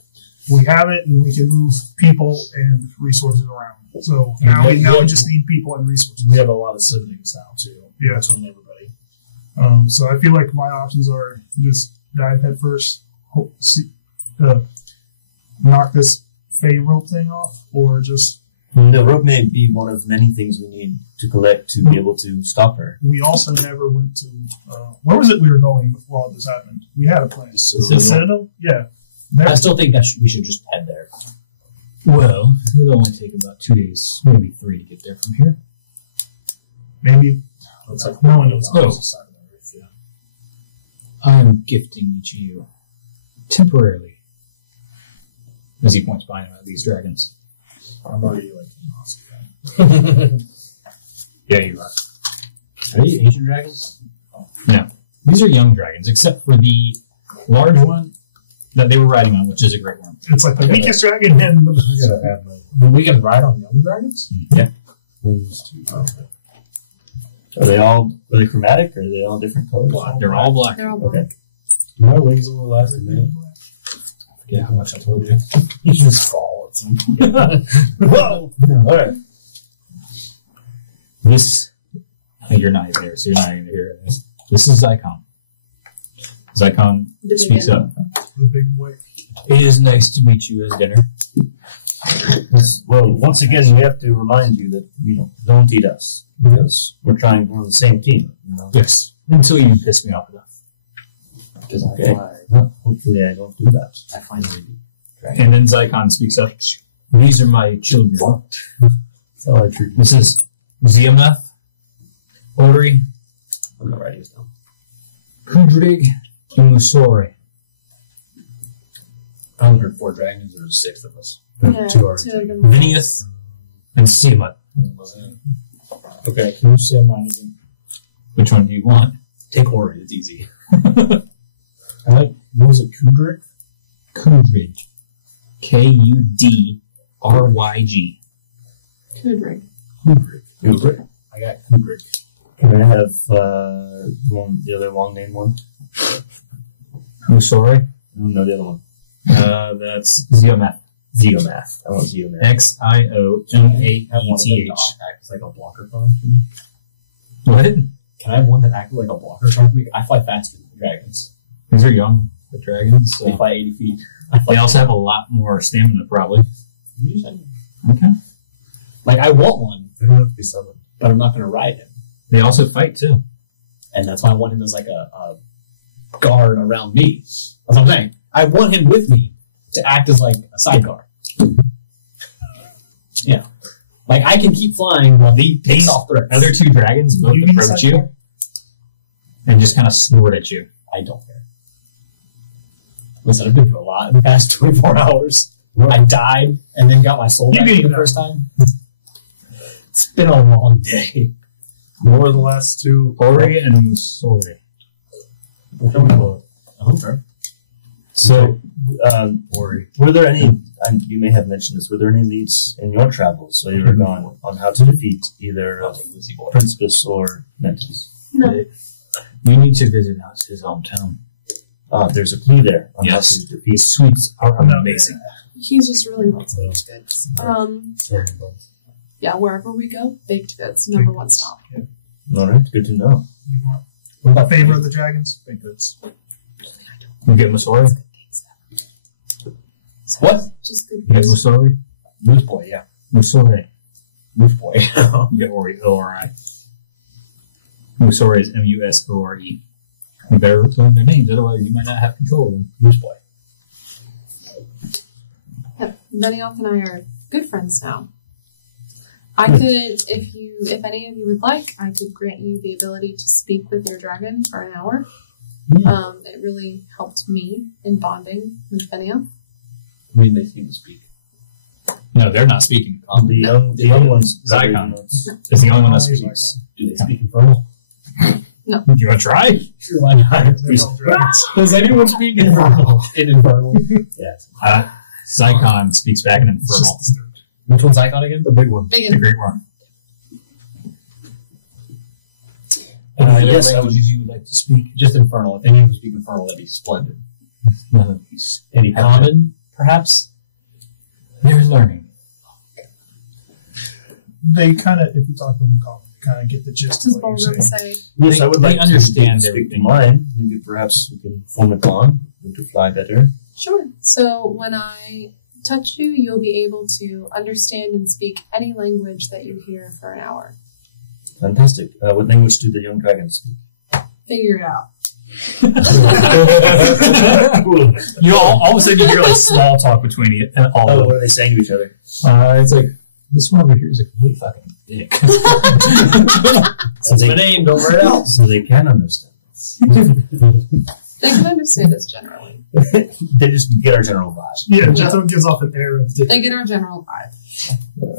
we have it and we can move people and resources around. So now we just need people and resources. We have a lot of siblings now too. Yeah. Between everybody. So I feel like my options are just dive head first, knock this Fey rope thing off, or just. The rope may be one of many things we need to collect to be able to stop her. We also never went to. Where was it we were going before all this happened? We had a plan. The Citadel? Yeah. I still think that we should just head there. Well, it'll only take about 2 days, maybe 3 to get there from here. Maybe. Looks like No one knows. Oh. opposite side of the earth, yeah. I'm gifting each of you temporarily. As he points behind him at these dragons. I'm already like awesome. Yeah, you are. Are these ancient dragons? No. These are young dragons, except for the large one that they were riding on, which is a great one. It's like the weakest dragon in I gotta add my But we can ride on young dragons? wings to. Are they chromatic, or are they all different colors? They're all black. They're all Okay. My wings will last a minute. Yeah, how much I told you. You just fall at some. Whoa! Alright. This, you're not even here, so you're not even here. This is Zycon. Zycon The speaks big up. the big way. It is nice to meet you at dinner. Well, once again, we have to remind you that, don't eat us. Because we're trying to run the same team, Yes. Until you piss me off enough. Okay. Well, hopefully I don't do that. I find it. And then Zycon speaks up. These are my children. Oh, I treat This is Ziamnath, Ori, I'm not writing this down. Kudrig, and Musori. I only heard 4 dragons, or 6 of us. Yeah, 2 are. 2 of them. Viniath, and Simat. Okay, can you say mine again? Which one do you want? Take Ori, it's easy. I like, what was it, Kudrik? Kudrig. Kudryg. Kudrig. Kudrik. I got Kudrik. Can I have the other long name one? Musori. I don't know the other one. That's Ziamath. Zeomath. I want Zeomath. Xiomaeth. Acts like a blocker card for me. What? Can I have one that acts like a blocker card for me? I fly faster than dragons. These are young dragons. They So. fly 80 feet. They also have a lot more stamina, probably. Okay. Like, I want one, They don't have to be summoned. but I'm not going to ride him. They also fight, too. And that's why I want him as like a guard around me. That's what I'm saying. I want him with me to act as like a sidecar. Yeah. Like, I can keep flying while he takes off the rest. Other 2 dragons both You need a approach you sidecar? and just kind of snort at you. I don't care. Listen, I've been through a lot in the past 24 hours. I died and then got my soul You back can for eat the that. first time. It's been a long day. What were the last 2? Ori and Musori. Okay. So, Ori. were there any, and you may have mentioned this, were there any leads in your travels while you were gone on how to defeat either Principus or Mentis? No. You need to visit his hometown. There's a clue there on Yes. how to defeat. These sweets are amazing. He's just really loves baked goods. Yeah, wherever we go, baked goods, number 1 stop. All right, good to know. You want favor of the dragons? Big goods. You get Masori? What? Just good. You get Masori? Moose boy, yeah. Masori. Moose boy. You get Ori. Musori is Musore. You better learn their names, otherwise you might not have control of them. Moose boy. Yep. Benioff and I are good friends now. I could, if any of you would like, I could grant you the ability to speak with your dragon for an hour. It really helped me in bonding with Benioff. I mean, they seem to speak. No, they're not speaking. The young ones. Zygon is the only one that speaks. Do they speak infernal? Do you want to try? Sure, why not? Does anyone speak infernal? In infernal? Yeah. Zygon speaks back in infernal. Which one's Icon again? The big one. Big The Great One. Yes, I would. languages you would like to speak? Just infernal. If anyone can speak infernal, that'd be splendid. None of these. Any common, perhaps? They're learning. They kind of, if you talk to them in common, they kind of get the gist of Does what you're Ballroom saying. say? Yes, They- I would they like understand to speak everything. mine. Maybe perhaps we can form a bond and to fly better. Sure. So when I touch you, you'll be able to understand and speak any language that you hear for an hour. Fantastic. What language do the young dragons speak? Figure it out. You all of a sudden you hear like small talk between you and all Oh, of what are they saying to each other? It's like this one over here is a complete fucking dick. So That's my name. Don't wear it out. So they can understand. They can understand us generally. They just get our general vibe. Yeah, Jethro gives off an air of They get our general vibe.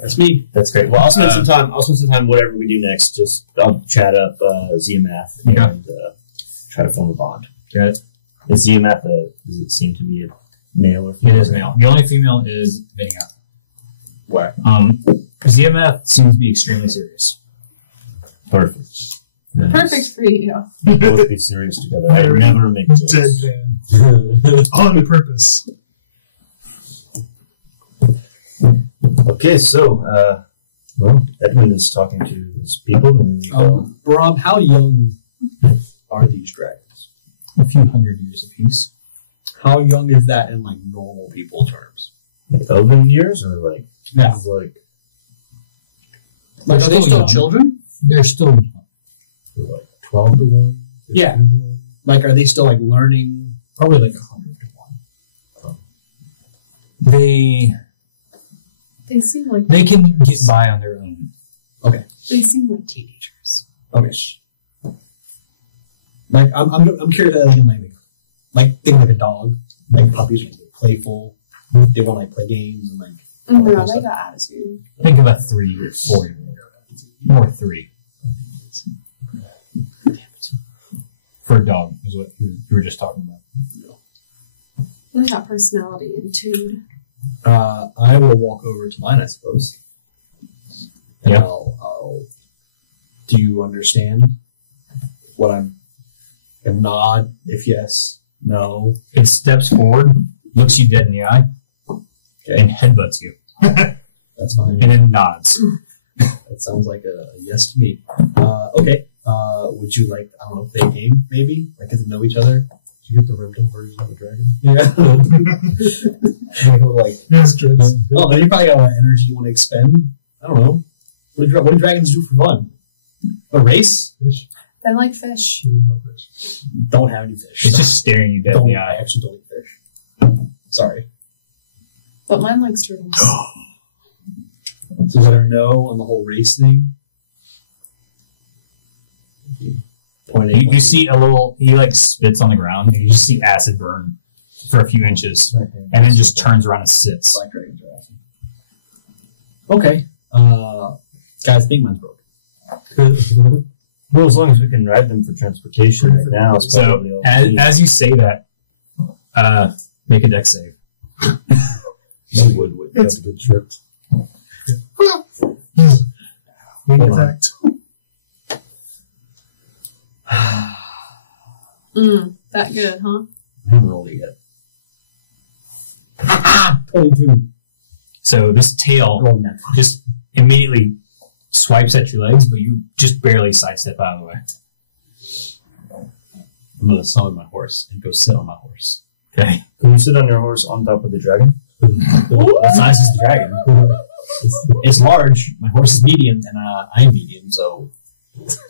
That's me. That's great. Well, I'll spend some time. Whatever we do next. Just I'll chat up Ziamath and try to form a bond. Got it? Is Ziamath does it seem to be a male or It female? is male. The only female is Vega. Why? ZMF seems to be extremely serious. Perfect. Nice. Perfect for you. We both be serious together. I never make jokes. deadpan. On purpose. Okay, so well, Edmund is talking to his people, and we go. Rob, how young are these dragons? A few hundred years apiece. How young is that in like normal people terms? Like elven years, or like Yeah. They're Like, are they still still young. children? They're still 12 to 1? Yeah. 15 to 1? Like, are they still like learning? probably like 100 to 1. They They seem like can get by on their own. they seem like teenagers. Okay. Like, I'm curious how they can like think like a dog. Like puppies are like, playful. They want to like play games and like. No, they got attitude. Think of a 3 or 4 year old. More 3. For a dog is what you were just talking about. They got personality and tude. I will walk over to mine, I suppose. And Yeah. I'll. Do you understand what I'm? And nod if yes, no. It steps forward, looks you dead in the eye, and headbutts you, That's fine. and then nods. That sounds like a yes to me. Okay. Would you like, I don't know, play a game, maybe? Like, get to know each other? Did you get the Rimdale version of the dragon? Yeah. Like, a little, like, Yes, kids. oh, you probably got a lot of energy you want to expend. I don't know. What do dragons do for fun? A race? Fish. They like fish. Don't have any fish. It's just staring you dead in the I eye. actually don't eat fish. Sorry. But mine likes turtles. So is there a no on the whole race thing? You see a little, he like spits on the ground, and you just see acid burn for a few inches, and then just turns around and sits. Black dragons are awesome. Okay. Guys, I think mine's broke. Well, as long as we can ride them for transportation right now, it's So probably all we need. as you say that, make a dex save. No wood. That's a good trip. Being attacked. That good, huh? I haven't rolled it yet. 22. So this tail Rolled that. just immediately swipes at your legs, but you just barely sidestep out of the way. I'm going to summon my horse and go sit on my horse. Okay. Can you sit on your horse on top of the dragon? What size is the dragon? It's large. My horse is medium, and I'm medium, so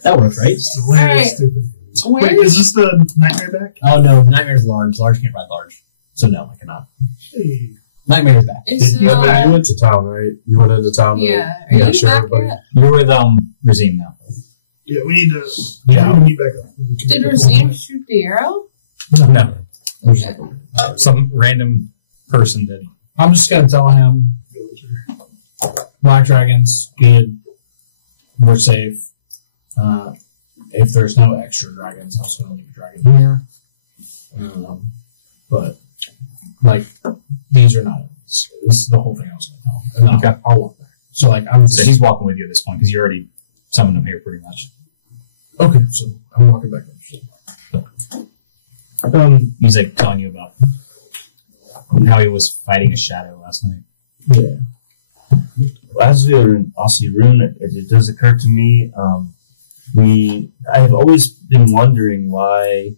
that works, right? Alright. Stupid. Where Wait, is this the nightmare back? Oh no, Nightmare's large. Large can't ride large, so no, I cannot. Hey. Nightmare's back. Is You went to town, right? You went into town. yeah. To Are you make sure back everybody. yet? You're with Razim now. Yeah, we need to Yeah. meet back up. Did Rosine shoot the arrow? No. Okay. Some random person did. I'm just gonna tell him black dragons good. We're safe. If there's no extra dragons, I'm just gonna leave a dragon here. But like these are not. This is the whole thing I was gonna tell him. Okay. I'll walk back. So like I'm just So he's walking with you at this point because you already summoned him here pretty much. okay. So I'm walking back. He's like telling you about how he was fighting a shadow last night. Yeah. As we are in Aussie Room, it does occur to me, I have always been wondering why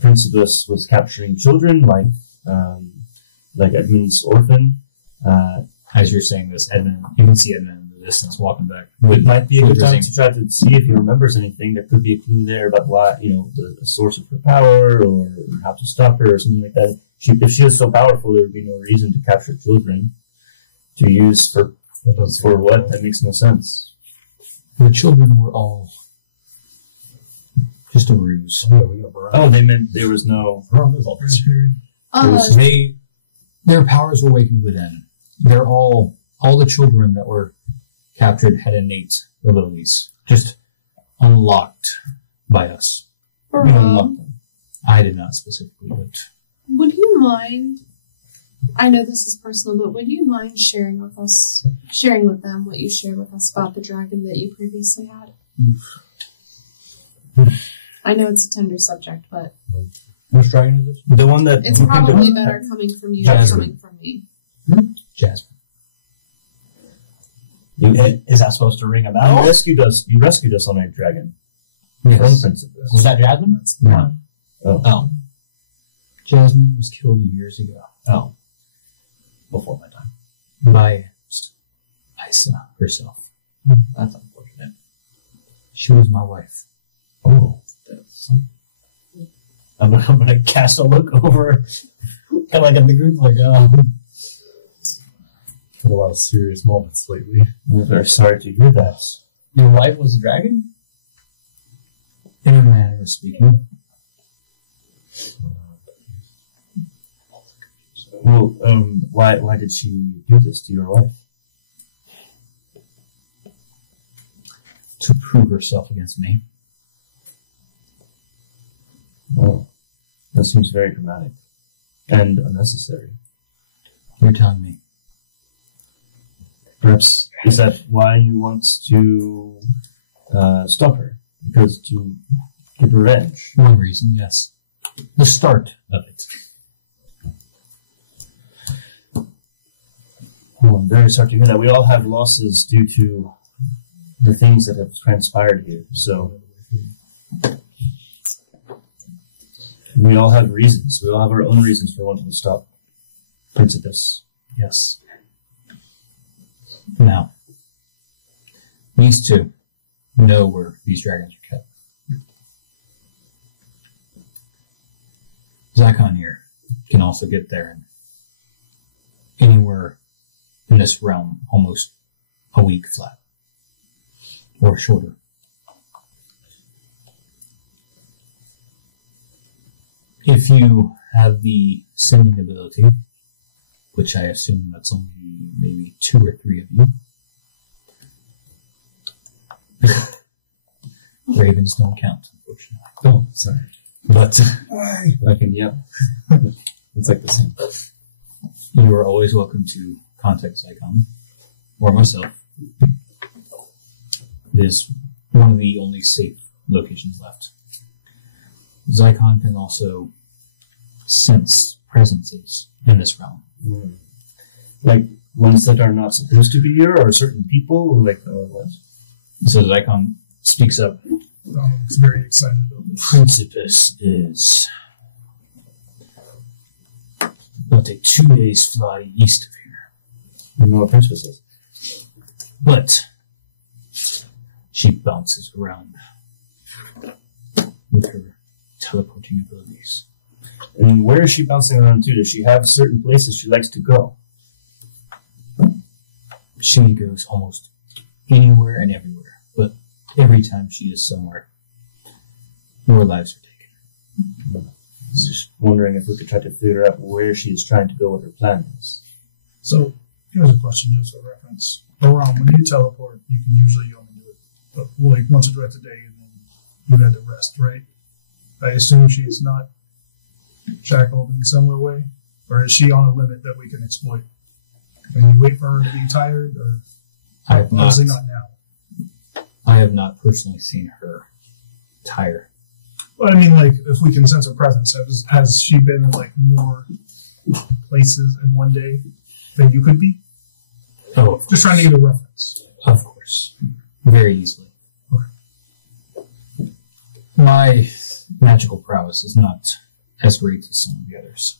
Principus was capturing children, like Edmund's orphan. As you're saying this, Edmund, you can see Edmund in the distance walking back. It might be a good time Razim. to try to see if he remembers anything. There could be a clue there about why, the source of her power or how to stop her or something like that. If she is so powerful, there would be no reason to capture children to use for what? That makes no sense. The children were all just a ruse. Oh, they meant there was no. Their powers were awakened within. They're all the children that were captured had innate abilities, just unlocked by us. We unlocked them. I did not specifically, but Would you mind? I know this is personal, but would you mind sharing with them what you shared with us about the dragon that you previously had? I know it's a tender subject, but Which dragon is this? The one that it's probably better coming from you than Jasmine. coming from me. Jasmine. Is that supposed to ring a You bell? rescued us. You rescued us on a dragon from Yes. Principus. Was that Jasmine? No. Oh. Jasmine was killed years ago Oh. Before my time. by Isa herself. That's unfortunate. She was my wife. Oh. I'm gonna cast a look over, kind of like in the group, like, Had a lot of serious moments lately. I'm very sorry to hear that. your wife was a dragon? In a manner of speaking. Well, why did she do this to your wife? To prove herself against me. Well, that seems very dramatic and unnecessary. You're telling me. Perhaps is that why you want to stop her? Because to get revenge. One reason, yes. The start of it. Oh, I'm very sorry to hear that. We all have losses due to the things that have transpired here. So we all have reasons. We all have our own reasons for wanting to stop Principus. Yes. Now, these two know where these dragons are kept. Zycon here can also get there and anywhere in this realm almost a week flat. Or shorter. If you have the sending ability, which I assume that's only maybe 2 or 3 of you. Ravens don't count, unfortunately. Oh, sorry. But I can yell. It's like the same. you are always welcome to contact Zycon or myself. It is one of the only safe locations left. Zycon can also sense presences in this realm. Like ones that are not supposed to be here, or certain people, or what? So Zycon speaks up He's very excited about this. Principus is. It'll take 2 days fly east of here. You know what Princess is? But she bounces around with her teleporting abilities. And where is she bouncing around to? Does she have certain places she likes to go? She goes almost anywhere and everywhere, but every time she is somewhere, more lives are taken. Just wondering if we could try to figure out where she is trying to go, what her plan is. So, here's a question just for reference. Around when you teleport, you can usually only do it like once or twice a day, and then you had to rest, right? I assume she's not shackled in a similar way, or is she on a limit that we can exploit? Can you wait for her to be tired, or obviously not now? I have not personally seen her tire. But I mean, like, if we can sense her presence, has she been in like more places in one day than you could be? Oh, Just trying to get a reference. of course. Very easily. Okay. My magical prowess is not as great as some of the others.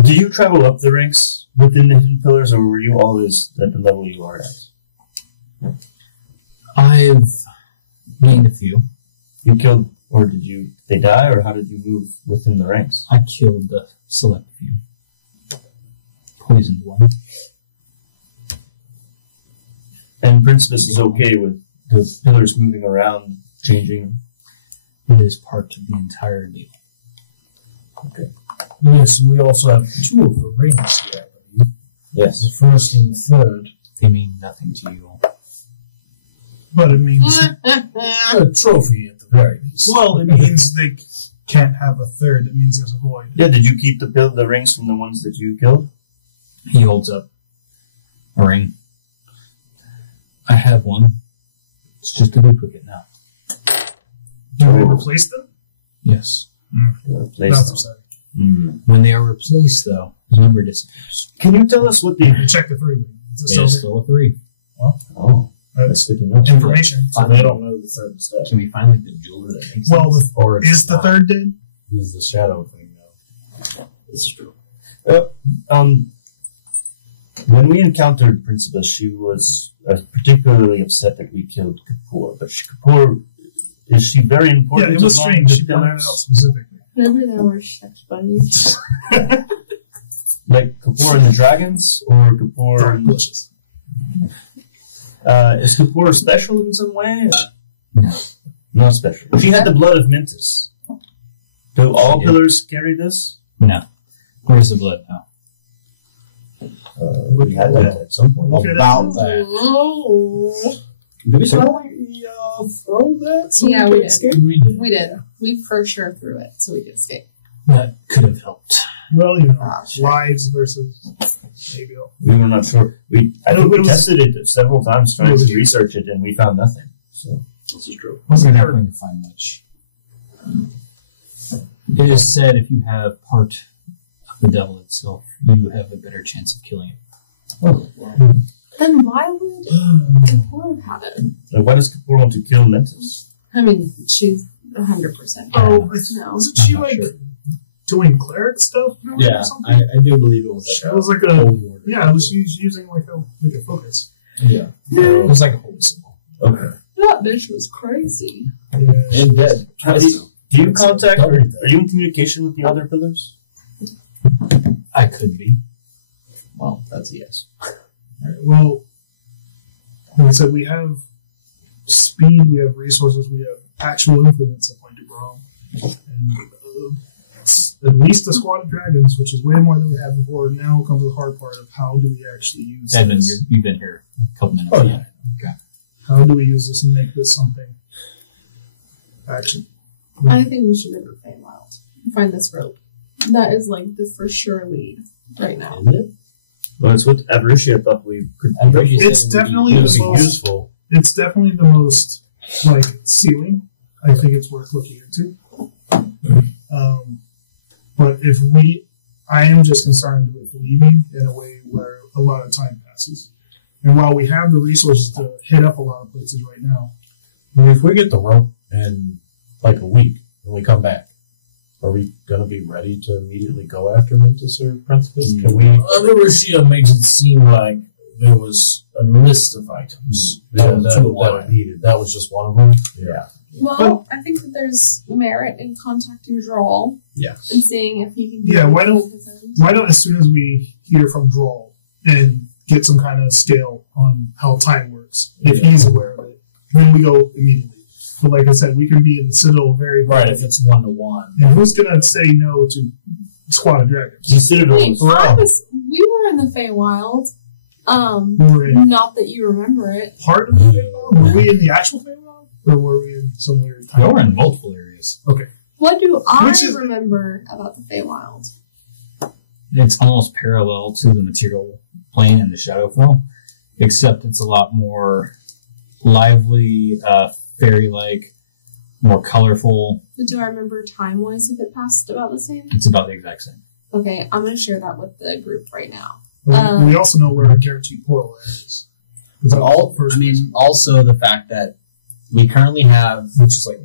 Do you travel up the ranks within the Hidden Pillars, or were you always at the level you are at? I've gained a few. You killed, or did they die, or how did you move within the ranks? I killed a select few. Poisoned one. And Princess is okay with the pillars moving around, changing? It is part of the entire deal. Okay. Yes, and we also have 2 of the rings here. Yes. The first and the third. They mean nothing to you. But it means, A trophy at the very least. well, it means they can't have a third. It means there's a void. Yeah, did you keep the rings from the ones that you killed? He holds up a ring. I have one. It's just a duplicate now. Do we replace them? Yes. That's upsetting. When they are replaced, though, the number disappears. Can you tell us what the... You check the 3 ring. It's It is still a 3. Oh, that's good to know. information. So they don't know the third step. Can we find like the jeweler that makes Well, these? Or it's is the not? third dead? Use the shadow thing now. It's true. When we encountered Princess, she was particularly upset that we killed Kapoor. But Kapoor, is she very important? Yeah, it was among strange. the She pointed it pillars? out specifically. Remember there were sex bunnies? Like Kapoor and the dragons, or Kapoor? Dark bushes. Is Kapoor special in some way? No. Not special. She had the blood of Mintus. Do all She did. pillars carry this? No. Where's the blood now? We had that at some point. Look at About it. that. Oh. Did we throw that? So Yeah, we did. escape? We did. We did. We for sure threw it, so we could escape. That could have helped. Well, you know, Ah, sure. lives versus maybe. We were not sure. I think It we was- tested it several times trying It was- to research it, and we found nothing. So This is true. We're not going to find much. It is said if you have part of the devil itself, you have a better chance of killing it. Then why would Kapoor have it? why does Kapoor want to kill Mintus? I mean, she's 100%. Oh, No. wasn't she I'm not like sure. doing cleric stuff? Yeah, or something? I do believe it was It like was like a a holy order. yeah. It was using like a focus. Yeah. It was like a holy symbol. Okay. That bitch was crazy. Yeah. And dead. Do you contact, or are you in communication with the other pillars? I could be. Well, that's a yes. Alright, well, like I said, we have speed, we have resources, we have actual influence at Point du Brom, and at least a squad of dragons, which is way more than we had before. Now comes the hard part of how do we actually use Edmund, this? you've been here a couple minutes. Oh, yeah. How do we use this and make this something? Action. I think we should go to Feywild. Find this rope. That is like the for sure lead right now. Is it? Well, it's what Avaricia thought we could. It's definitely the most useful. It's definitely the most like ceiling. I think it's worth looking into. But I am just concerned with leaving in a way where a lot of time passes. And while we have the resources to hit up a lot of places right now, I mean, if we get the rope in like a week and we come back, are we gonna be ready to immediately go after Mintus or Principus? Can we? Rashia makes it seem like there was a list of items. That needed. That was just one of them. Yeah. Well, I think that there's merit in contacting Drawl. Yeah. And seeing if he can. Yeah, why don't as soon as we hear from Drawl and get some kind of scale on how time works, if he's aware of it, then we go immediately. But like I said, we can be in the Citadel very Right, quickly. if it's 1-to-1. And who's gonna say no to Squad of Dragons? The Citadel Wait, was we were in the Feywild. We were in Not that you remember it. part of the Feywild? Were we in the actual Feywild? Or were we in some weird time? You're in multiple areas. What do I Which is- remember about the Feywild? It's almost parallel to the material plane and the Shadowfell, except it's a lot more lively, fairy-like, more colorful. But do I remember time-wise if it passed about the same? It's about the exact same. Okay, I'm going to share that with the group right now. We also know where a guaranteed portal is. But also the fact that we currently have, which is like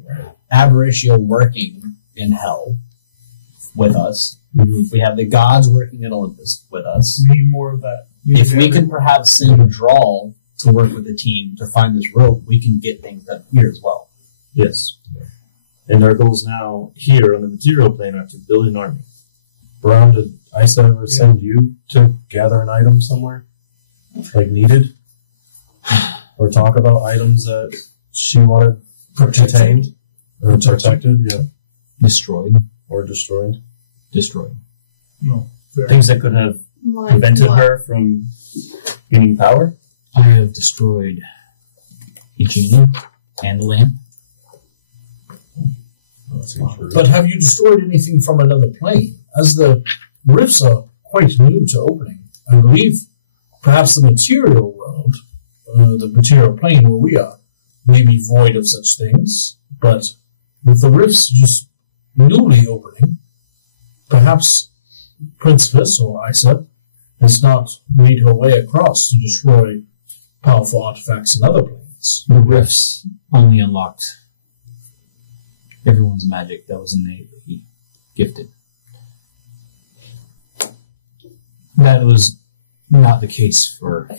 Avariccio working in Hell with us. Mm-hmm. We have the gods working in Olympus with us. We need more of that. If we can perhaps send a Drawl to work with the team to find this rope, we can get things done here as well. Yes. And our goals now here on the material plane are to build an army. Brown, did Isa ever send you to gather an item somewhere? Like needed? Or talk about items that she wanted contained? Or protected, yeah. Destroyed. Or destroyed. Destroyed. No. Fair. Things that could have Like prevented what? her from gaining power. I have destroyed the genie and the lamp. But have you destroyed anything from another plane? As the rifts are quite new to opening, I believe perhaps the material world, the material plane where we are, may be void of such things, but with the rifts just newly opening, perhaps Principus or Isa has not made her way across to destroy powerful artifacts in other planes. The rifts only unlocked everyone's magic that was innately gifted. That was not the case for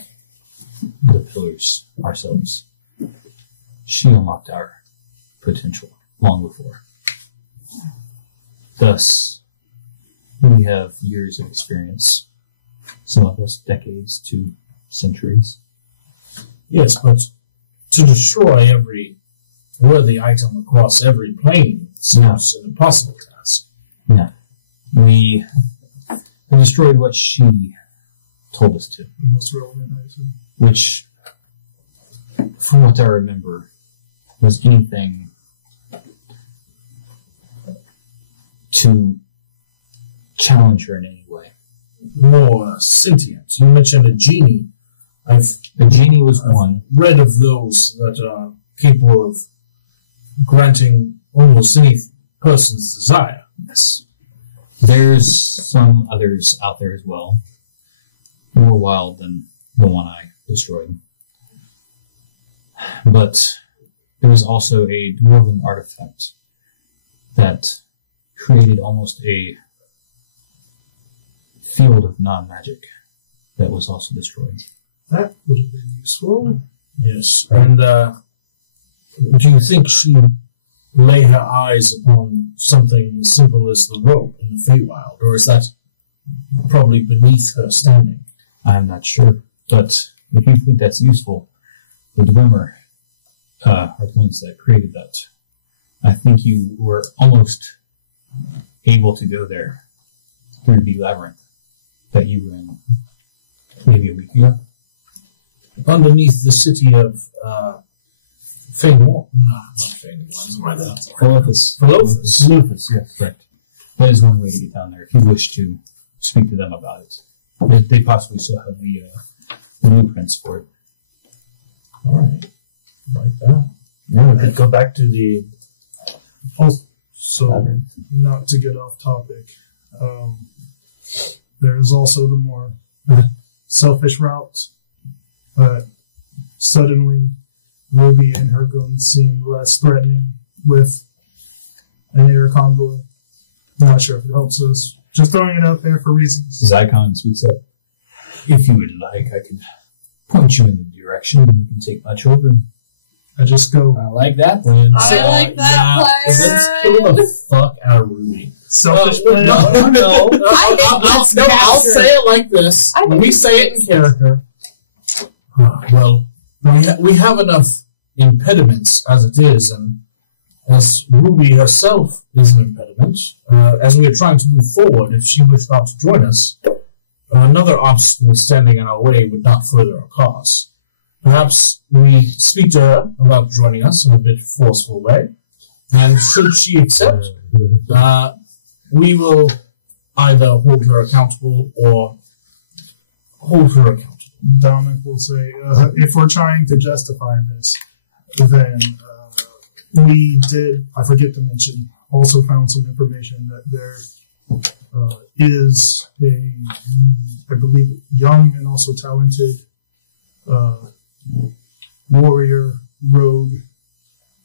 the pillars ourselves. She unlocked our potential long before. Thus, we have years of experience. Some of us decades to centuries. Yes, but to destroy every worthy item across every plane seems an impossible task. No. We have destroyed what she told us to. The most relevant, I assume. Which, from what I remember, was anything to challenge her in any way. More sentient. You mentioned a genie. The genie was one. Read of those that are capable of granting almost any person's desire. Yes. There's some others out there as well, more wild than the one I destroyed. But there was also a dwarven artifact that created almost a field of non-magic that was also destroyed. That would have been useful. Yes. And do you think she lay her eyes upon something as simple as the rope in the Feywild, or is that probably beneath her standing? I'm not sure, but if you think that's useful, the Dwemer are the ones that created that. I think you were almost able to go there through the labyrinth that you were in maybe a week ago. Underneath the city of Feynor. No, not Feynor. Philophus. Philophus, yes, correct. That is one way to get down there if you wish to speak to them about it. They possibly still have the blueprints for it. Alright. Like that. Yeah, we could go back to the So, not to get off topic, there's also the more selfish route. But suddenly, Ruby and her goons seem less threatening with an air convoy. I'm not sure if it helps us. Just throwing it out there for reasons. Zycon speaks up. If you would like, I can point you in the direction and you can take my children. I just go. I like that plan. I like that plan. Let's kill the fuck out of Ruby. Selfish plan. No. I think that's I'll captured. say it like this. I think When we it's say it in character. Well, we have enough impediments as it is, and as Ruby herself is an impediment, as we are trying to move forward, if she wished not to join us, another obstacle standing in our way would not further our cause. Perhaps we speak to her about joining us in a bit forceful way, and should she accept, we will either hold her accountable or hold her accountable. Dominic will say, if we're trying to justify this, then we did, I forget to mention, also found some information that there is a, I believe, young and also talented warrior rogue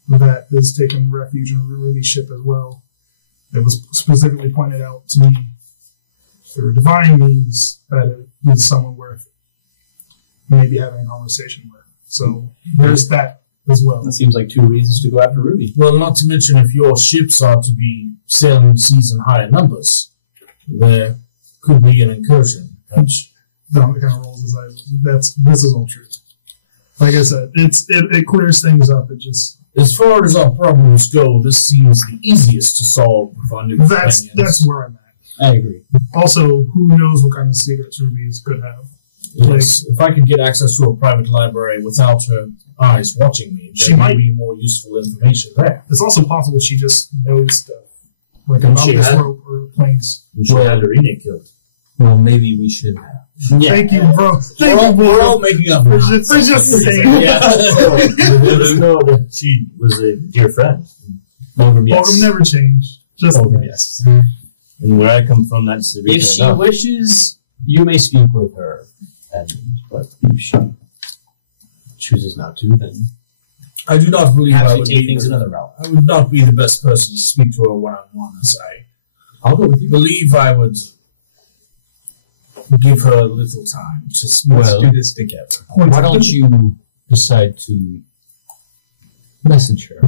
that is taking refuge in Ruby's ship as well. It was specifically pointed out to me through divine means that it is someone worth maybe having a conversation with. So there's that as well. That seems like 2 reasons to go after Ruby. Well, not to mention if your ships are to be sailing the seas in higher numbers, there could be an incursion. Dominic kind of rolls his eyes. This is all true. Like I said, it clears things up. It just As far as our problems go, this seems the easiest to solve with our new companions. that's where I'm at. I agree. Also, who knows what kind of secrets Ruby could have. Yes, if I could get access to a private library without her eyes watching me, She there might- might be more useful information there. It's also possible she just knows stuff. Like a And she novice had- rope or planes. We should have Arena killed. Well, maybe we should. Thank you, bro. Thank We're you, bro. all making up. For just saying. There's no that she was a dear friend. Welcome, yes. Welcome never changed. Just Welcome, yes. And where I come from, that's the If reason she enough. wishes, you may speak with her. But if she chooses not to, then I do not believe I perhaps we would take be things another route. I would not be the best person to speak to her one-on-one, as I'll go with I you. believe I would give her a little time to speak. Well, do this together. Why don't you decide to message her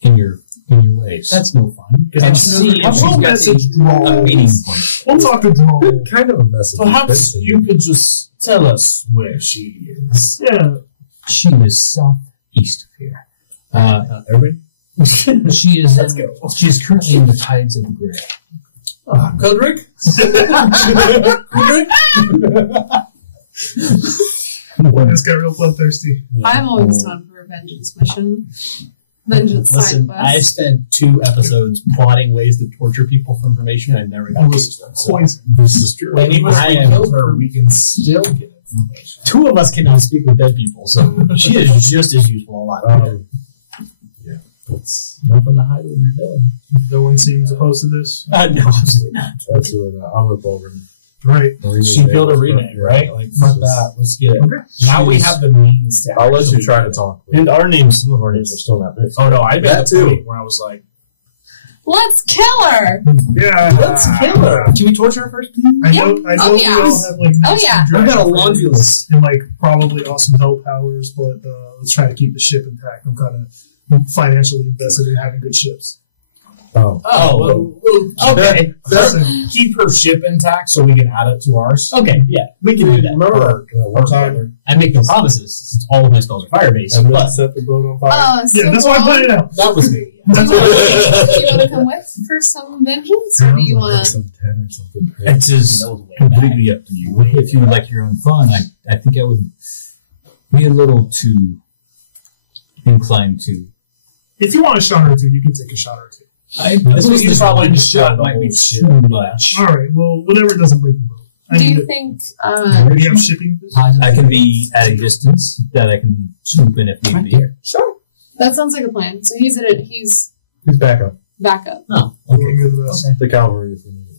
in your ways? That's no fun. and see if she's got message a meeting point. We'll talk to Droll. Kind of a message. Perhaps you could just tell us where she is. Yeah. She is southeast of here. Everybody? She is. Let's go. She is currently in the tides of the gray. Kudrick? Kudrick? This got real bloodthirsty. I'm always down for a vengeance mission. Vengeance side Listen, quest. I've spent 2 episodes plotting ways to torture people for information. I never got It to was use them. So poison. This is true. And even if I we am- kill her, we can still get information. 2 of us cannot speak with dead people, so she is just as useful a lot. Yeah, that's nothing to hide when you're dead. No one seems opposed to this. No, absolutely not. Absolutely not. I'm with Bowman. Right. She built a remake, right? Like, fuck that. Let's get it. Okay. Now we have the means to I'll let you actually try do to it. talk. And our names, some of our names are still not fixed. Oh, no, I made That the too. point where I was like, Let's kill her! Yeah. let's kill her. Can we torture her first, please? I know Oh, we yeah. all have like Oh, yeah. I've got a laundry list. and like probably awesome health powers, but let's try to keep the ship intact. I'm kind of financially invested in having good ships. Oh. Oh, well, okay. Listen, Keep her ship intact so we can add it to ours. Okay, yeah, we can do that. Remember one time I make no promises. All of my spells are fire-based, I but set the boat on fire? yeah, that's why I put it out. That was me. Do you want to come with for some vengeance, or do you want to? Some 10 or something. It is completely up to you. If you would like your own fun, I think I would be a little too inclined to. If you want a shot or two, you can take a shot or two. I This think was this probably one the shot shot of the might be whole shit. too much. All right. Well, whatever doesn't break the boat. I Do need you it. think? Do you have shipping? I can be at a distance that I can swoop in if need be. Sure. That sounds like a plan. So he's at it. He's Who's back up? back up. no. Okay. You're the best. The cavalry. If we need it.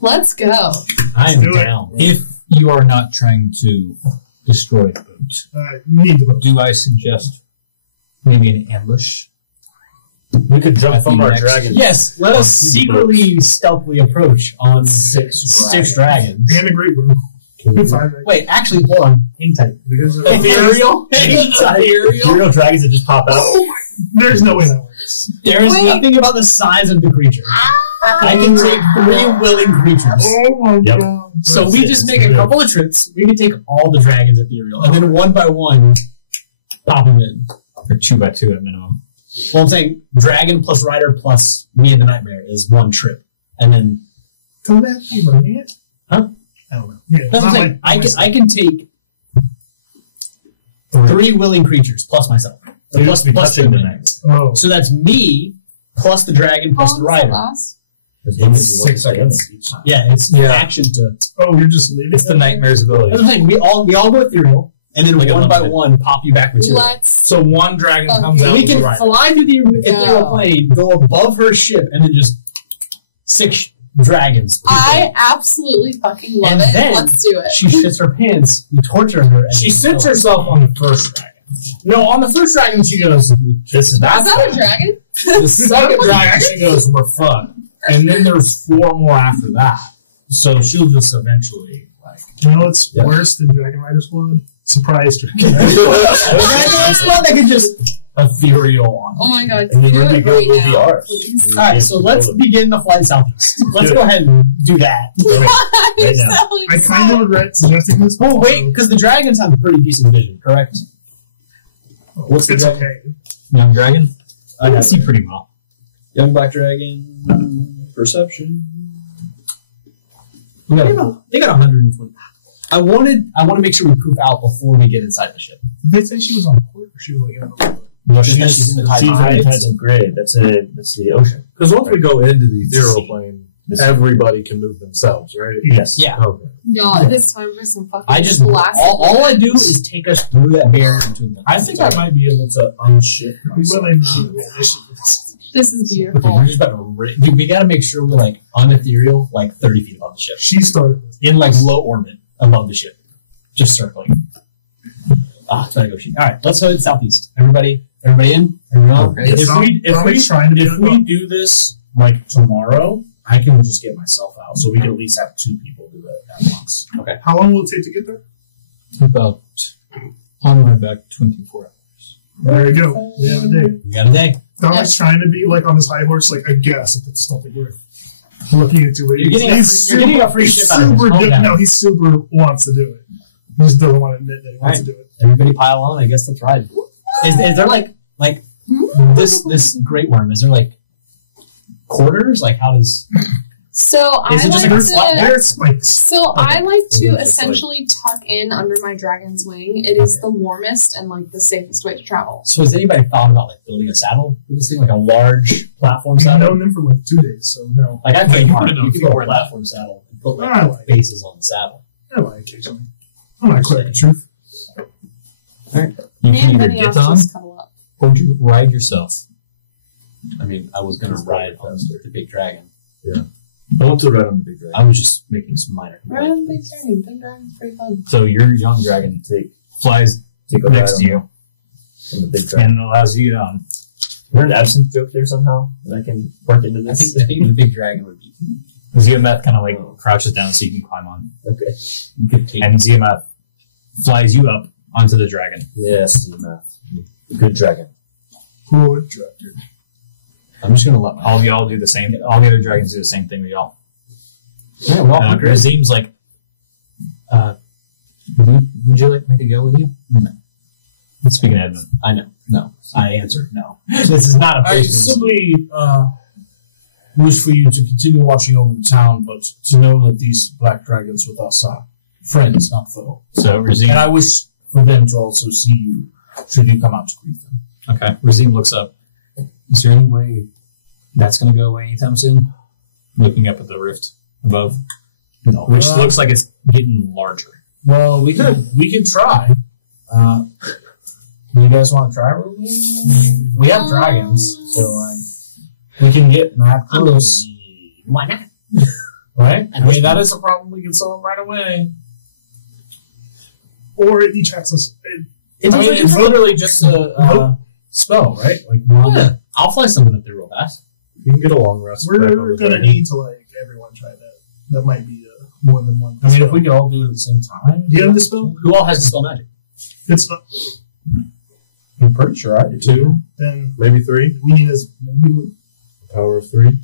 Let's go. I'm do it. down. If you are not trying to destroy the boat, Need the boat. do I suggest maybe an ambush. We could jump At from the our next- dragon. Yes, let us secretly, stealthily approach on six dragons. And a great room. Five dragons. Wait, actually, hold on. Hang tight. Because of Ethereal? Hang tight. Real dragons that just pop out. there's no way that works. There is nothing about the size of the creature. I can take 3 willing creatures. Oh my Yep. god. So That's we it. just make a couple of trips. We can take all the dragons ethereal, and then one by one, pop them in. Or 2 by 2 at minimum. Well, I'm saying dragon plus rider plus me and the nightmare is one trip, and then Don't that be running it? Huh? I don't know. Yeah, that's what I'm not saying. like- I can take 3 willing creatures plus myself. So you must be touching the them. next. Oh, So that's me plus the dragon plus the rider. Last? 6 seconds. Yeah, it's Yeah. action to. oh, you're just leaving. It's the nightmare's That's ability. what I'm saying. We all go ethereal, and then Like one by unlimited. one pop you back material. Let's. So one dragon comes Okay. out We with the can rider. fly through the ethereal No. plane, go above her ship, and then just 6 dragons. I absolutely fucking love And it. then Let's do it. She shits her pants. We torture her. And She we sits kill her. herself on the first dragon. No, on the first dragon she goes, This is Is that a dragon? the second dragon she goes, we're fucked. And then there's 4 more after that. So she'll just eventually, like... You know what's worse than Dragon Rider Squad? Surprise Dragon. Well, they can just. ethereal on. Oh my god. And then Do when we it go, right we'll be now, ours. please. All right, so let's begin the flight southeast. Let's go ahead and do that. Right now. So I kind of regret suggesting this. Oh wait, because the dragons have a pretty decent vision, correct? What's it's dragon? okay. Young dragon? I can see pretty well. Young black dragon perception. They got 120. I want to make sure we proof out before we get inside the ship. Did they say she was on port or she was like in the water? No, She's in the tidal grid. That's the ocean. Because once we go into the ethereal plane, This- everybody can move themselves, right? Yes. Yeah. Okay. No, it's time for some fucking I just blast. all I do is take us through that barrier between them. I think I might be able to unship We myself. really need to roll initiative. This is Okay, beautiful. we're just about to dude, we gotta make sure we're like unethereal, like 30 feet above the ship. She started this. In like low orbit above the ship. Just circling. Gotta go shoot. Alright, let's go southeast. Everybody in? Everyone? Okay. If we do this like tomorrow, I can just get myself out, so we can at least have 2 people do it at once. How long will it take to get there? About on my back 24 hours. There you go. We have a day. We got a day. Dominic's trying to be like on his high horse, like I guess if it's something worth looking into it. You're getting a free ship out of super this. Okay. no, he super wants to do it. He just doesn't want to admit that he wants Alright. to do it. Everybody pile on, I guess let's ride. Is there like this great worm, is there like quarters? Like how does So I Is it just like like a to. flat- There's spikes. So I like So to it's just essentially tuck in under my dragon's wing. It is the warmest and like the safest way to travel. so has anybody thought about like building a saddle for this thing, like a large platform We've saddle? known them for like 2 days, so no. Like I think You hard. put it You on could go a floor. platform saddle and put I like like it. bases on the saddle. I lie occasionally. I'm not quite the truth. You And can either many get on options cuddle up. or you ride yourself. I mean, I was gonna ride on the big dragon. I want to ride on the big dragon. I was just making some minor Right on complaints. Big Dragon. Big Dragon's pretty fun. So your young dragon flies Take a next ride to you on the big dragon. and allows you to Is there an absence joke there somehow that I can work into I this? think the big dragon would be. Ziamath kind of like crouches down so you can climb on. Okay. You could take. And Ziamath flies you up onto the dragon. Yes, good dragon. Good dragon. I'm just gonna let my. All of y'all do the same. All the other dragons do the same thing to y'all. Yeah, well, Razim's like, would you like me to go with you? No. Speaking of Edmund. I know. No, I answered no. This is not a I person. simply wish for you to continue watching over the town, but to know that these black dragons with us are friends, not foe. So Razim, And I wish for them to also see you should you come out to greet them. okay. Razim looks up. Is there any way that's going to go away anytime soon? Looking up at the rift above, No. which looks like it's getting larger. Well, we can try. You guys want to try? We have dragons, so we can get mad close. Why not? Right? I mean, that is a problem we can solve right away. Or it detracts us. I mean, it's literally just a spell, right? Like one. Yeah, I'll fly someone up there real fast. You can get a long rest. back on We're the gonna dragon. need to like everyone try that. That might be more than one. I mean, if we could all do it at the same time. Do you have the spell? Who all has dispel magic? It's not. I'm pretty sure I do. 2, Then maybe 3. we need as maybe. Power of 3.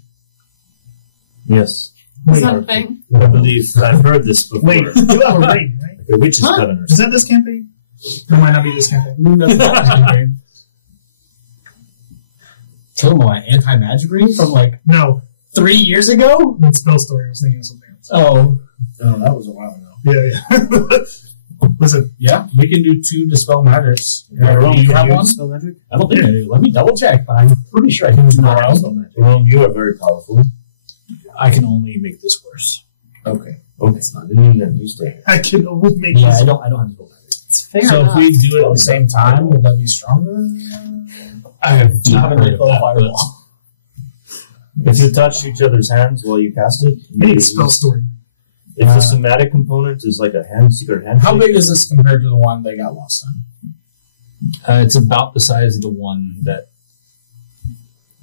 Yes. Is Wait, that a thing? I believe I've heard this before. wait. You have a ring, right? The witch's Huh? covenant. Is that this campaign? It might not be this campaign. Tell them my anti-magic ring from like No, 3 years ago? that spell story. I was thinking of something else. Oh. No, that was a while ago. Yeah. Listen, Yeah, we can do 2 dispel magics. Rome, Do you can have you one? spell magic? I don't think I do. Let me double check, but I'm pretty sure I do not have dispel magic. Rome, you are very powerful. I can only make this worse. Okay. Okay. Then you stay here. I can only make Yeah, this. I don't have dispel magic. It's fair So enough. if we do it at the same time, will that be stronger? I have You not have heard a of that, fireball. If you touch each other's hands while you cast it, I need a spell story. if the somatic component is like a secret handshake. How big is this compared to the one they got last time? It's about the size of the one that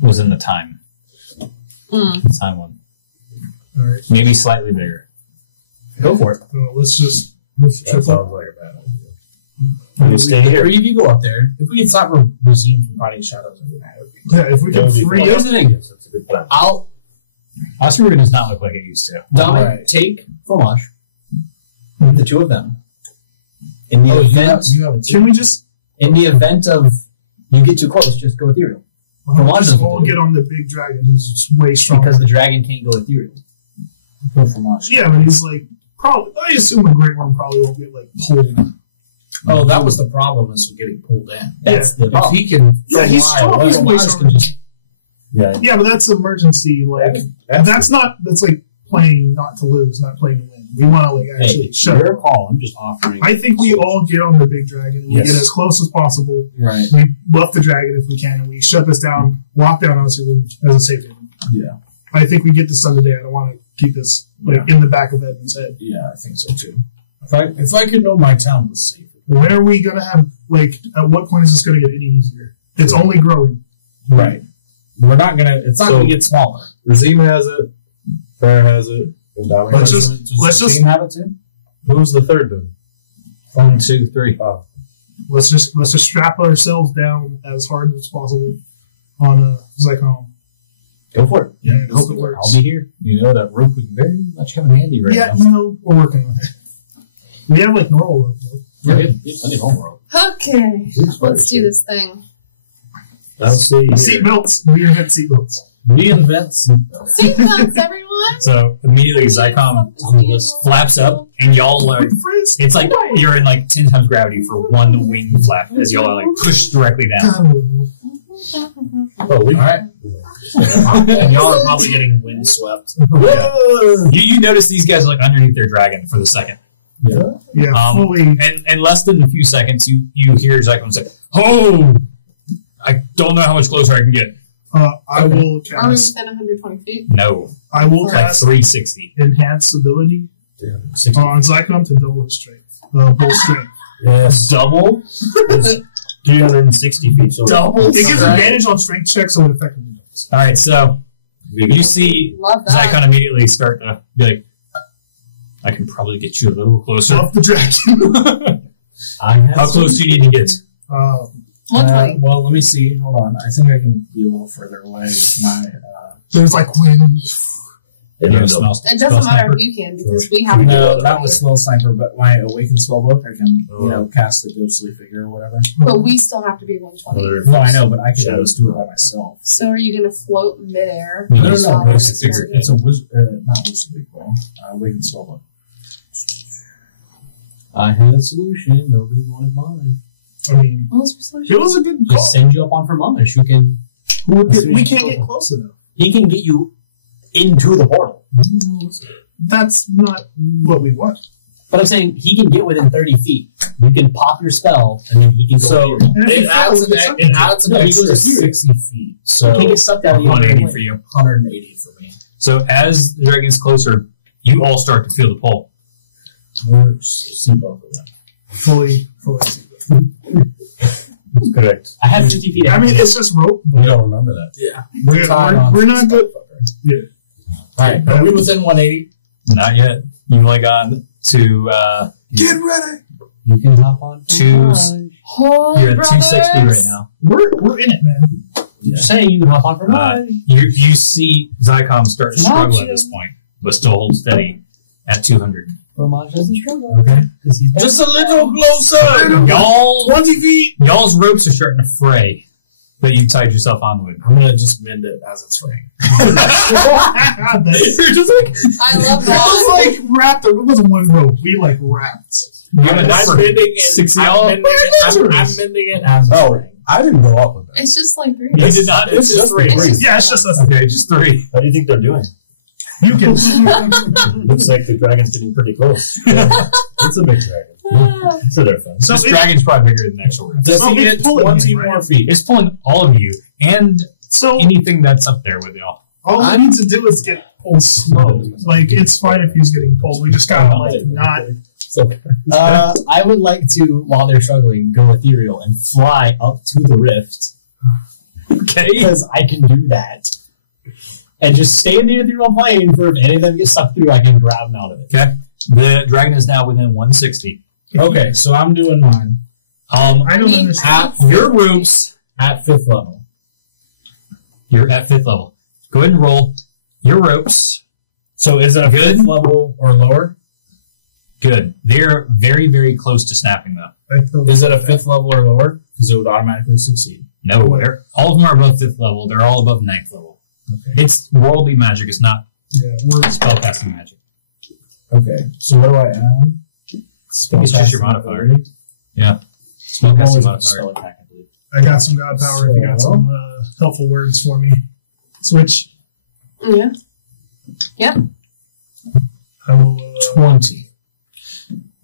was in the time. The time one. All right. Maybe slightly bigger. Go for it. Let's just move the That trip sounds up. like a bad idea. You stay The here. three of you go up there. If we can stop Rosine from fighting shadows every night, it would be Yeah, if we That can would be free fun. up. Here's the thing. Yes, that's a good plan. Oscar does not look like it used to. Dominic, Right. take Fromage, the two of them. In the you have a Can we just in the event of you get too close, just go ethereal. Fromage just doesn't all do get on the big dragon who's way stronger? because the dragon can't go ethereal. go for much. Yeah, but he's like probably. I assume a great one probably won't get like pulled. Oh, that was the problem, is getting pulled in. That's the If problem. he can Yeah, he's fly, strong. well, He's way Fromage stronger. can just Yeah. Yeah, but that's emergency. Like that's not. That's like playing not to lose, not playing to win. We want to like actually Hey, shut. your call. I'm just offering. I think we all get on the big dragon and we Yes. get as close as possible. right. We buff the dragon if we can, and we shut this down, lock down us as a safe haven. Yeah. I think we get this done today. I don't want to keep this like in the back of Edmund's head. Yeah, I think so too. If I could know my town was safe. When are we gonna have like? At what point is this gonna get any easier? It's only growing. Right. We're not gonna. It's not So- gonna get smaller. Razim has it. Fair has it. And Dominic Let's has just- it. Does let's the just- team have it too? Who's the third then? 1, 2, 3. Oh, Let's just strap ourselves down as hard as possible on Zycom. Go for it. Yeah, I hope it works. I'll be here. You know that rope would very much come in handy right Yeah, now. you know, we're working on it. We have like normal rope though. Yeah, we have plenty of homeworld. Okay, let's do this thing. I'll see. Seatbelts. We invent seatbelts. Reinvent. Seatbelts, everyone. So immediately Zycom flaps up, and y'all are. It's like you're in like 10 times gravity for one wing flap as y'all are like pushed directly down. oh, we. All right. And y'all are probably getting windswept. You notice these guys are like underneath their dragon for the second. Yeah, fully. And in less than a few seconds, you hear Zycom say, "Oh, I don't know how much closer I can get." I will Are we cast. within 120 feet? No, I will like cast 360. enhance ability 60. on Zycom to double his strength. Bull strength. Yes. Double. It's 360 feet. So Double. It gives advantage on strength checks, so it effectively does. All right, so you see Love that. Zycon immediately start to be like, "I can probably get you a little closer." Buff the dragon. How close do you need to get? 120. Well, let me see. Hold on. I think I can be a little further away with my. There's like wind. You know, spell It doesn't matter sniper? if you can, because we have to No, do not it. with Spell Sniper, but my Awakened Spellbook, I can, cast the ghostly figure or whatever. But we still have to be 120. No, I know, but I can Shadows. just do it by myself. So are you going to float midair? No, No, While no, we're it's starting? a not Wizardly Ball. Awakened Spellbook. I had a solution. Nobody wanted mine. I mean, What was your solution? it was a good call. Just send you up on Fromage. Who can? We can't get close enough. He can get you into the portal. That's not what we want. But I'm saying he can get within 30 feet. You can pop your spell, and then he can go. So ethereal. And if it he adds fails, an, it's up it to adds an No, he extra goes ethereal. 60 feet. So He can get sucked out of the 180 for you. 180 for me. So as the dragon's closer, you all start to feel the pull. We're see both of them. fully. Correct. I had 50 feet. I mean, it's just rope. You don't remember that. Yeah. We're not good. Yeah. Alright, are we within 180? Not yet. You've only gone to Get ready. You can hop on. you're at 260 right now. We're in it, man. I'm just saying you can hop on for mine. You see Zycom start to struggle at this point, but still hold steady at 200. Fromage doesn't struggle. Okay. Just a little closer! Y'all, 20 feet! y'all's ropes are starting to fray, but you tied yourself onto it. I'm gonna just mend it as it's fraying. You're just like, I love it that. was like wrapped. It wasn't one rope. We like wrapped. You have a I'm number. mending it. 60 I'm y'all. mending it. I'm mending it as it's fraying. I didn't go up with that. It's just like three. You did not. It's just three. Yeah, it's just us. Okay, just three. What do you think they're doing? You can. Looks like the dragon's getting pretty close. It's a big dragon. So they're fun. So This it- dragon's probably bigger than the actual rep. Does So he it's get pulling 20 him, right? more feet? It's pulling all of you and So anything that's up there with y'all. all we need to do is get pulled slow. Like it's fine if he's getting pulled. We just gotta like not. I would like to, while they're struggling, go ethereal and fly up to the rift. Okay. Because I can do that. And just stay in the ethereal plane for if any of them get sucked through, I can grab them out of it. Okay. The dragon is now within 160. Okay, so I'm doing mine. I don't understand. Your ropes. At 5th level. You're at 5th level. Go ahead and roll your ropes. So is it a Good. 5th level or lower? Good. They're very, very close to snapping though. Is it a 5th level or lower? Because it would automatically succeed. No, all of them are above 5th level. They're all above 9th level. Okay. It's worldly magic. It's not Yeah, we're spellcasting magic. Okay. So what do I add? It's just your modifier. Yeah. Always Spellcasting with modifier. spell attack, I believe. I got some god power. If you got some helpful words for me, switch. Yeah. Yeah. I will. 20.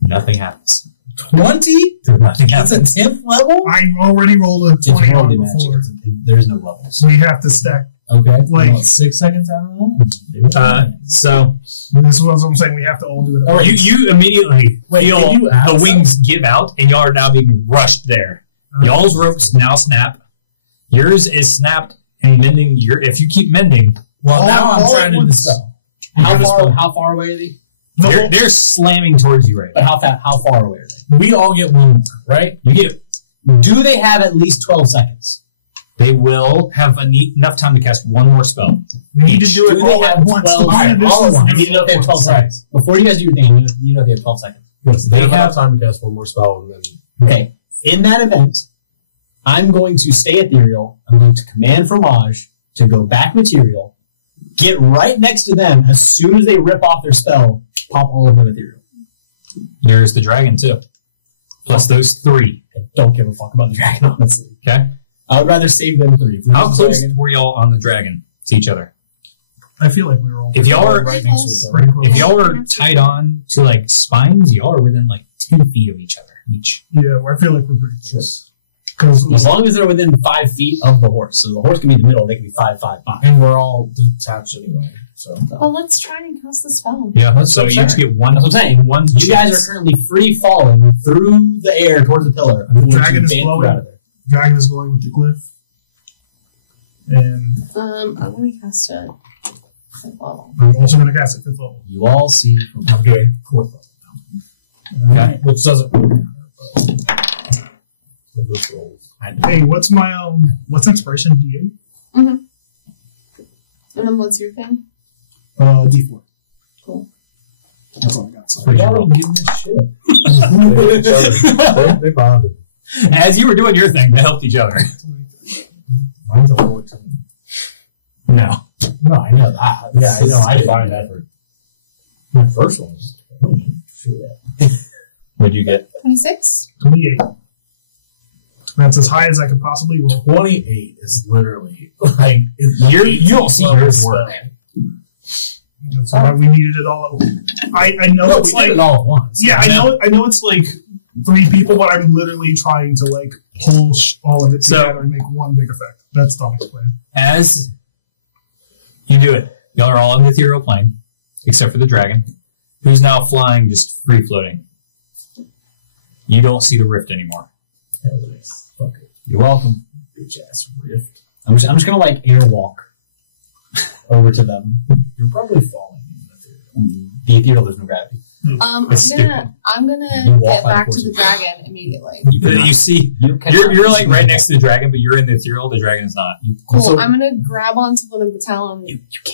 Nothing happens. 20? Nothing That's a happens. 10th level? I already rolled a It's 20 on worldly it magic. before. There's no levels. So we have to stack. Okay. Like- What, 6 seconds out of that? So This is what I'm saying. We have to all do it. At once. you immediately feel can you add the some? wings give out, and y'all are now being rushed there. Y'all's ropes now snap. Yours is snapped and mending. If you keep mending, Well, now I'm all trying at to once. dispel. How far away are they? The whole- they're slamming towards you right But now. how far away are they? We all get one more, right? You get. Do they have at least 12 seconds? They will have enough time to cast one more spell. we need to do it Do all they at have once. 12? The point of this All at is once. I to need do to know if they have 12 it seconds. Before you guys do your thing, you know if they have 12 seconds. Yes, they They have have- enough time to cast one more spell and then Okay. In that event, I'm going to stay ethereal. I'm going to command Fromage to go back material, get right next to them. As soon as they rip off their spell, pop all of them ethereal. There's the dragon too, plus those three. I don't give a fuck about the dragon, honestly. Okay. I would rather save them three. How close were y'all on the dragon to each other? I feel like we were all If y'all are right next to each other. pretty close. if y'all are tied on to like spines, y'all are within like 10 feet of each other each. Yeah, I feel like we're pretty close. Because As long as they're within 5 feet of the horse. So the horse can be in the middle, they can be 5, 5, 5. And we're all detached anyway. So Well, let's try and cast the spell. Yeah. That's So what you I'm each get one. That's what I'm saying. One. You guys chance. are currently free falling through the air towards the pillar. I'm going Dragon to is ban you blowing. out of there. dragon is going with the glyph, and I'm going to cast it. Well, I'm also going to cast it 5th level. You all see from I'm getting 4th level now. Okay. Which doesn't really matter. Hey, what's my what's inspiration? D8. and then what's your thing? D4. Cool. That's all I got. So. What'd you roll? Give me shit. they bonded. As you were doing your thing, they helped each other. Mine's a 14. No. No, I know that. Yeah, I know. I find find effort. My first one was 20. What'd you get? 26? 28. That's as high as I could possibly roll. 28 is literally like You don't see yours work. That's why we needed it all. I know No, it's we did like it all at once. yeah, I know it's like 3 people, but I'm literally trying to like pull all of it So- together and make one big effect. That's Dominic's plan. As you do it, y'all are all on the ethereal plane, except for the dragon, who's now flying, just free floating. You don't see the rift anymore. Fuck it. You're welcome. Bitch ass rift. I'm just gonna like airwalk over to them. You're probably falling in the ethereal. The ethereal there's no gravity. I'm It's gonna walk get like back to horses. the dragon immediately. You see, you're like right next to the dragon, but you're in the ethereal. The dragon is not. Cool. So- I'm gonna grab onto one of the talons.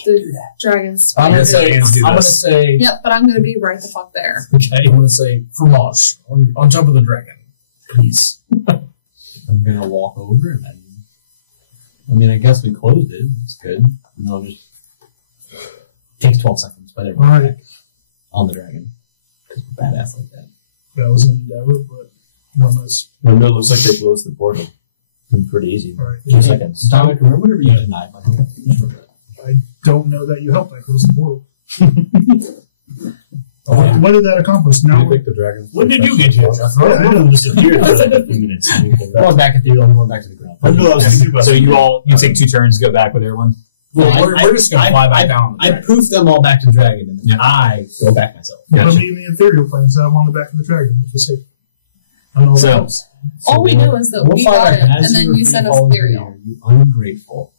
The dragon's. I'm gonna Aliens do say, Yep, but I'm gonna be right the fuck there. I'm gonna say, Fromage, on top of the dragon, please. I'm gonna walk over and then. I mean, I guess we closed it. It's good. And I'll just takes 12 seconds, but everyone's Alright. back on the dragon. 'Cause we're badass like that. That was an endeavor, but one that's No, it looks like they closed the portal. It's pretty easy. all right. 2 seconds. Dominic, remember whenever you denied my help? I don't know that you helped. I closed the portal. What did that accomplish? Now, You pick the dragon. When did you get here, Jethro? Yeah, I know, just appeared for like a few minutes. And we came back. Going back at the going back to the ground. I knew I was thinking about So it. you take 2 turns, go back with everyone. Well, we're just gonna fly back down. I proof them all back to the dragon, and then Yeah. I go back myself. put Gotcha. me in the ethereal plane, so I'm on the back of the dragon, which was safe. I don't know So- what else. All we know is that we fly got back it, as and then are you sent us free falling ethereal. through the air, You ungrateful.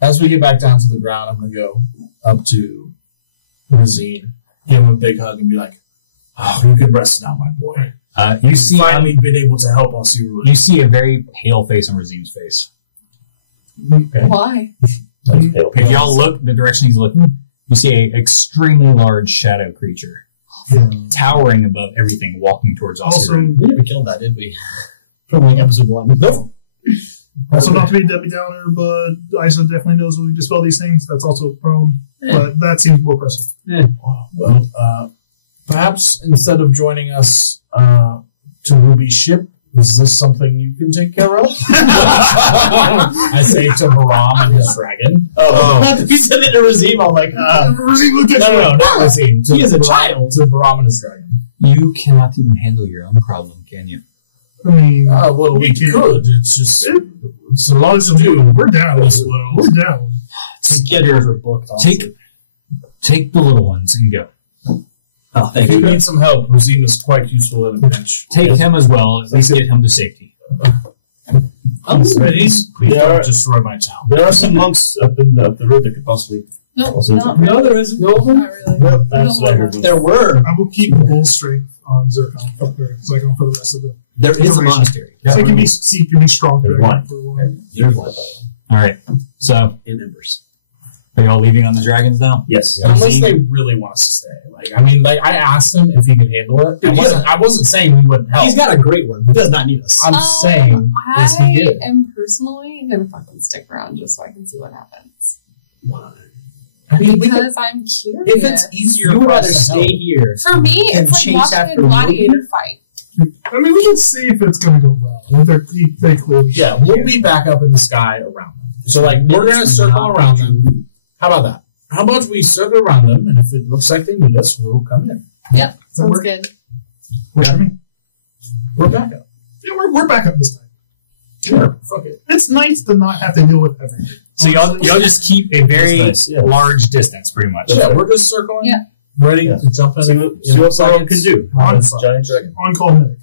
As we get back down to the ground, I'm gonna go up to Razine, give him a big hug, and be like, "Oh, you can rest now, my boy. You You've see, finally been able to help us. you see a very pale face on Razine's face. Why? Like, pale. If y'all look the direction he's looking, you see a extremely large shadow creature towering above everything, walking towards us. Also, We never killed that, did we? From like episode 1. No. also not to be Debbie Downer, but Isa definitely knows when we dispel these things. That's also prone, but that seems more pressing. Well, perhaps instead of joining us to Ruby's ship, is this something you can take care of?" I say to Baram and his dragon. You said it to Razim, I'm like, No, not Razine. He is a Baram- child. To Baram and his dragon. You cannot even handle your own problem, can you? I mean, Well, we can. could. It's just it's a lot to do. We're down. We're down. schedules are booked. Take the little ones and go. Oh, If thank you you. need some help, Razine is quite useful in a pinch. Take him as well. At least get him to safety. Please There don't are- destroy my town. There are some monks up the road that could possibly. No, Also, not no, really. there isn't. Not really. Well, that's what I heard. There were. I will keep bull strength on Zircon for the rest of the. There is a monastery. So it can be strong. There's dragon one. for one. There's one. All right. So In Embers. are y'all leaving on the dragons now? Yes. Unless they really want us to stay. I asked him if he could handle it. I wasn't saying he wouldn't help. He's got a great one. He does not need us. I'm saying is he did. I am personally gonna fucking stick around just so I can see what happens. I mean, Because I'm curious. if it's easier, You would for us rather to stay help. here. For me, and it's like chase watching a after gladiator fight. I mean, we can see if it's going to go well. They clearly. Yeah, we'll be back up in the sky around them. So, we're going to circle around them. How about that? How about we circle around them, and if it looks like they need us, we'll come in. Yep, sounds work? good. Which I mean, We're back up. yeah, we're back up this time. Sure, fuck it. It's nice to not have to deal with everything. So y'all just keep a very That's nice, yeah. large distance, pretty much. Yeah, we're just circling. Yeah. Ready Yeah. to jump in. See what someone can do. On- This giant dragon. On call medic.